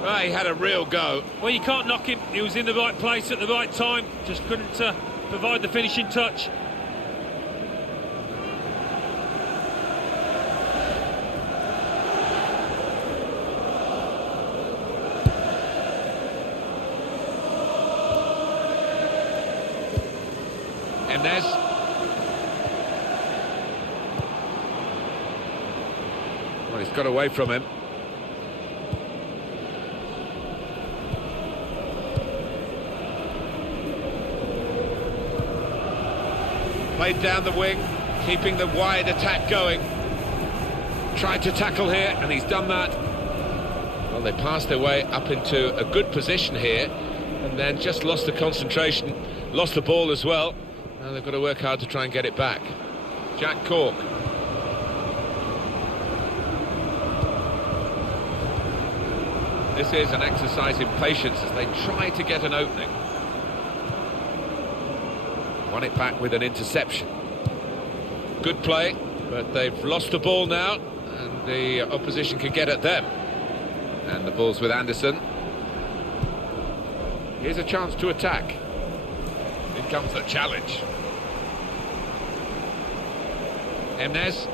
Oh, he had a real go. Well, you can't knock him. He was in the right place at the right time. Just couldn't provide the finishing touch. Emnes. Well, he's got away from him. Played down the wing, keeping the wide attack going. Tried to tackle here, and he's done that. Well, they passed their way up into a good position here, and then just lost the concentration, lost the ball as well. Now they've got to work hard to try and get it back. Jack Cork. This is an exercise in patience as they try to get an opening. Won it back with an interception. Good play, but they've lost the ball now, and the opposition can get at them. And the ball's with Anderson. Here's a chance to attack. In comes the challenge. Emnes.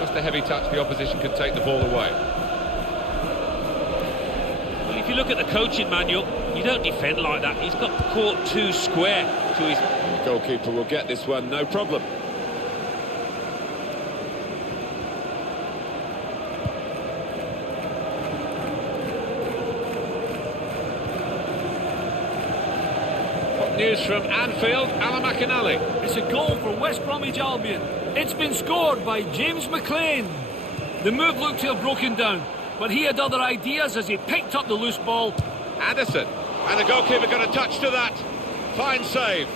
Just a heavy touch, the opposition could take the ball away. Well, if you look at the coaching manual, you don't defend like that. He's got caught too square to his... The goalkeeper will get this one, no problem. News from Anfield, Alan McInally. It's a goal for West Bromwich Albion. It's been scored by James McLean. The move looked to have broken down, but he had other ideas as he picked up the loose ball. Anderson, and the goalkeeper got a touch to that. Fine save.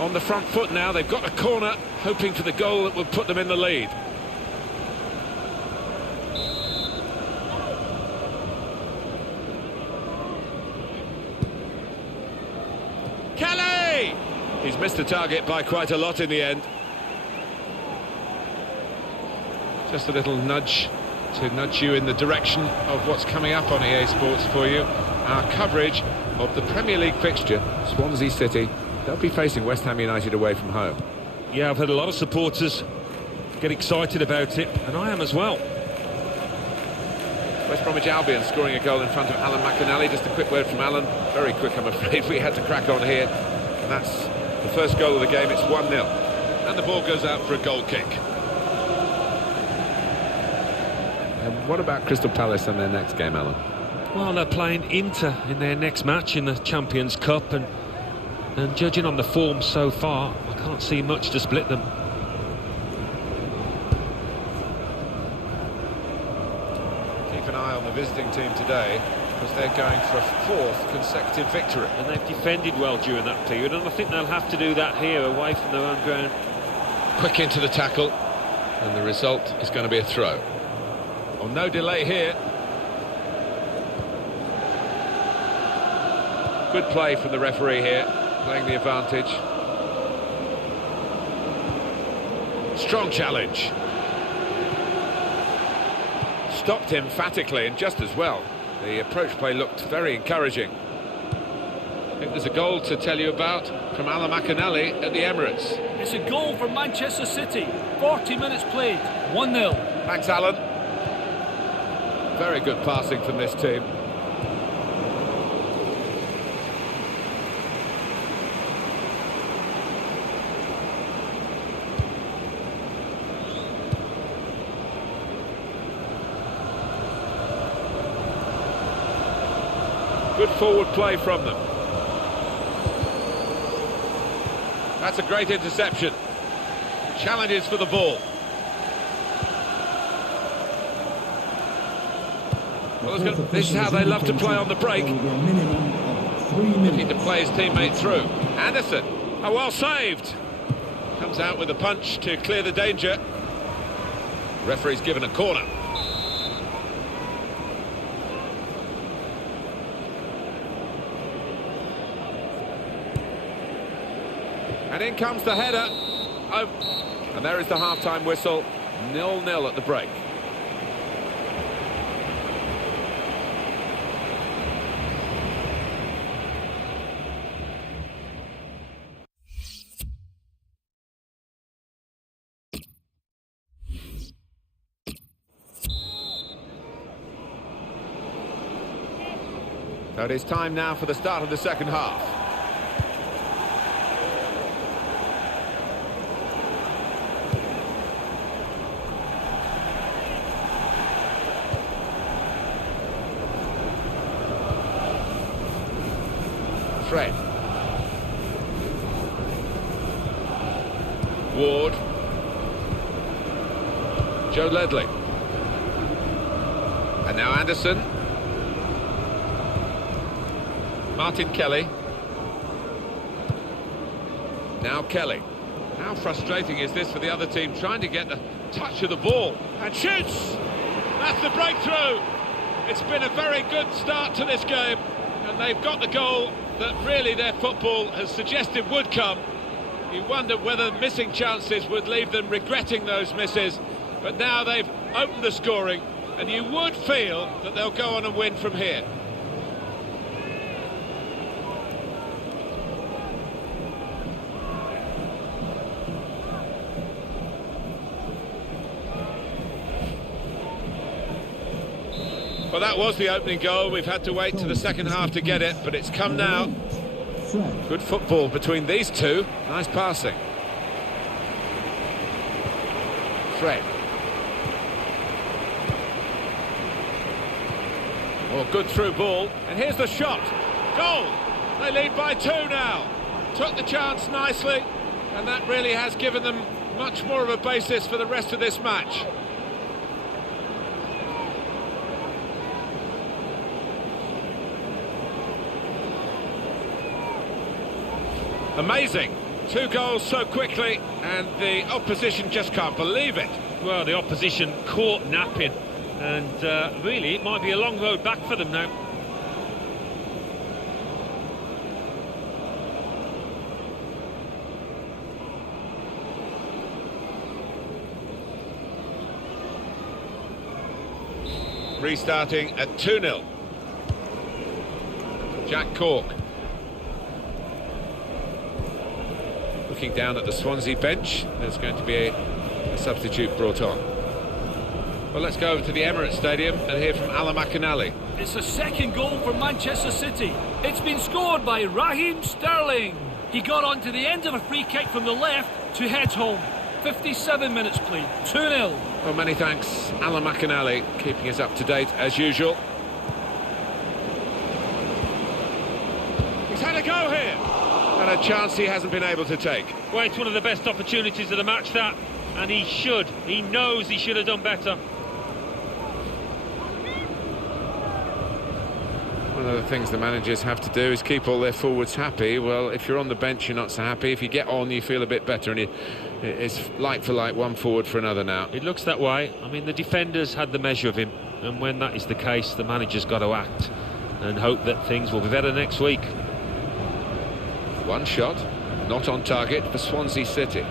On the front foot now, they've got a corner, hoping for the goal that will put them in the lead. Kelly! He's missed the target by quite a lot in the end. Just a little nudge to nudge you in the direction of what's coming up on EA Sports for you. Our coverage of the Premier League fixture, Swansea City. They'll be facing West Ham United away from home. Yeah, I've had a lot of supporters get excited about it, and I am as well. West Bromwich Albion scoring a goal in front of Alan McInally. Just a quick word from Alan. Very quick, I'm afraid. We had to crack on here. And that's the first goal of the game. It's 1-0. And the ball goes out for a goal kick. And what about Crystal Palace and their next game, Alan? Well, they're playing Inter in their next match in the Champions Cup, and judging on the form so far, I can't see much to split them. Keep an eye on the visiting team today, because they're going for a fourth consecutive victory. And they've defended well during that period, and I think they'll have to do that here, away from their own ground. Quick into the tackle, and the result is going to be a throw. Well, no delay here. Good play from the referee here, playing the advantage. Strong challenge. Stopped emphatically and just as well. The approach play looked very encouraging. I think there's a goal to tell you about from Alan McInally at the Emirates. It's a goal for Manchester City. 40 minutes played, 1-0. Thanks, Alan. Very good passing from this team. Good forward play from them. That's a great interception. Challenges for the ball. Well, this is how they love to play on the break. Looking to play his teammate through. Anderson, oh, well saved. Comes out with a punch to clear the danger. Referee's given a corner. And in comes the header. Oh, and there is the half-time whistle. 0-0 at the break. So it is time now for the start of the second half. Fred. Ward. Joe Ledley. And now Anderson. Martin Kelly. Now Kelly. How frustrating is this for the other team, trying to get the touch of the ball. And shoots! That's the breakthrough! It's been a very good start to this game, and they've got the goal that really their football has suggested would come. You wonder whether missing chances would leave them regretting those misses, but now they've opened the scoring, and you would feel that they'll go on and win from here. Well, that was the opening goal. We've had to wait to the second half to get it, but it's come now. Good football between these two. Nice passing. Fred. Oh, good through ball. And here's the shot. Goal! They lead by 2 now. Took the chance nicely, and that really has given them much more of a basis for the rest of this match. Amazing. 2 goals so quickly, and the opposition just can't believe it. Well, the opposition caught napping, and really it might be a long road back for them now. Restarting at 2-0. Jack Cork. Looking down at the Swansea bench, there's going to be a substitute brought on. Well, let's go over to the Emirates Stadium and hear from Alan McInally. It's a second goal for Manchester City. It's been scored by Raheem Sterling. He got onto the end of a free kick from the left to head home. 57 minutes played, 2-0. Well, many thanks, Alan McInally, keeping us up to date as usual. He's had a go here, and a chance he hasn't been able to take. Well, it's one of the best opportunities of the match, that, and he knows he should have done better. One of the things the managers have to do is keep all their forwards happy. Well, if you're on the bench, you're not so happy. If you get on, you feel a bit better, and it's like for like, one forward for another now. It looks that way. I mean, the defenders had the measure of him, and when that is the case, the manager's got to act and hope that things will be better next week. One shot, not on target for Swansea City.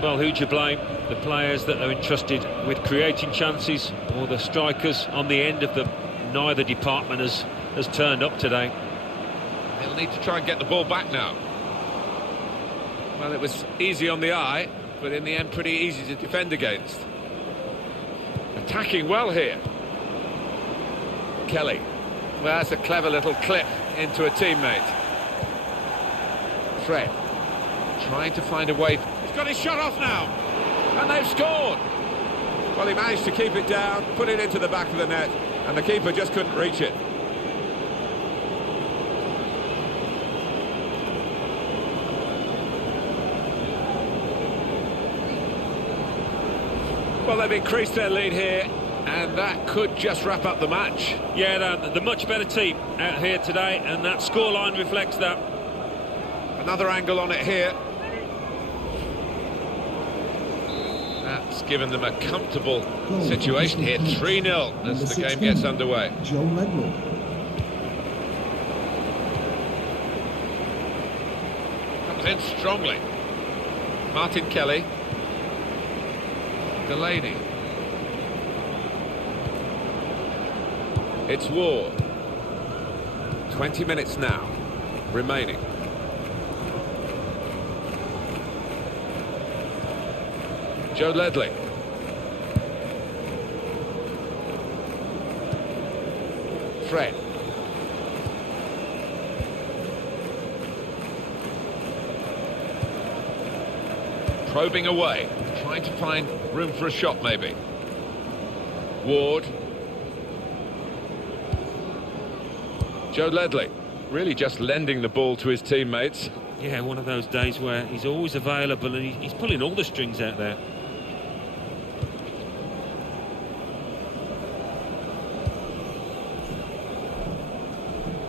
Well, who do you blame? The players that are entrusted with creating chances, or the strikers on the end of them? Neither department has turned up today. They'll need to try and get the ball back now. Well, it was easy on the eye, but in the end pretty easy to defend against. Attacking well here. Kelly. Well, that's a clever little clip into a teammate. Fred. Trying to find a way. He's got his shot off now. And they've scored. Well, he managed to keep it down, put it into the back of the net, and the keeper just couldn't reach it. Well, they've increased their lead here, and that could just wrap up the match. Yeah, the much better team out here today, and that scoreline reflects that. Another angle on it here. That's given them a comfortable situation here. 3-0 as the game gets underway. Joe Ledley. Comes in strongly. Martin Kelly. Delaney. It's Ward. 20 minutes now remaining. Joe Ledley. Fred. Probing away, trying to find room for a shot maybe. Ward. Joe Ledley, really just lending the ball to his teammates. Yeah, one of those days where he's always available and he's pulling all the strings out there.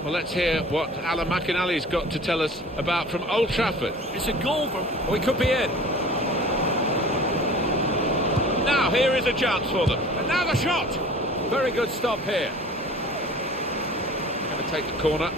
Well, let's hear what Alan McInally's got to tell us about from Old Trafford. It's a goal for... We could be in. Now, here is a chance for them. And now the shot. Very good stop here. Going to take the corner.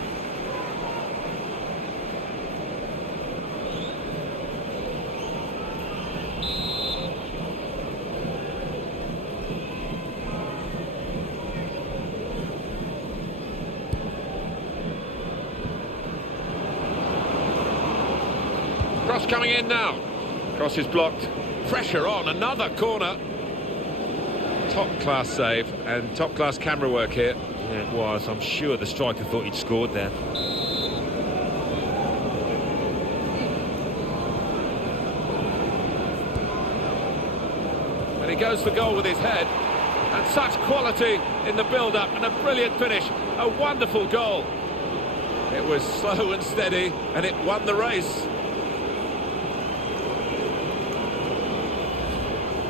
Cross coming in now. Cross is blocked. Pressure on, another corner. Top-class save and top-class camera work here. Yeah, it was. I'm sure the striker thought he'd scored there. And he goes for goal with his head. And such quality in the build-up and a brilliant finish. A wonderful goal. It was slow and steady and it won the race.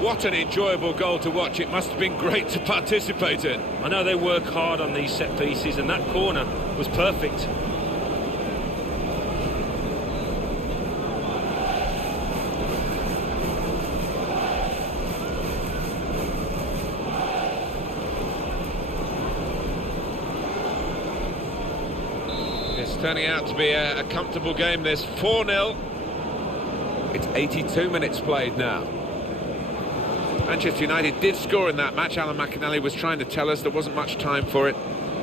What an enjoyable goal to watch. It must have been great to participate in. I know they work hard on these set pieces, and that corner was perfect. It's turning out to be a comfortable game, this 4-0. It's 82 minutes played now. Manchester United did score in that match. Alan McInally was trying to tell us there wasn't much time for it.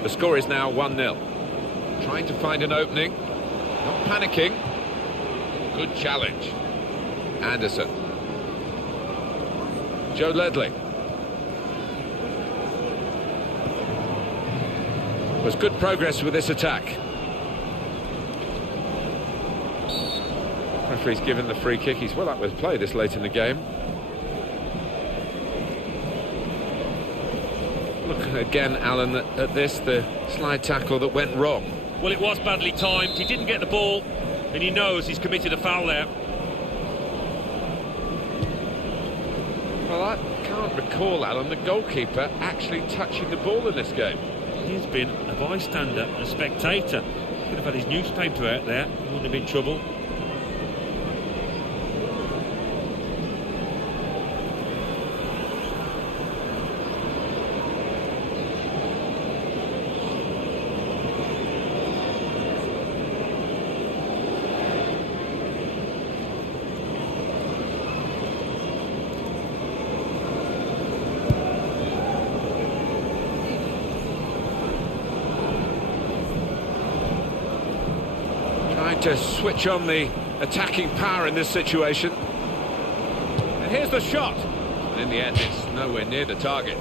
The score is now 1-0. Trying to find an opening. Not panicking. Good challenge. Anderson. Joe Ledley. Was good progress with this attack. Referee's given the free kick. He's well up with play this late in the game. Look again, Alan, at this, the slide tackle that went wrong. Well, it was badly timed. He didn't get the ball, and he knows he's committed a foul there. Well, I can't recall, Alan, the goalkeeper actually touching the ball in this game. He's been a bystander, a spectator. Could have had his newspaper out there. Wouldn't have been trouble. To switch on the attacking power in this situation. And here's the shot. And in the end, it's nowhere near the target.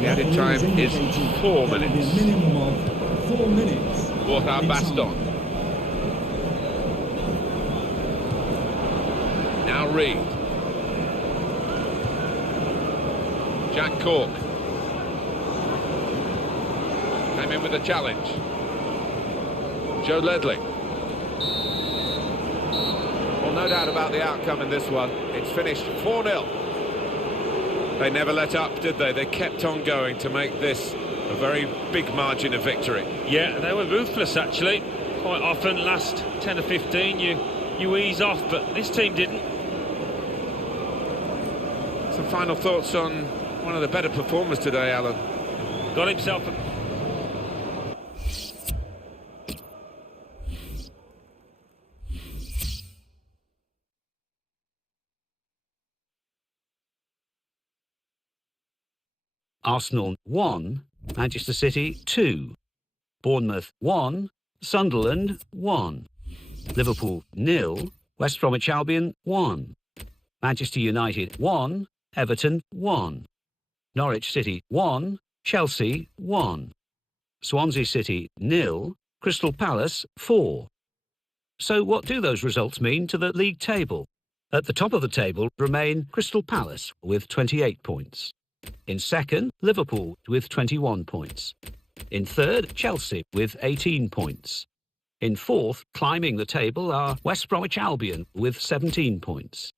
The added time is 4 minutes. Minimum of 4 minutes. Borja Baston. Now Reed. Jack Cork came in with a challenge. Joe Ledley. Well, no doubt about the outcome in this one. It's finished 4-0. They never let up, did they? They kept on going to make this a very big margin of victory. Yeah, they were ruthless, actually. Quite often, last 10 or 15, you ease off, but this team didn't. Some final thoughts on one of the better performers today, Alan. Got himself a... Arsenal 1, Manchester City 2, Bournemouth 1, Sunderland 1, Liverpool 0, West Bromwich Albion 1, Manchester United 1, Everton 1, Norwich City 1, Chelsea 1, Swansea City 0, Crystal Palace 4. So what do those results mean to the league table? At the top of the table remain Crystal Palace with 28 points. In second, Liverpool with 21 points. In third, Chelsea with 18 points. In fourth, climbing the table, are West Bromwich Albion with 17 points.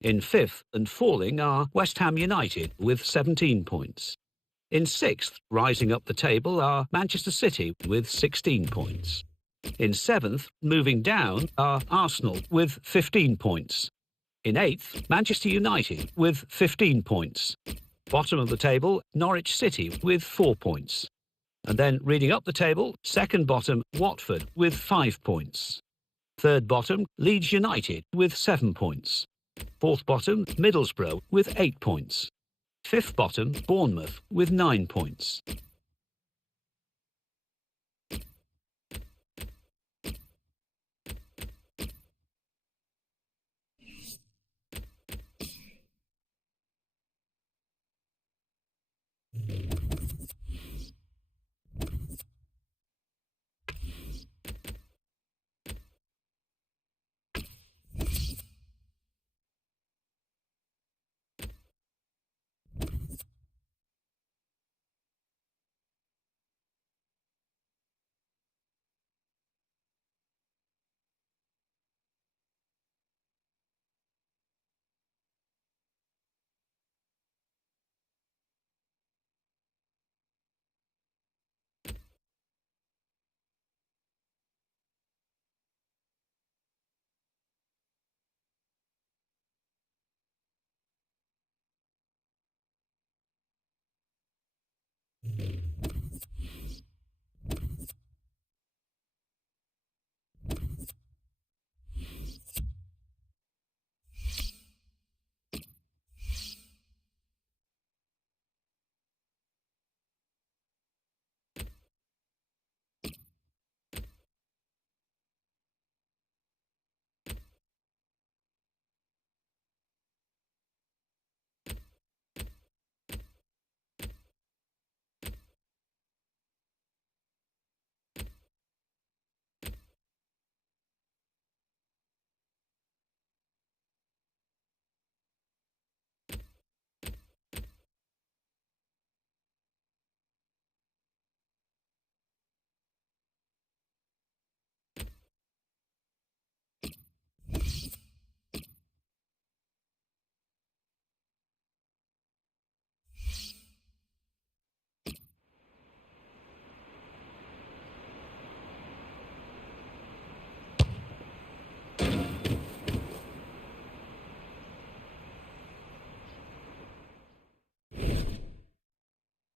In fifth and falling are West Ham United with 17 points. In sixth, rising up the table, are Manchester City with 16 points. In seventh, moving down, are Arsenal with 15 points. In eighth, Manchester United with 15 points. Bottom of the table, Norwich City with 4 points. And then reading up the table, second bottom, Watford with 5 points. Third bottom, Leeds United with 7 points. Fourth bottom, Middlesbrough with 8 points. Fifth bottom, Bournemouth, with 9 points.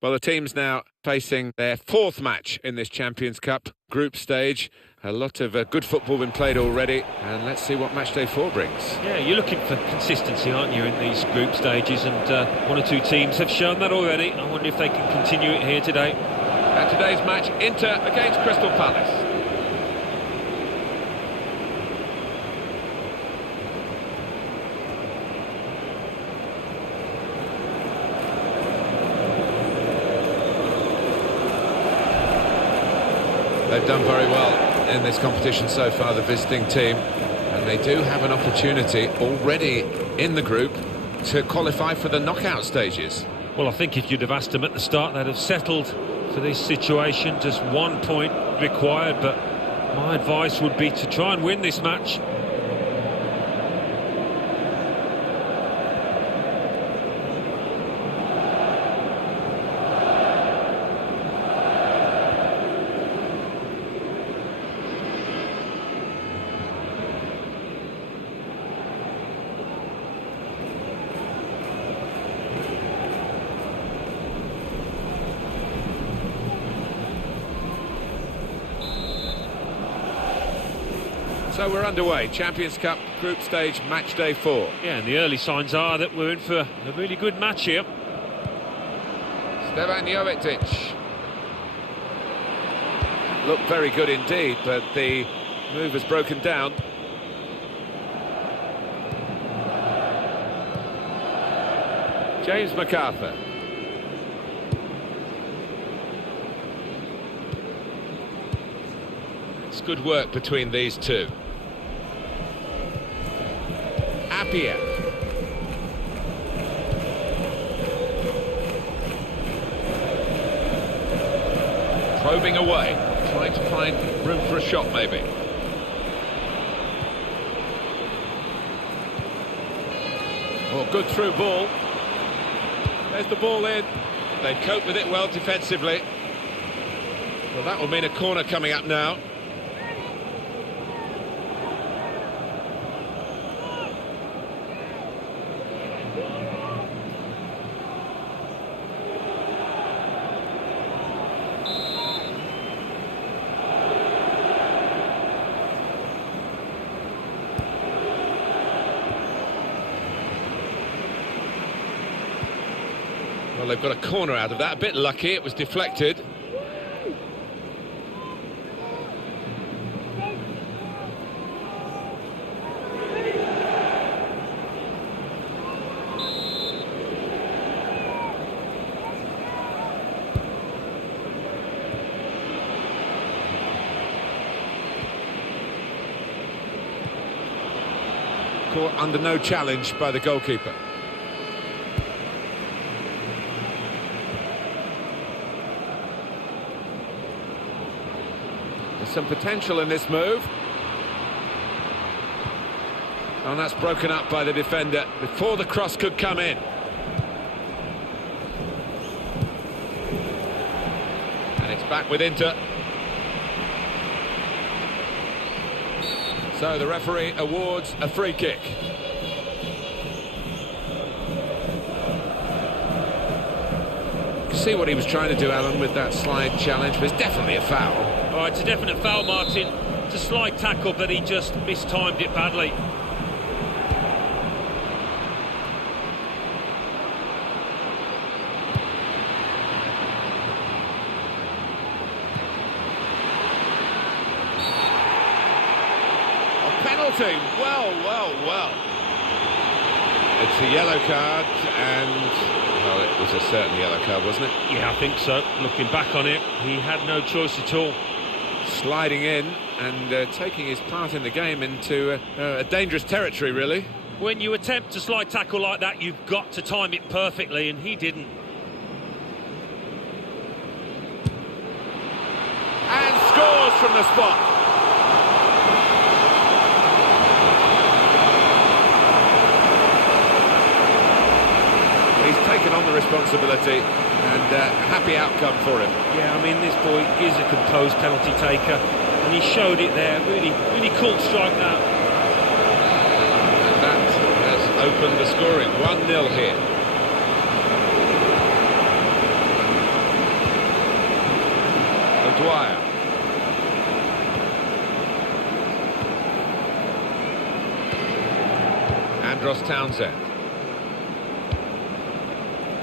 Well, the team's now facing their fourth match in this Champions Cup group stage. A lot of good football been played already, and let's see what match day 4 brings. Yeah, you're looking for consistency, aren't you, in these group stages, and one or two teams have shown that already. I wonder if they can continue it here today. At today's match, Inter against Crystal Palace. They've done very well in this competition so far, the visiting team, and they do have an opportunity already in the group to qualify for the knockout stages. Well, I think if you'd have asked them at the start, they'd have settled for this situation. Just 1 point required, but my advice would be to try and win this match. So we're underway. Champions Cup group stage match day 4. Yeah, and the early signs are that we're in for a really good match here. Stevan Jovetic. Looked very good indeed, but the move has broken down. James MacArthur. It's good work between these two. Appiah. Probing away, trying to find room for a shot maybe. Oh, good through ball. There's the ball in. They cope with it well defensively. Well, that will mean a corner coming up now. Well, they've got a corner out of that. A bit lucky, it was deflected. Caught under no challenge by the goalkeeper. There's some potential in this move. And that's broken up by the defender before the cross could come in. And it's back with Inter. So the referee awards a free kick. You can see what he was trying to do, Alan, with that slide challenge, but it's definitely a foul. Oh, it's a definite foul, Martin. It's a slide tackle, but he just mistimed it badly. Penalty, well. It's a yellow card, and, well, it was a certain yellow card, wasn't it? Yeah, I think so. Looking back on it, he had no choice at all. Sliding in and taking his part in the game into a dangerous territory, really. When you attempt to slide tackle like that, you've got to time it perfectly, and he didn't. And scores from the spot. He's taken on the responsibility, and a happy outcome for him. Yeah, I mean, this boy is a composed penalty taker, and he showed it there. Really cool strike now. And that has opened the scoring. 1-0 here. O'Dwyer. Andros Townsend.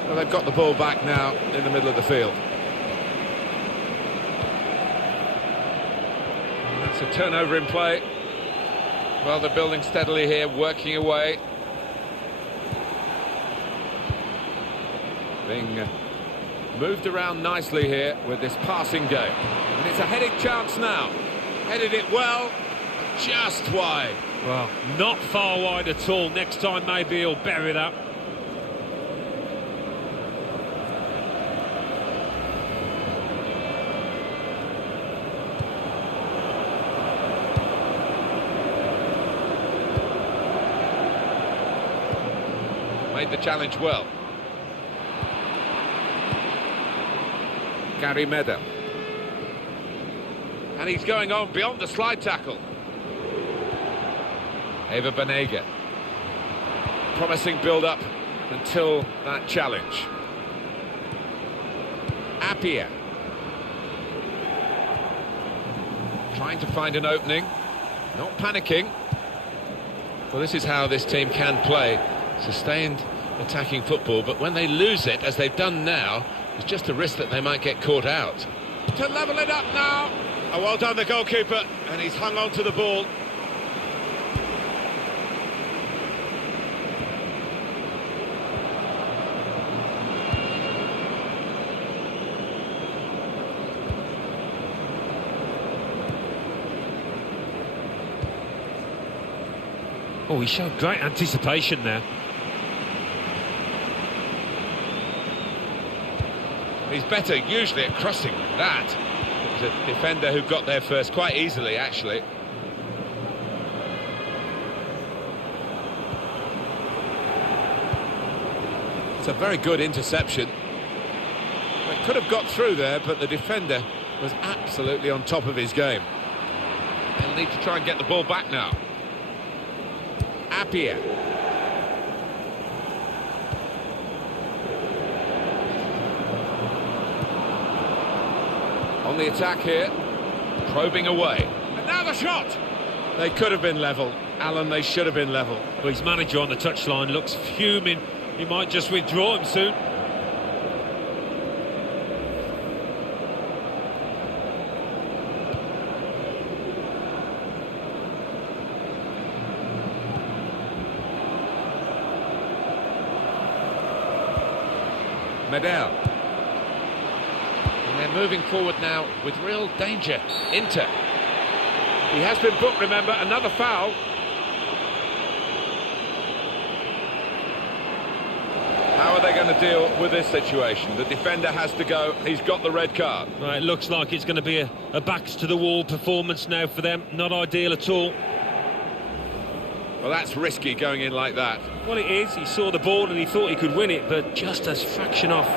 Well, they've got the ball back now in the middle of the field. And that's a turnover in play. Well, they're building steadily here, working away. Being moved around nicely here with this passing game. And it's a heading chance now. Headed it well, just wide. Well, not far wide at all. Next time maybe he'll bury that. Made the challenge well. Gary Medem. And he's going on beyond the slide tackle. Eva Banega. Promising build-up until that challenge. Appiah. Trying to find an opening. Not panicking. Well, this is how this team can play. Sustained attacking football, but when they lose it, as they've done now, there's just a risk that they might get caught out. To level it up now. Oh, well done, the goalkeeper, and he's hung on to the ball. Oh, he showed great anticipation there. He's better usually at crossing than that. It was a defender who got there first quite easily, actually. It's a very good interception. It could have got through there, but the defender was absolutely on top of his game. They'll need to try and get the ball back now. Appiah. On the attack here, probing away. And now the shot! They could have been level. Alan, they should have been level. Well, his manager on the touchline looks fuming. He might just withdraw him soon. Medel. And they're moving forward now with real danger. Inter. He has been booked, remember, another foul. How are they going to deal with this situation? The defender has to go. He's got the red card. Right, it looks like it's going to be a backs-to-the-wall performance now for them. Not ideal at all. Well, that's risky going in like that. Well, it is. He saw the ball and he thought he could win it, but just a fraction off.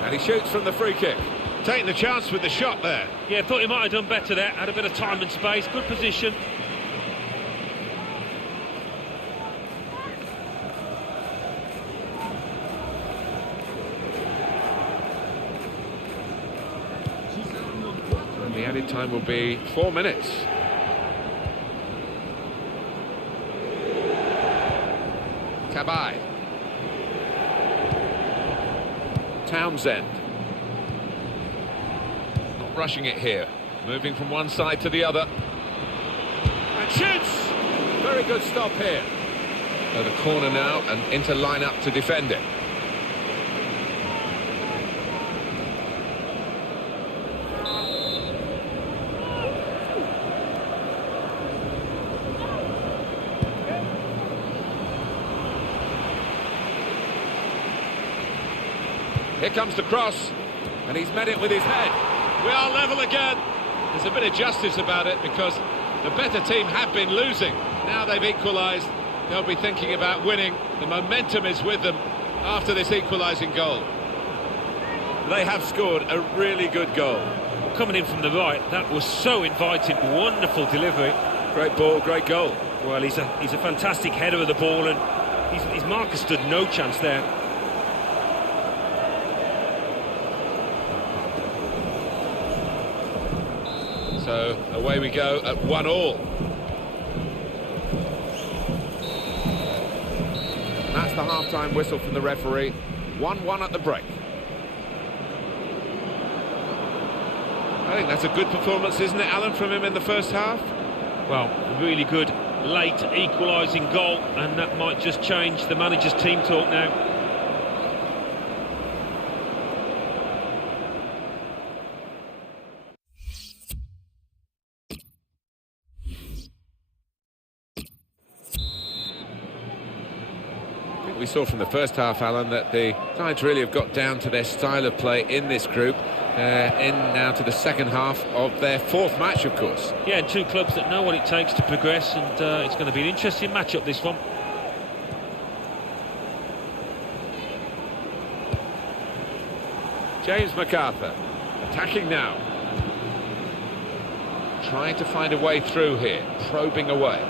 And he shoots from the free kick. Taking the chance with the shot there. Yeah, thought he might have done better there. Had a bit of time and space. Good position. And the added time will be 4 minutes. Cabaye. Townsend. Not rushing it here. Moving from one side to the other. And shoots! Very good stop here. So the corner now, and Inter line up to defend it. Here comes the cross, and he's met it with his head. We are level again. There's a bit of justice about it because the better team have been losing. Now they've equalised. They'll be thinking about winning. The momentum is with them after this equalising goal. They have scored a really good goal. Coming in from the right, that was so inviting. Wonderful delivery. Great ball, great goal. Well, he's a fantastic header of the ball, and his marker stood no chance there. So away we go at 1-1. That's the half-time whistle from the referee. 1-1 at the break. I think that's a good performance, isn't it, Alan, from him in the first half? Well, really good late equalising goal, and that might just change the manager's team talk now. We saw from the first half, Alan, that the sides really have got down to their style of play in this group. In now to the second half of their fourth match, of course. Yeah, and two clubs that know what it takes to progress, and it's going to be an interesting match-up, this one. James MacArthur attacking now. Trying to find a way through here, probing away.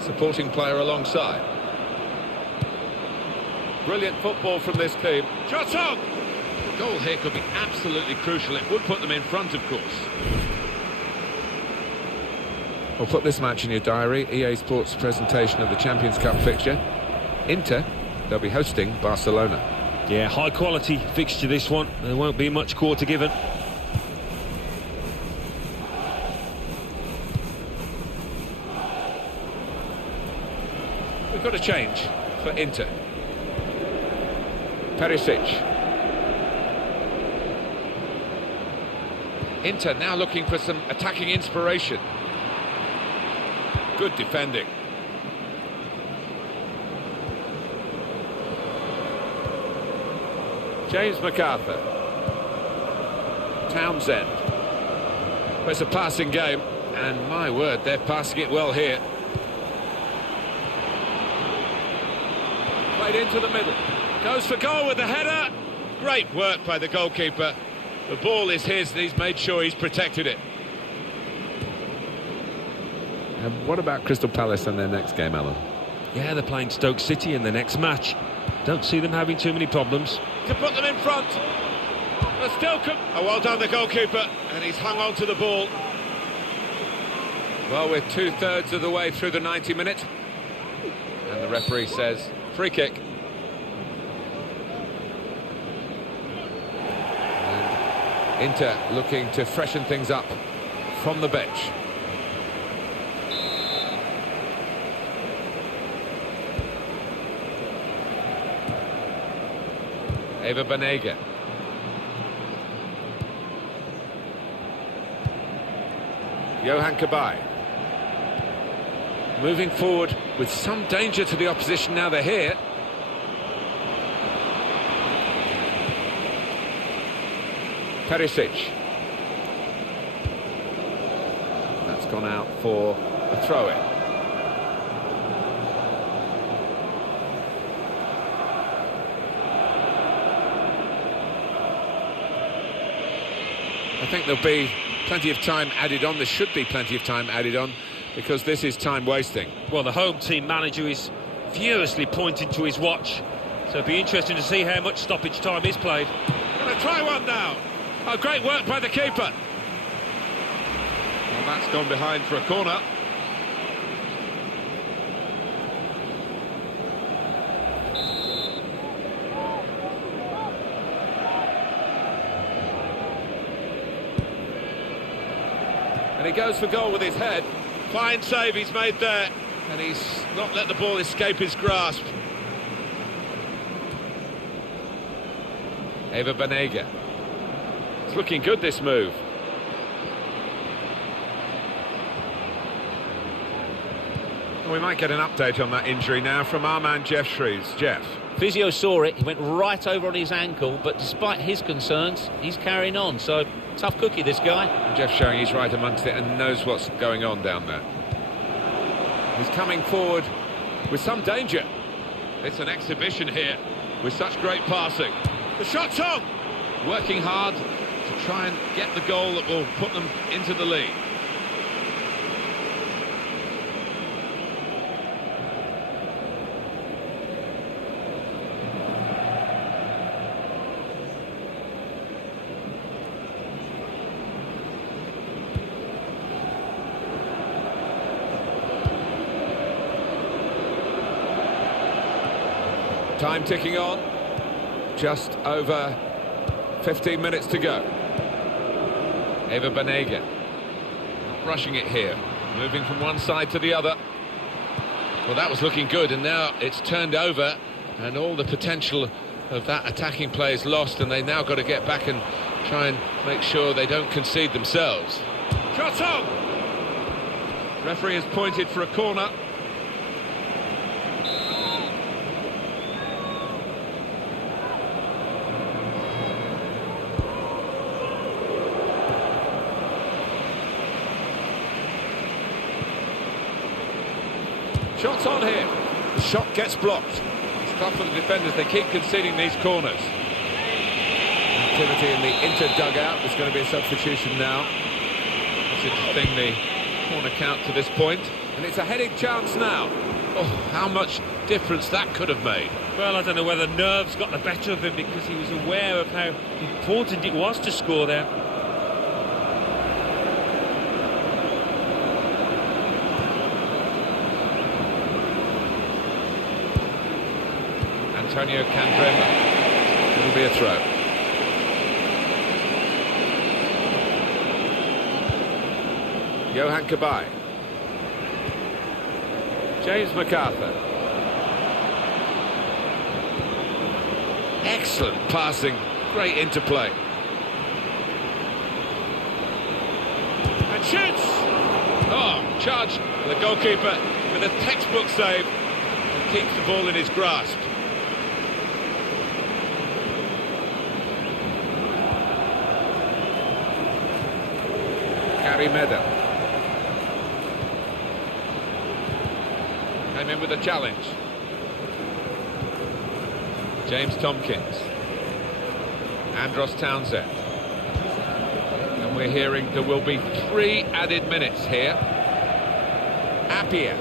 Supporting player alongside. Brilliant football from this team. Shot on! The goal here could be absolutely crucial. It would put them in front, of course. Well, put this match in your diary. EA Sports presentation of the Champions Cup fixture. Inter, they'll be hosting Barcelona. Yeah, high-quality fixture, this one. There won't be much quarter given. We've got a change for Inter. Perisic. Inter now looking for some attacking inspiration. Good defending. James MacArthur. Townsend. Well, it's a passing game, and my word, they're passing it well here. Played into the middle. Goes for goal with the header. Great work by the goalkeeper. The ball is his, and he's made sure he's protected it. And what about Crystal Palace and their next game, Alan? Yeah, they're playing Stoke City in the next match. Don't see them having too many problems. To put them in front. a Stoke. Oh, well done, the goalkeeper, and he's hung on to the ball. Well, we're 2/3 of the way through the 90 minutes, and the referee says free kick. And Inter looking to freshen things up from the bench. Eva Banega. Johan Cabaye. Moving forward with some danger to the opposition now they're here. Perisic. That's gone out for a throw-in. I think there'll be plenty of time added on. There should be plenty of time added on, because this is time wasting. Well, the home team manager is furiously pointing to his watch, so it'll be interesting to see how much stoppage time is played. Gonna try one now. Oh, great work by the keeper. Well, that's gone behind for a corner. And he goes for goal with his head. Fine save he's made there, and he's not let the ball escape his grasp. Eva Banega. It's looking good, this move. We might get an update on that injury now from our man Jeff Shreves. Jeff. Physio saw it, he went right over on his ankle, but despite his concerns, he's carrying on. So, tough cookie, this guy. Jeff showing he's right amongst it and knows what's going on down there. He's coming forward with some danger. It's an exhibition here with such great passing. The shot's on! Working hard to try and get the goal that will put them into the lead. Time ticking on, just over 15 minutes to go. Eva Banega, not rushing it here, moving from one side to the other. Well, that was looking good, and now it's turned over, and all the potential of that attacking play is lost, and they've now got to get back and try and make sure they don't concede themselves. Shot on! Referee has pointed for a corner. Shots on here. The shot gets blocked. It's tough for the defenders. They keep conceding these corners. Activity in the Inter dugout. There's going to be a substitution now. That's interesting, the corner count to this point. And it's a heading chance now. Oh, how much difference that could have made. Well, I don't know whether nerves got the better of him, because he was aware of how important it was to score there. Antonio Candreva. It'll be a throw. Johan Cabaye. James MacArthur. Excellent passing. Great interplay. And shoots! Oh, charged. The goalkeeper with a textbook save and keeps the ball in his grasp. Gary Medder came in with a challenge. James Tompkins. Andros Townsend. And we're hearing there will be 3 added minutes here. Appiah.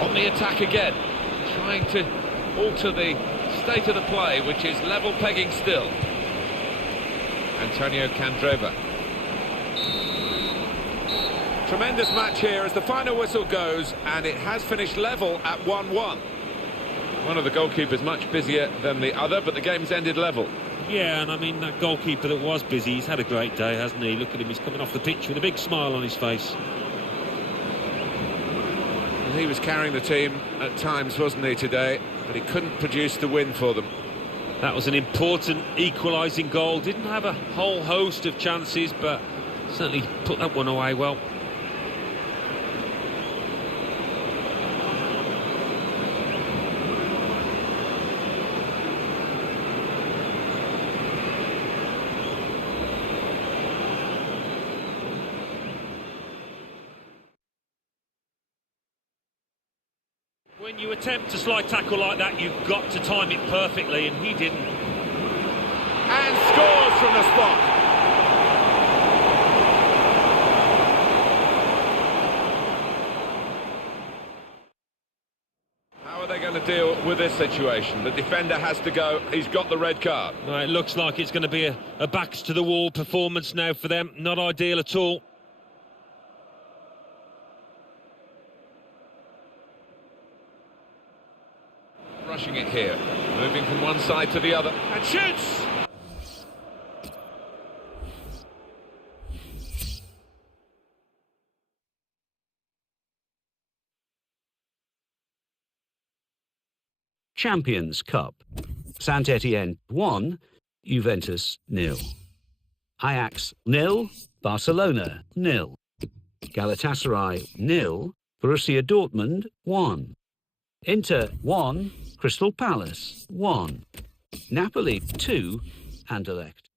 On the attack again. Trying to alter the state of the play, which is level pegging still. Antonio Candreva. Tremendous match here as the final whistle goes, and it has finished level at 1-1. One of the goalkeepers much busier than the other, but the game's ended level. Yeah, and I mean, that goalkeeper that was busy, he's had a great day, hasn't he? Look at him, he's coming off the pitch with a big smile on his face. And he was carrying the team at times, wasn't he, today? But he couldn't produce the win for them. That was an important equalising goal. Didn't have a whole host of chances, but certainly put that one away well. When you attempt a slide tackle like that, you've got to time it perfectly, and he didn't. And scores from the spot. How are they going to deal with this situation? The defender has to go. He's got the red card. Well, it looks like it's going to be a backs-to-the-wall performance now for them. Not ideal at all. Rushing it here, moving from one side to the other, and shoots! Champions Cup. Saint-Étienne 1, Juventus 0. Ajax 0, Barcelona 0. Galatasaray 0, Borussia Dortmund 1. Inter 1, Crystal Palace 1. Napoli 2, Anderlecht.